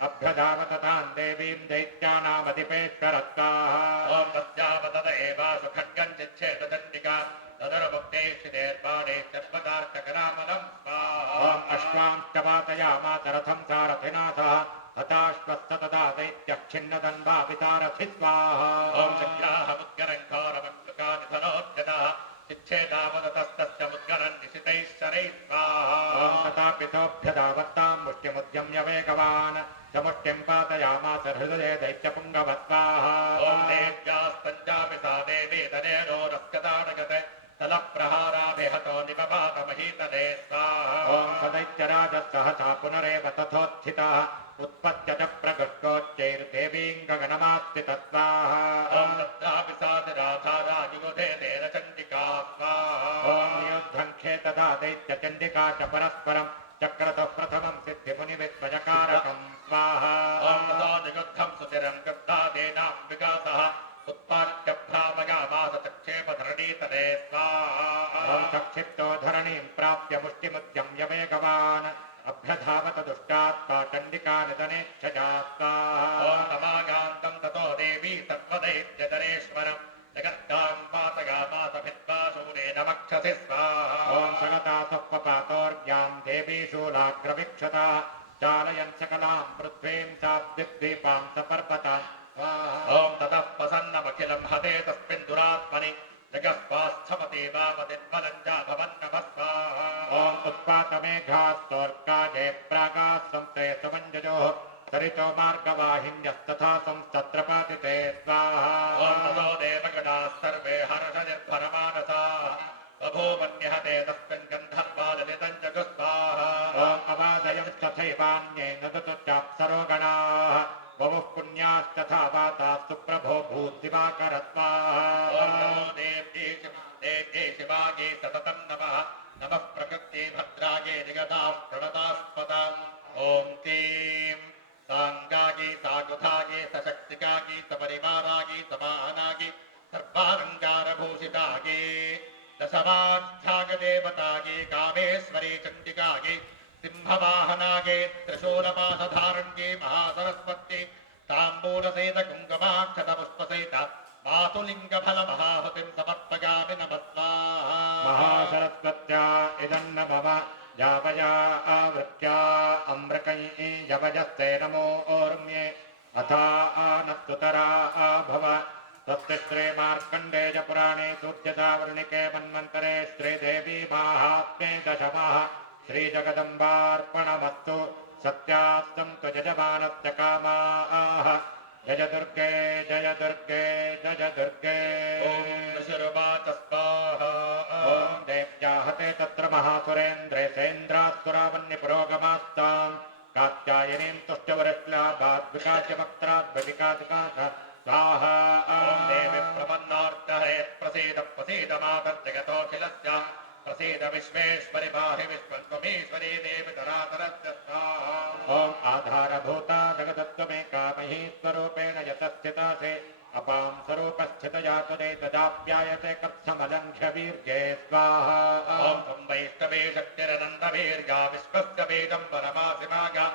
अभ्यधावत तां देवीं दैत्यानामधिपेश्वर स्वाहा ॐ तस्यावतत एवासु खड्गं चिच्छेद दण्डिका तदनुमुक्तेश्चिदेर्बाणे चर्मदार्चकरामलं स्वाहा ॐ अश्वांश्च वातयामास रथं सारथिनाथः हताश्वस्त तदा दैत्यः छिन्नदन्वावितारथि स्वाहा ॐ सग्राहमुद्गरङ्कारमङ्गकानि धनोद्यतः चिच्छेदावदतस्तस्य मुद्गरन् निशितैः शरैः स्वाहा ॐ तथापितोऽभ्यधावत्तां मुष्टिमुद्यम्य वेगवान् स मुष्टिं पातयामास हृदये दैत्यपुङ्गवत् स्वाहा ॐ देव्यास्तञ्जापि सा देवी तनेरोरस्कताडगत तलप्रहाराभिहतो निपपातमहीतले स्वाहा ॐ स दैत्यराजः सहसा पुनरेव तथोत्थितः उत्पद्य च प्रकृष्टोच्चैर्देवीं गगनमास्थितः स्वाहा ॐ तत्रापि सा राधाराजुगुधे तेन चण्डिका स्वाहा ॐ नियुद्धं खेतदा दैत्यचण्डिका च परस्परं चक्रतः प्रथमं सिद्धिमुनिविद्वयकारकं स्वाहा ॐ ततो नियुद्धं सुचिरं गद्धा तेनां विकासः उत्पाट्य भ्रामयामास चक्षेपधरणीतले स्वाहा ॐ सक्षिप्तो धरणीं प्राप्य मुष्टिमुद्यम्य वेगवान् अभ्यधावत दुष्टात्मा चण्डिका निधनेच्छजा स्वाहा ॐ तमागान्तं ततो देवी तत्त्वदैत्यधरेश्वरं जगत्तां पातयामास भित्त्वा शूलेन वक्षसि स्वाहा ॐ सगता सप्पपातोर्व्यां देवी शूलाग्रवीक्षता चालयन् सकलां पृथ्वीं सा द्विद्वीपां सपर्वतां स्वाहा ॐ ततः प्रसन्नमखिलं हते तस्मिन् दुरात्मनि जगस्वास्थमते वामदिन्बलञ्जा भवन्नभः स्वाहा ॐ उत्पातमेघास्तोर्काजे प्रागाः संस्ते समञ्जयोः सरितो मार्गवाहिन्यस्तथा संस्तत्र पातिते स्वाहा ॐ ततो देवगणाः सर्वे हर्षनिर्भरमानसाः बभूवन्यहते तस्मिन् गन्धर्वाललितं जगस्वाहा ॐ अवादयंस्तथैवान्ये नदतु चाप्सरो गणाः बभुः पुण्यास्तथा वातास्तु प्रभो भूद्दिवाकर स्वाहा ॐ नमो देव्ये शिवाये सततं नमः नमः प्रकृत्यै भद्रायै निगताः प्रणतास्पदाम् ॐ क्लीं साङ्गायै सागुधायै सशक्तिकायै सपरिवारायै समानायै सर्वालङ्कारभूषितायै दशवाध्यागदेवतायै कामेश्वरी चण्डिकायै सिंहवाहनायै त्रिशूलपाशधारण्यै महासरस्वत्यै ताम्बूलसहितकुङ्कुमाक्षतपुष्पसहित मातुलिङ्गफलमहाहुतिं समर्पयामि नमः स्वाहा महासरस्वत्या इदन्न मम यावया आवृत्या अमृकैः यवजस्ते नमो ओर्म्ये अथा आनत्तुतरा भव तत्श्री मार्कण्डेय पुराणे सूर्यदावर्णिके मन्वन्तरे श्रीदेवी माहात्म्ये दशमः श्रीजगदम्बार्पणमस्तु सत्यास्तन्तु यजमानस्य कामाः जय दुर्गे जय दुर्गे जय दुर्गे ॐ विशुरुवाच स्वाहा ॐ देव्याहते तत्र महासुरेन्द्रे सेन्द्रासुरावन्यपुरोगमास्ताम् कात्यायनीं तुष्टवरश्लाभाद्विकाच्यवक्त्राद्वदिकादिकाश स्वाहा प्रसीद प्रसीद मातर्जगतोऽखिलस्य प्रसीद विश्वेश्वरि पाहि विश्वं त्वमीश्वरी देवि तरातरस्य स्वाहा ॐ आधारभूता जगदत्वमेका महीस्वरूपेण यतस्थितासे अपां स्वरूपस्थितया त्वदैतदाप्यायते कत्थमलङ्घ्य वीर्ये स्वाहा ॐ त्वं वैष्णवे शक्तिरनन्दवीर्या विश्वस्य वेदं परमासिमागा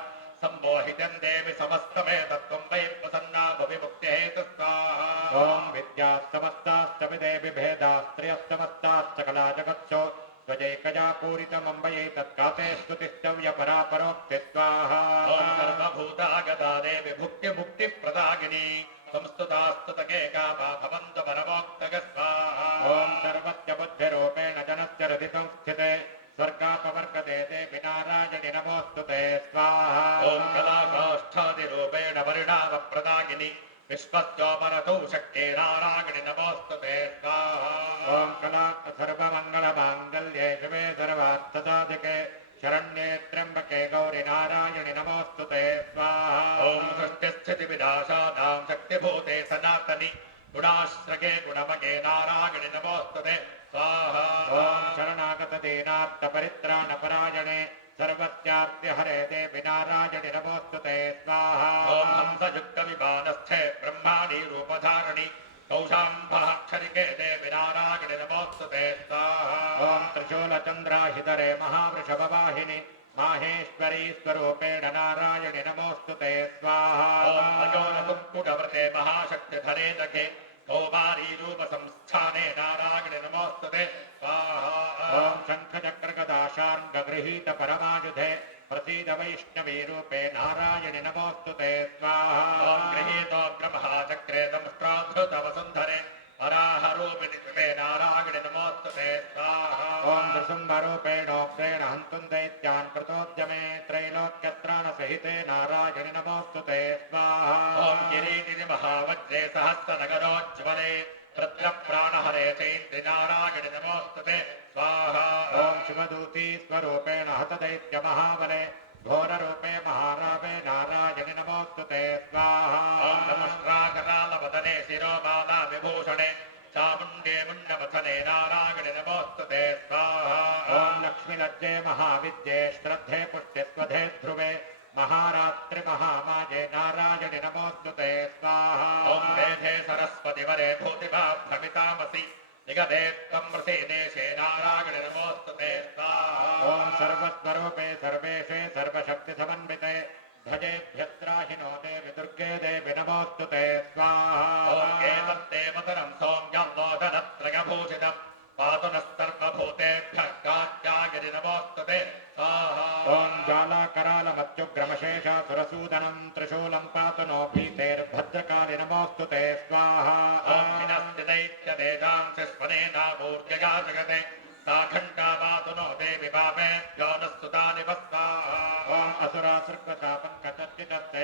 सम्मोहितं देवि समस्तमेतत्त्वं वै प्रसन्ना भुवि मुक्तिहेतुस्वाहा ॐ विद्यास्तमस्ताश्च विदेवि भेदास्त्रियस्तमस्ताश्च कला जगत्सो त्वजैकया पूरितमम्बयै तत्काते स्तुतिस्तव्यपरापरोक्ति स्वाहा ॐ सर्वभूतागता देवि भुक्तिमुक्तिप्रदायिनी संस्तुतास्तुतके कामा भवन्तु परमोक्तग स्वाहा ॐ सर्वस्य बुद्धिरूपेण जनस्य हृदि संस्थिते स्वर्गापवर्गते देवि नारायणि नमोऽस्तु ते स्वाहा ॐ कलाकाष्ठादिरूपेण परिणामप्रदायिनि विश्वस्योपरतौ शक्ते नारायणि नमोऽस्तु ते स्वाहा ॐ कला सर्वमङ्गलमाङ्गल्ये शिवे सर्वार्थसाधिके शरण्ये त्र्यम्बके गौरि नारायणि नमोऽस्तु ते स्वाहा ॐ सृष्टिस्थितिविनाशानां शक्तिभूते सनातनि गुणाश्रगे गुणमगे नारायणि नमोऽस्तु ते स्वाहा ॐ शरणागतदीनार्तपरित्राणपरायणे सर्वस्यार्तिहरे देवि नारायणि नमोऽस्तु ते स्वाहा ॐ हंसयुक्तविमानस्थे ब्रह्माणि रूपधारिणि कौशाम्भक्षरिके देवि नारायणि नमोऽस्तु ते स्वाहा ॐ त्रिशूलचन्द्राहितरे महावृषभवाहिनि माहेश्वरी स्वरूपेण नारायणि नमोऽस्तु ते स्वाहा ॐ मयोनकुक्कुटव्रते महाशक्तिधरे दखे कौमारी रूपसंस्थाने नारायणि नमोऽस्तु ते स्वाहा ॐ शङ्खचक्रगदाशार्ङ्गगृहीत परमायुधे प्रसीद वैष्णवी रूपे नारायणि नमोऽस्तु ते स्वाहा ॐ गृहीतोऽग्रमहाचक्रे दंष्ट्राधृतवसुन्धरे वराहरूपिणि कृते नारायणि नमोऽस्तु ते स्वाहा ॐ नृसिंहरूपेणोग्रेण हन्तुं दैत्यान् कृतोद्यमे त्रैलोक्यत्राणसहिते नारायणि नमोऽस्तु ते स्वाहा ॐ किरीटिनि महावज्रे सहस्रनगरोज्ज्वले रुद्रप्राणहरे चैन्द्रि नारायणि नमोऽस्तु ते स्वाहा ॐ शिवदूती स्वरूपेण हतदैत्यमहाबले घोररूपे महारावे नारायणि नमोऽस्तु ते स्वाहा ॐ नमस्राकरालवदने शिरोमाला विभूषणे चामुण्डे मुण्डमथने नारायणि नमोऽस्तु ते स्वाहा ॐ लक्ष्मीलज्जे महाविद्ये श्रद्धे पुष्टे स्वधे ध्रुवे महारात्रिमहामाजे नारायणि नमोऽस्तु ते स्वाहा ॐ मेधे सरस्वतिवरे भूतिभाभ्रमितामसि निगदे त्वं वृषेदेशे नारायणि नमोऽस्तु ते स्वाहा ॐ सर्वस्वरूपे सर्वेशे सर्वशक्तिसमन्विते भजेभ्यत्राहिनो देवि दुर्गे देवि नमोऽस्तु ते स्वाहा ॐ एतद्देवतरं सौम्यं लोचनत्रयभूषितं पातु नः सर्वभूतेभ्यः कात्यायनि नमोऽस्तु ते स्वाहा ॐ ज्वालाकरालमत्युग्रमशेषासुरसूदनं त्रिशूलं पातु नो भीतेर्भद्रकालि नमोऽस्तु ते स्वाहा ॐ विनस्ति दैत्यदेजांसि स्वनेनामूर्जया जगते सा घण्टा पातु नो देवि पापेभ्यो नः सुतानि वस्वाहा ॐ असुरासृक्तशापङ्कचर्चितस्य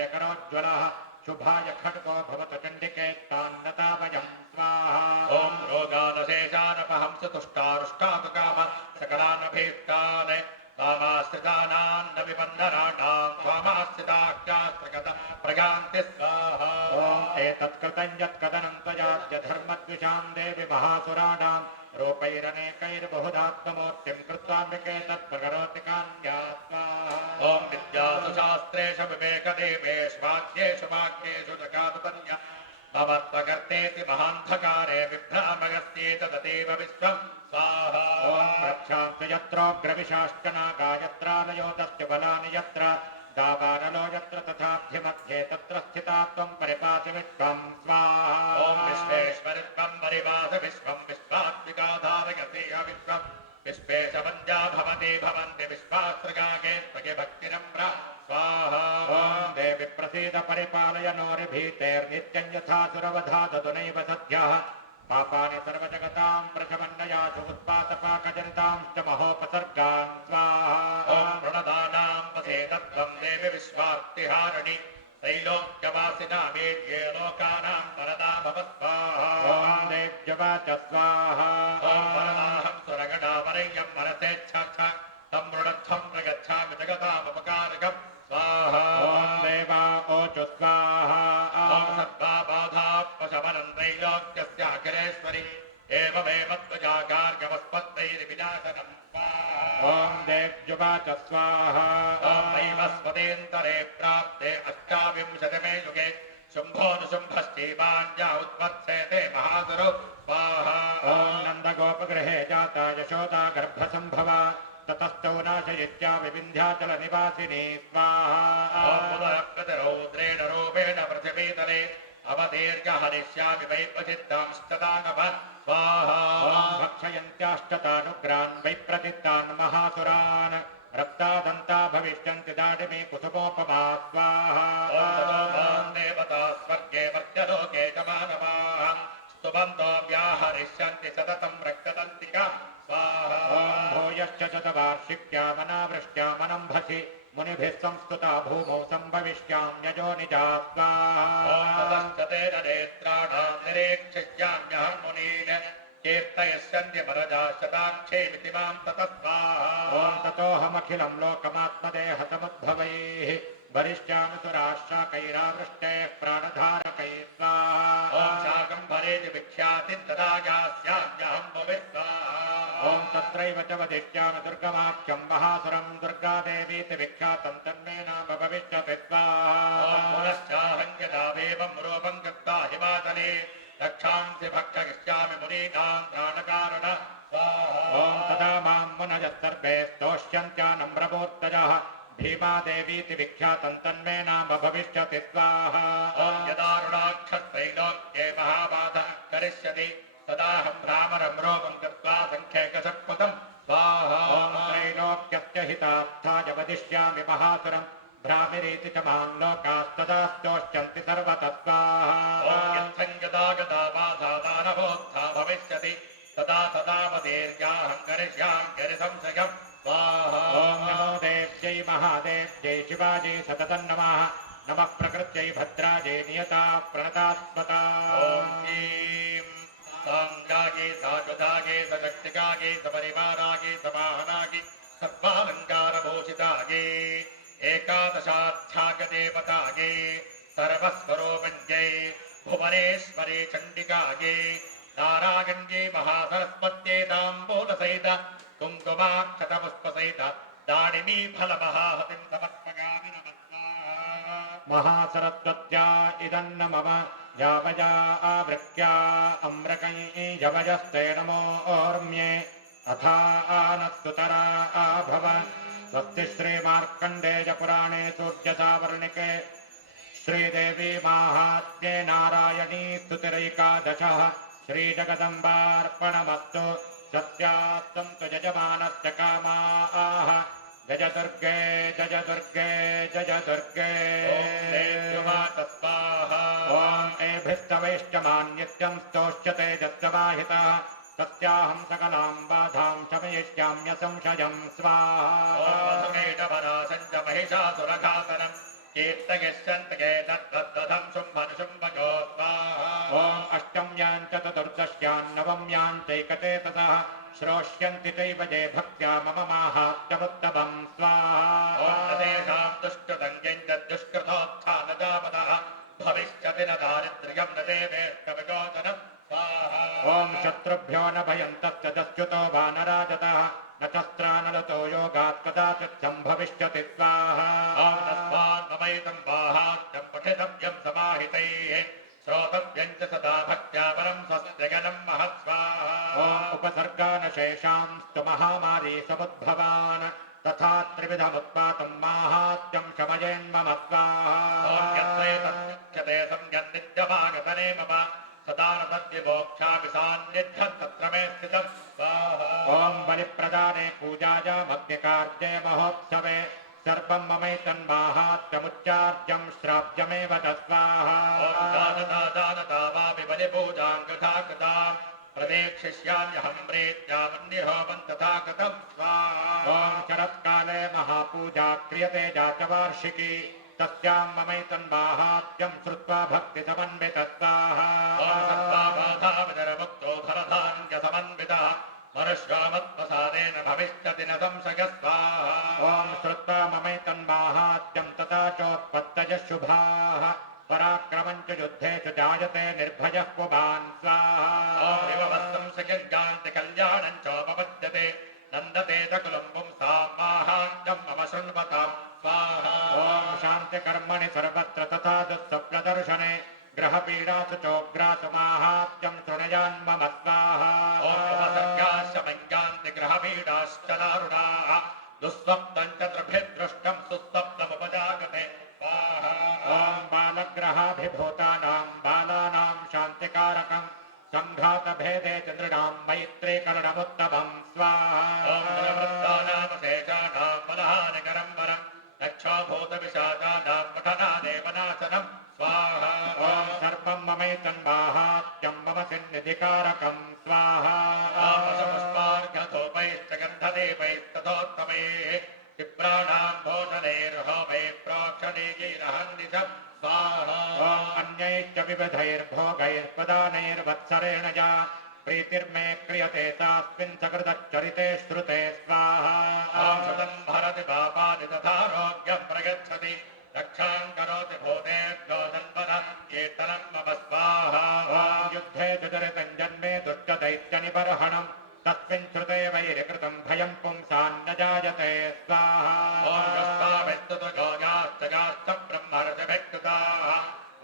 शुभाय खड्गो भवतु चण्डिके तान्नता वयं स्वाहा ॐ रोगानशेषानपहंसि तुष्टारुष्टातुकाम सकलानभीष्टान् कामाश्रितानां न विबन्धनानां स्वामाश्रिताख्यास्त्रगत प्रगान्ति स्वाहा ॐ एतत्कृतं यत्कदनं त्वयाद्य धर्मद्विषां देवि महासुराणां रूपैरनेकैर्बहुधात्ममूर्तिं कृत्वाम्बिके तत्प्रकरोति कान्या स्वाहा ॐ विद्यासु शास्त्रेषु विवेकदेवेष्वाद्येषु वाक्येषु जगातुपन्य मम त्वकर्तेति महान्धकारे विभ्रामगस्येतदेव विश्वं स्वाहा ॐ रक्षांसि यत्रोऽग्रविशाश्चनागायत्रालयोदस्य बलानि यत्र दावानलो यत्र तथाब्धिमध्ये तत्र स्थिता त्वं परिपासि विश्वं स्वाहा ॐ विश्वेश्वरि त्वं परिपासि विश्वं विश्वात्मिका धारयसीह विश्वं विश्वेशवन्द्या भवति भवन्ति विश्वासृगागे त्वयि भक्तिरम्र स्वाहा ॐ देवि प्रसीद परिपालय नोरिभीतेर्नित्यं यथा सुरवधा ददु नैव सद्यः पापानि सर्वजगतां प्रशमन्नयासु उत्पातपाकजनितांश्च महोपसर्गान् स्वाहा ॐ प्रणदानां वसेतत्वं देवि विश्वार्तिहारिणि त्रैलोक्यवासिनामेद्ये लोकानां वरदा भव स्वाहा ॐ देव्यवाच स्वाहा ॐ वरदाहं सुरगणावरय्यं वरसेच्छाच्छ तं मृणत्थं प्रगच्छामि जगतामुपकारकं स्वाहा ॐ देवा ओचु स्वाहा ॐ सद्भाबाधापशमनं त्रैलोक्यस्याखिलेश्वरि एवमेव त्वजागार्गवस्पत्तैर्विनाशनम् स्वाहा ॐ देव्युवा च स्वाहा ॐ वैवस्वतेन्तरे प्राप्ते अष्टाविंशतिमे युगे शुम्भोऽनुशुम्भश्चैवान्या उत्पत्स्यते महासुरो स्वाहा ॐ नन्दगोपगृहे जाता यशोदा गर्भसम्भवा ततश्चौ नाशयित्या विविन्ध्याचलनिवासिनी स्वाहा प्रतिरौद्रेण रूपेण पृथिवीतले अवतीर्य हरिष्यामि वैप्रसिद्धांस्तदानव स्वाहा भक्षयन्त्याश्चतानुग्रान् वैप्रदित्तान् महासुरान् रक्तादन्ता भविष्यन्ति दाडिमी कुसुमोपमा स्वाहा देवता स्वर्गे मर्त्यलोके च मानवाः स्तुवन्तो व्याहरिष्यन्ति सततं रक्तदन्तिका स्वाहा ॐ भूयश्च शतवार्षिक्यामनावृष्ट्यामनम्भसि मुनिभिः संस्तुता भूमौ सम्भविष्याम्यजो निजा स्वाहा तेन नेत्राणां निरीक्षिष्याम्यहं मुनीन् कीर्तयिष्यन्ति वरजा शताक्षेमिति मां ततः स्वाहा ॐ ततोऽहमखिलं लोकमात्मदेहसमुद्भवैः वरिष्यामि सुराश्राकैरावृष्टेः प्राणधारकैः स्वाहा ॐ शाकम्भरेति विख्यातिं तदा यास्याम्यहं भविष्यामि ॐ तत्रैव च वदिष्यामि दुर्गमाख्यं महासुरं दुर्गादेवीति विख्यातं तन्मे नाम भविष्यति स्वाहा पुनश्चाहं यदावेवं रूपं गत्वा हिमाचले रक्षांसि भक्षयिष्यामि मुनीनां प्राणकारण स्वाहा ॐ तदा मां मुनयः सर्वे स्तोष्यन्त्यानम्रमूर्तयः भीमादेवीति विख्यातं तन्मे नाम भविष्यति स्वाहा ॐ यदारुणाक्षत्रैलोक्ये महाबाधः करिष्यति तदाहं भ्रामरं रोगं गत्वा सङ्ख्यैकशक्पथं स्वाहा ॐ त्रैलोक्यस्य हितार्थाय वदिष्यामि महासुरं भ्रामिरीति च मां लोकास्तदा स्तोष्यन्ति सर्वतः स्वाहा यदा गदा बाधा दानवोत्था भविष्यति तदा वदेर्याहं करिष्यामि करिसंशयम् स्वाहा ॐ नमो देव्यै महादेव्यै शिवाजी सततं नमः नमः प्रकृत्यै भद्रायै नियता प्रणतात्मता ॐ ीं साङ्गागे साजुधागे सशक्तिकागे सपरिवारागे समाहनागे सर्वालङ्कारभूषितागे एकादशाध्यागदेवतागे सर्वस्वरूपञ्जै भुवनेश्वरे चण्डिकागे नारायण्ये महासरस्वत्यै ताम्बूलसहित कुङ्कुमाक्षतपुष्पसहित दाडिमी फलमहाहतिं समर्पयामि नमः स्वाहा महासरस्वत्या इदन्न मम यावया आवृत्या अम्रकै यवयस्ते नमोऽर्म्ये अथा आनस्तुतरा आभव स्वस्ति श्रीमार्कण्डेयपुराणे सूर्यसावर्णिके श्रीदेवी माहात्म्ये नारायणी स्तुतिरैकादशः श्रीजगदम्बार्पणमस्तु सत्यास्तन्तु यजमानस्य कामाः जय दुर्गे जय दुर्गे जय दुर्गे स्वाहा ॐ एभिस्तवैष्टमान् नित्यं स्तोष्यते यस्तवाहितः तस्याहं सकलां बाधां शमयिष्याम्यसंशयं स्वाहा महिषासुरघातनं कीर्तयिष्यन्ते तद्वद्दधं शुम्भनुशुम्भयो स्वाहा ॐ अष्टम्यां च चतुर्दश्यां नवम्यां चैकचेतसः श्रोष्यन्ति चैव ये भक्त्या मम माहात्म्यमुत्तमं स्वाहा तेषां दुष्कृतं दुष्कृतोत्थानजापदः भविष्यति न दारिद्र्यं न देवेष्टविगोचनं स्वाहा ॐ शत्रुभ्यो न भयं तस्य दस्युतो वानराजतः न शस्त्रानलतो योगात् कदाचित् सम्भविष्यति स्वाहा ॐ तस्मान् ममैतं माहात्म्यं पठितव्यं समाहितैः श्रोतव्यं च सदा भक्त्या परं स्वस्त्यगनं महत्स्वाहा ॐ उपसर्गानशेषांस्तु महामारी समुद्भवान् तथा त्रिविधमुत्पातं माहात्म्यं शमयेन्मम स्वाहा संयन्नित्यमागतने मम सदा न तद्विमोक्षामि सान्निध्यं तत्र मे स्थितं स्वाहा ॐ बलिप्रदाने पूजायामग्निकार्ये महोत्सवे सर्वं ममैतन्माहात्म्यमुच्चार्यं श्राव्यमेव च स्वाहा जानता वापि बलिपूजां कृता कृतां प्रदेक्षिष्याम्यहं प्रेत्यामन्यहोमं तथा कृतं स्वाहा ॐ शरत्काले महापूजा क्रियते जातवार्षिकी तस्यां ममैतन्माहात्म्यं श्रुत्वा भक्तिसमन्वितस्वाहा बाधाविदरमुक्तो धरधान्यसमन्वितः मनुष्यामत्प्रसादेन भविष्यति न संशयः स्वाहा ॐ श्रुत्वा ममैतन्माहात्म्यं तथा चोत्पत्तयः शुभाः पराक्रमं च युद्धेषु जायते निर्भयः पुमान् स्वाहा गङ्गान्ति कल्याणं चोपपद्यते नन्दते च कुलं पुंसां माहात्म्यं मम शृण्वतां स्वाहा ॐ शान्तिकर्मणि सर्वत्र तथा दुःस्वप्नदर्शने ग्रहपीडासु चोग्रासु माहात्म्यं शृणुयान्मम स्वाहा ॐ उपसर्गाश्च मङ्गान्ति ग्रहपीडाश्च दारुणाः दुःस्वप्नं च त्रिभिर्दृष्टं सुस्वप्नमुपजागते स्वाहा ॐ बालग्रहाभिभूतानां बालानां शान्तिकारकं सङ्घातभेदे च नृणां मैत्रीकरणमुत्तमं स्वाहा ॐ निरवृत्तानामशेषाणां मनहानिकरं वरं रक्षाभूतविशाचानां पठनादेवनाशनं स्वाहा ॐ सर्वं ममैतन्माहात्म्यं मम सिन्निधिकारकं स्वाहा पुष्पार्घधूपैश्च गन्धदीपैस्तथोत्तमैः क्षिप्राणां भोजनैर्होमैः प्रोक्षणीयैरहन्निशं स्वाहा ॐ अन्यैश्च विविधैर्भोगैर्प्रदानैर्वत्सरेण या प्रीतिर्मे क्रियते तास्मिन् सकृतचरिते श्रुते स्वाहा औषधं भरति पापानि तथारोग्यं प्रयच्छति रक्षां करोति भूतेभ्यो जन्मनः कीर्तनं मम स्वाहा ॐ युद्धे जुदरितं जन्मे दुष्टदैत्यनिबर्हणं तस्मिन् श्रुते वैरिकृतं भयं पुंसान्न जायते स्वाहा ॐ यस्ताविद्युतगोयाश्च याश्च ब्रह्मर्षिभिक्कृताः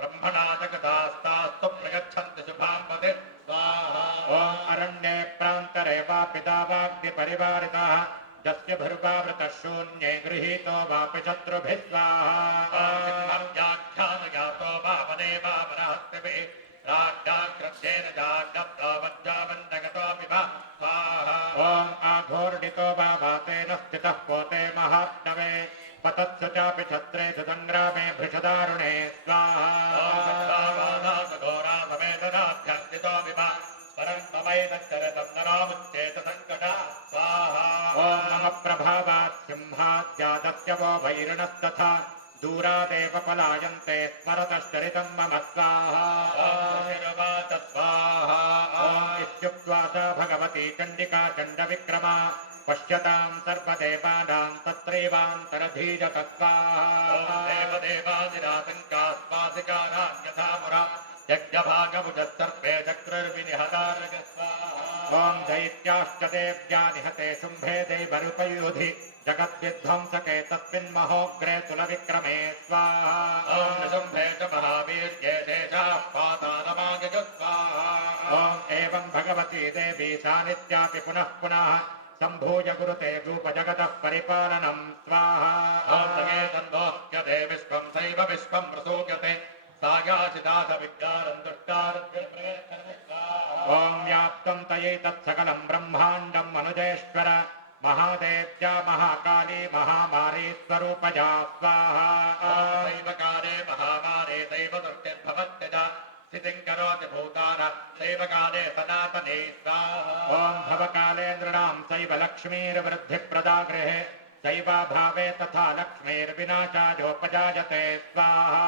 ब्रह्मणा जगदास्तास्तु प्रयच्छन्ति शुभां पदे स्वाहा ॐ अरण्ये प्रान्तरे वा पिता वाग्निपरिवारितः यस्य भर्वावृतः शून्ये गृहीतो वापि शत्रुभिः स्वाहा व्याख्यानयातो वामने वामनहस्तिभिः राज्ञाकृत्येन जाग्रप्तावज्जावन्नगतोऽपि वा स्वाहा ॐ आघोर्णितो वा वातेन स्थितः पोते महात्मवे पतत्सु चापि छत्रेषु सङ्ग्रामे भृशदारुणे स्वाहा घोरासमेतनाभ्यर्थितोऽपि वा परं ममैतच्चरितं नरामुच्चेत सङ्कटा स्वाहा ॐ नमः प्रभावात् सिंहाद्यादस्य वो वैरिणस्तथा दूरादेव पलायन्ते स्मरतश्चरितं मम स्वाहा ॐ स्वाहा ॐ इत्युक्त्वा सा भगवती चण्डिका चण्डविक्रमा पश्यतां सर्वदेवानां तत्रैवान्तरधीजत स्वाहा देवदेवादिरातङ्कास्वासिकानां यथा मुरा यज्ञभागमुजः सर्पे चक्रर्विनिहतारग स्वाहा ॐ दैत्याश्च देव्या निहते शुम्भे दैवरूपयुधि जगद्विध्वंसके तस्मिन्महोग्रे तुलविक्रमे स्वाहा ॐ शुम्भे च महावीर्ये शेषाः पातालमागज स्वाहा ॐ एवं भगवती देवी सा नित्यापि पुनः पुनः सम्भूय गुरुते रूपजगतः परिपालनं स्वाहा ॐ सगे तन्वोह्यते विश्वं सैव विश्वं प्रसूयते सायाचिदासविद्यारं दुष्टारद्विप्रयच्छति स्वाहा ॐ व्याप्तं तयैतत्सकलं ब्रह्माण्डं मनुजेश्वर महादेव्या महाकाली महामारी स्वरूपजा स्वाहा दैव काले महामारे दैव दुष्टिर्भवत्यजा स्थितिं करोति भूतान दैव काले सनातने स्वाहा ॐ भवकाले नृणां सैव लक्ष्मीर्वृद्धिप्रदा गृहे दैवाभावे तथा लक्ष्मीर्विनाशायोपजायते स्वाहा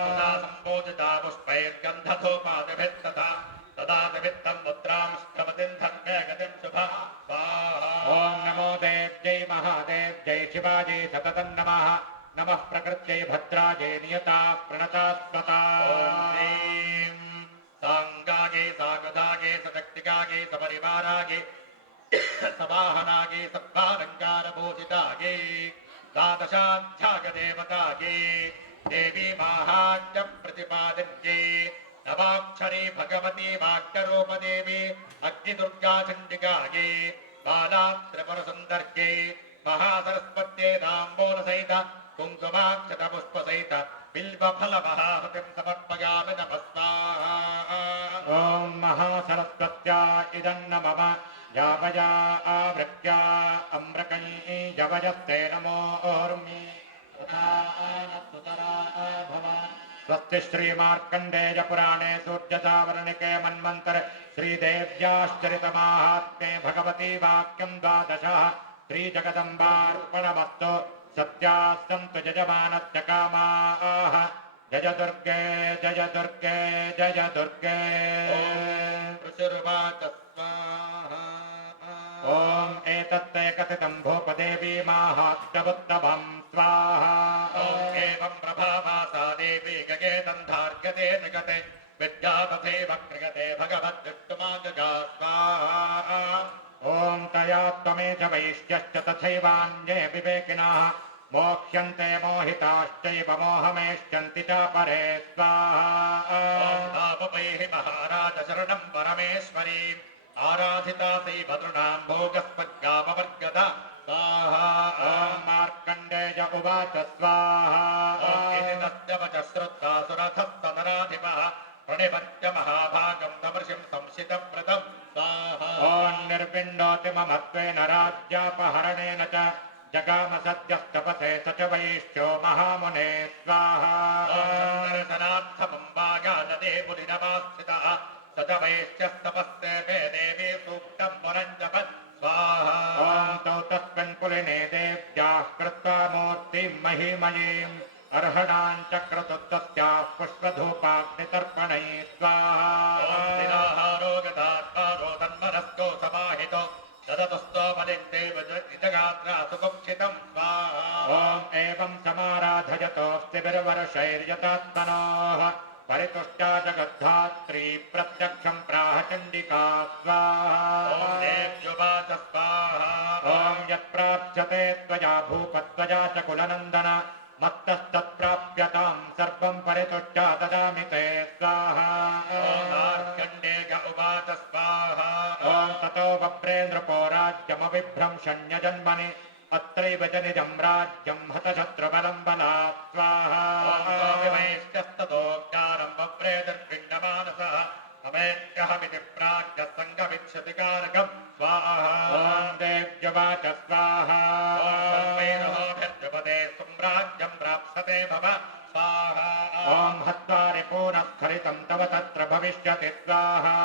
तदा सम्बोधिता पुष्पैर्गन्धधूपादिभिस्तथा तदा वित्तं मुद्रां ष्ठवतिं धन्मे गतिं शुभा स्वाहा ॐ नमो देव्यै महादेव्यै शिवायै सततं नमः नमः प्रकृत्यै भद्रायै नियता प्रणता स्वता ॐ साङ्गागे सागदागे सशक्तिकागे सपरिवारागे सवाहनागे सत्पालङ्कारभूषितागे द्वादशाध्यायदेवतागे देवी माहात्म्य प्रतिपादिन्ये नवाक्षरी भगवती वाक्यरूपदेवी अग्निदुर्गा चण्डिकागे बाला त्रिपुरसुन्दर्ये महासरस्वत्यै ताम्बूलसहित कुङ्कुमाक्षतपुष्पसहित बिल्वफलमहाहुतिं समर्पयामि नमः स्वाहा ॐ महासरस्वत्या इदं न मम यावया आवृत्या अम्रकै यवयस्ते नमोऽर्मि तथा आनत्सुतरा भव स्वस्ति श्रीमार्कण्डेयपुराणे सूर्यसावर्णिके मन्वन्तरे श्रीदेव्याश्चरितमाहात्म्ये भगवती वाक्यं द्वादशः श्रीजगदम्बार्पणमस्तु सत्याः सन्तु यजमानस्य कामाः जय दुर्गे जय दुर्गे जय दुर्गे ऋषिरुवाच स्वाहा ॐ एतत्ते कथितं भूपदेवी माहात्म्यमुत्तमं स्वाहा ॐ एवं प्रभावा सा देवी गगे दन्धार्गते निगते विद्या तथैव क्रियते भगवद्विष्णुमागजा स्वाहा ॐ तया त्वमेव वैश्यश्च तथैवान्ये विवेकिनः मोक्ष्यन्ते मोहिताश्चैव मोहमेष्यन्ति च परे स्वाहा तापैः महाराज शरणं परमेश्वरीम् आराधिता श्रीभद्रुणां भोगस्पद्गापवर्गदा स्वाहा ॐ मार्कण्डेय उवाच स्वाहा तस्य वच श्रुत्वा सुरथस्तनराधिपः प्रणिपत्य महाभागं तमर्षिं संशितव्रतं स्वाहा ॐ निर्विण्णोति मम त्वेन राज्यापहरणेन च जगाम सद्यस्तपथे स च वैश्यो महामुने स्वाहा दर्शनार्थमम्बागानदे मुनिनमास्थितः स च वैश्यस्तपस्ते मे देवी सूक्तं पुरञ्जपत् स्वाहा ॐ तौ तस्मिन् पुलिने देव्याः कृत्वा मूर्तिं महीमयीम् अर्हणाम् चक्रतुस्तस्याः पुष्पधूपाग्नितर्पणैः स्वाहा निराहारो गतात्मारो तन्मनस्को समाहितो ददतुस्तो बलिन्देव निजगात्रा सुकुक्षितं स्वाहा ॐ एवं समाराधयतोऽस्तिभिर्वर्षैर्यतात्मनोः परितुष्टा जगद्धात्री प्रत्यक्षं प्राह चण्डिका स्वाहा देव्युवाच स्वाहा ॐ यत्प्राप्स्यते त्वया भूपत्वया च कुलनन्दन मत्तस्तत्प्राप्यतां सर्वं परितुष्टा ददामि ते स्वाहा मार्कण्डेय उवाच स्वाहा ॐ ततो वप्रेन्द्रपो राज्यमविभ्रंशन्यजन्मनि अत्रैव च निजं राज्यं हतशत्रुबलं बलात् स्वाहा वैश्यस्ततोज्ञानं वव्रेदर्पिण्डमानसः अमेत्यहमिति प्राज्ञः सङ्गमिच्छति कारकं स्वाहा ॐ देव्युवाच स्वाहा सर्वैरहोभिर्जुपदे सुम्राज्यं प्राप्स्यते भव स्वाहा ॐ हत्वा रिपूनः स्खलितं तव तत्र भविष्यति स्वाहा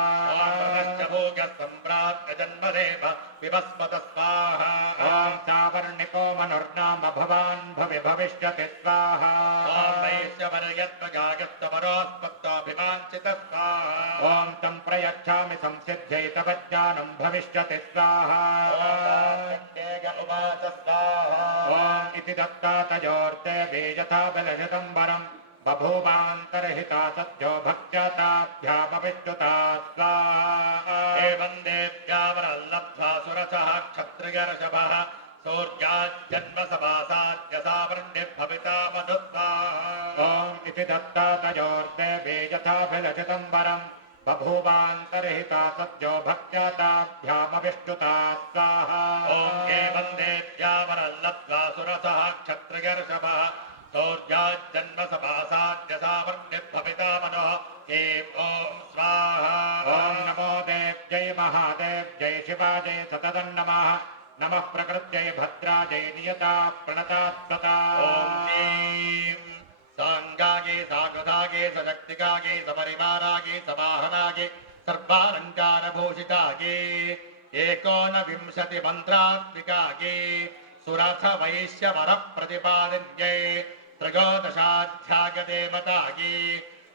भोगसम्प्राज्ञजन्मदेव विभस्मत स्वाहा ॐ सावर्णिको मनुर्नाम भवान् भविष्यति स्वाहा वैश्यवर्यत्वगायस्तमरोस्मत्ताभिमाञ्चित स्वाहा ॐ तं प्रयच्छामि संसिद्ध्यै तव ज्ञानं भविष्यति स्वाहा उवाच स्वाहा ॐ इति दत्तातयोर्देवे यथा बलहितं वरम् बभूवान्तर्हिता सद्यो भक्त्या ताभ्यामविच्युता स्वाहा एवं देव्यावरल्लब्ध्वा सुरसः क्षत्रियर्षभः सूर्याज्जन्मसमासाद्य सावर्ण्यभविता मधुस्वाहा ॐ इति दत्तातयोर्देवे यथाभिलषितं वरम् बभूवान्तर्हिता सद्यो भक्त्या ताभ्यामविष्टुता स्वाहा ॐ एवं देव्यावरल्लब्ध्वा सुरसः क्षत्रियर्षभः सूर्याज्जन्मसमासाद्य सावर्ण्यभविता मनोः ॐ स्वाहा ॐ नमो देव्यै महादेव्यै शिवाजै सततं नमः नमः प्रकृत्यै भद्राजै नियता प्रणतात्मता ॐ ीं साङ्गागे सागुधागे सशक्तिकागे सपरिवारागे समाहनागे सर्वालङ्कारभूषितागे एकोनविंशतिमन्त्रात्मिकागे सुरथ वैश्यवरप्रतिपादिन्यै त्रयोदशाध्यायदेवतागे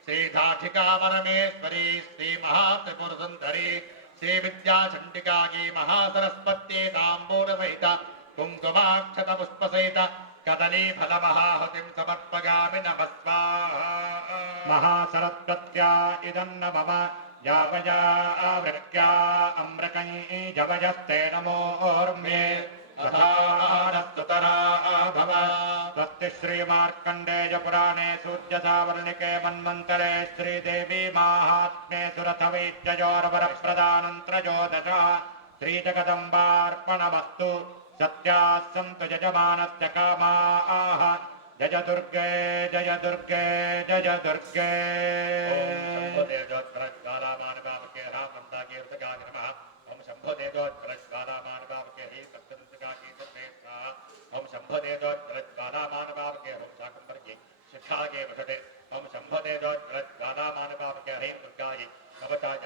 श्रीधाठिका परमेश्वरी श्रीमहात्रिपुरसुन्दरी श्रीविद्याचण्डिकागे महासरस्वत्यै ताम्बूलसहित कुङ्कुमाक्षतपुष्पसहित कदलीफलमहाहुतिं समर्पयामि नमः स्वाहा महासरस्वत्या इदं न मम यावया आवृत्या अम्रकै जवयस्ते नमोर्म्ये अथानस्तुतरा भव स्वस्ति श्रीमार्कण्डेयपुराणे सूर्यसावर्णिके मन्वन्तरे श्रीदेवी माहात्म्ये सुरथवैद्ययोर्वरप्रदानन्त्रयोदशः श्रीजगदम्बार्पणमस्तु सत्याः सन्तु यजमानस्य कामाः जय दुर्गे जय दुर्गे जय दुर्गे ओम शंभो देवोज्ज्वलज्वालामानवावके हे सप्तदशकागे सर्वेष्ठा ओम शंभो देवोज्ज्वलज्वालामानवावके ओम शाकंभर्गे शिखागे वषटे ओम शंभो देवोज्ज्वलज्वालामानवावके हे दुर्गाये कवचाय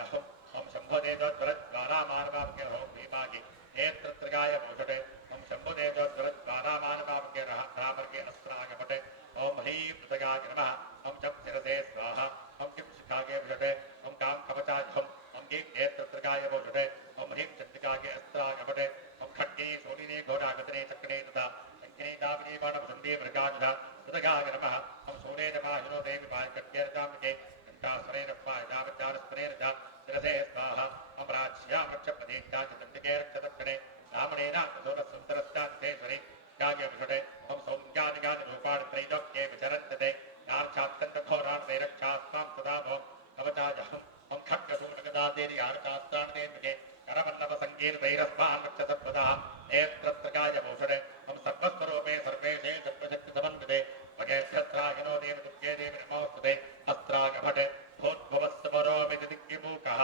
ओम शंभो देवोज्ज्वलज्वालामानवावके ओम भीमागे नेत्रत्रगाय वषटे ओम शंभो देवोज्ज्वलज्वालामानवावके रामर्गे अस्त्रागपटे ओम ह्रीं पृथगाय नमः ओम जप शिरसे स्वाहा ओम किं शिखागे वषटे ओम काम कवचाय ओम गे नेत्रत्रगाय वषटे ओम ह्रीं चण्डिकागे अस्त्रागपटे ओम खड्गे शूलिने घोरागतने चक्रे तथा शङ्खिने दामिने बाणवसन्दे मृगायुध पृथगाय नमः ओम शूले नमः देवी पाय कट्यर्जामिके घण्टासने नमः चतुर्दिके रक्षतक्षणे रामणेन सुन्दरस्यान्तेश्वरि याज्ञविषुडे ओम सौम्यानिगानिरूपाणि त्रैलोक्ये विचरन्ते यार्क्षात्कन्दघोराणि रक्षास्तां सदा भो कवचाजहम् ओम खड्गशूलगदादेरि यार्कास्ताणिदेन्मुखे करवल्लभसङ्गीर्तैरस्मान् रक्षतत्पदः नेत्रत्रकाय भूषणे ओम सर्वस्वरूपे सर्वेशे सर्वशक्तिसमन्विते भगेभ्यस्त्रायनो देवदुर्गे देवि नमोऽस्तुते अस्त्रागभटे भूद्भुवस्समरोमिति दिग्विमूकः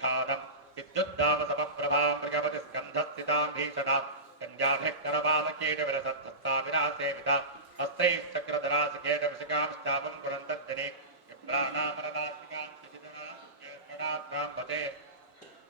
ध्यानम् विद्युद्दामसमप्रभा मृगपतिस्कन्धस्थितां भीषणां कन्याभिः करवामकीटविरसद्धस्ता विनासेविता हस्तैश्चक्रधरासकेटविशिकांश्चापं गुणन्तर्जने विप्राणामरणात्मिकां शिशिजनां भजे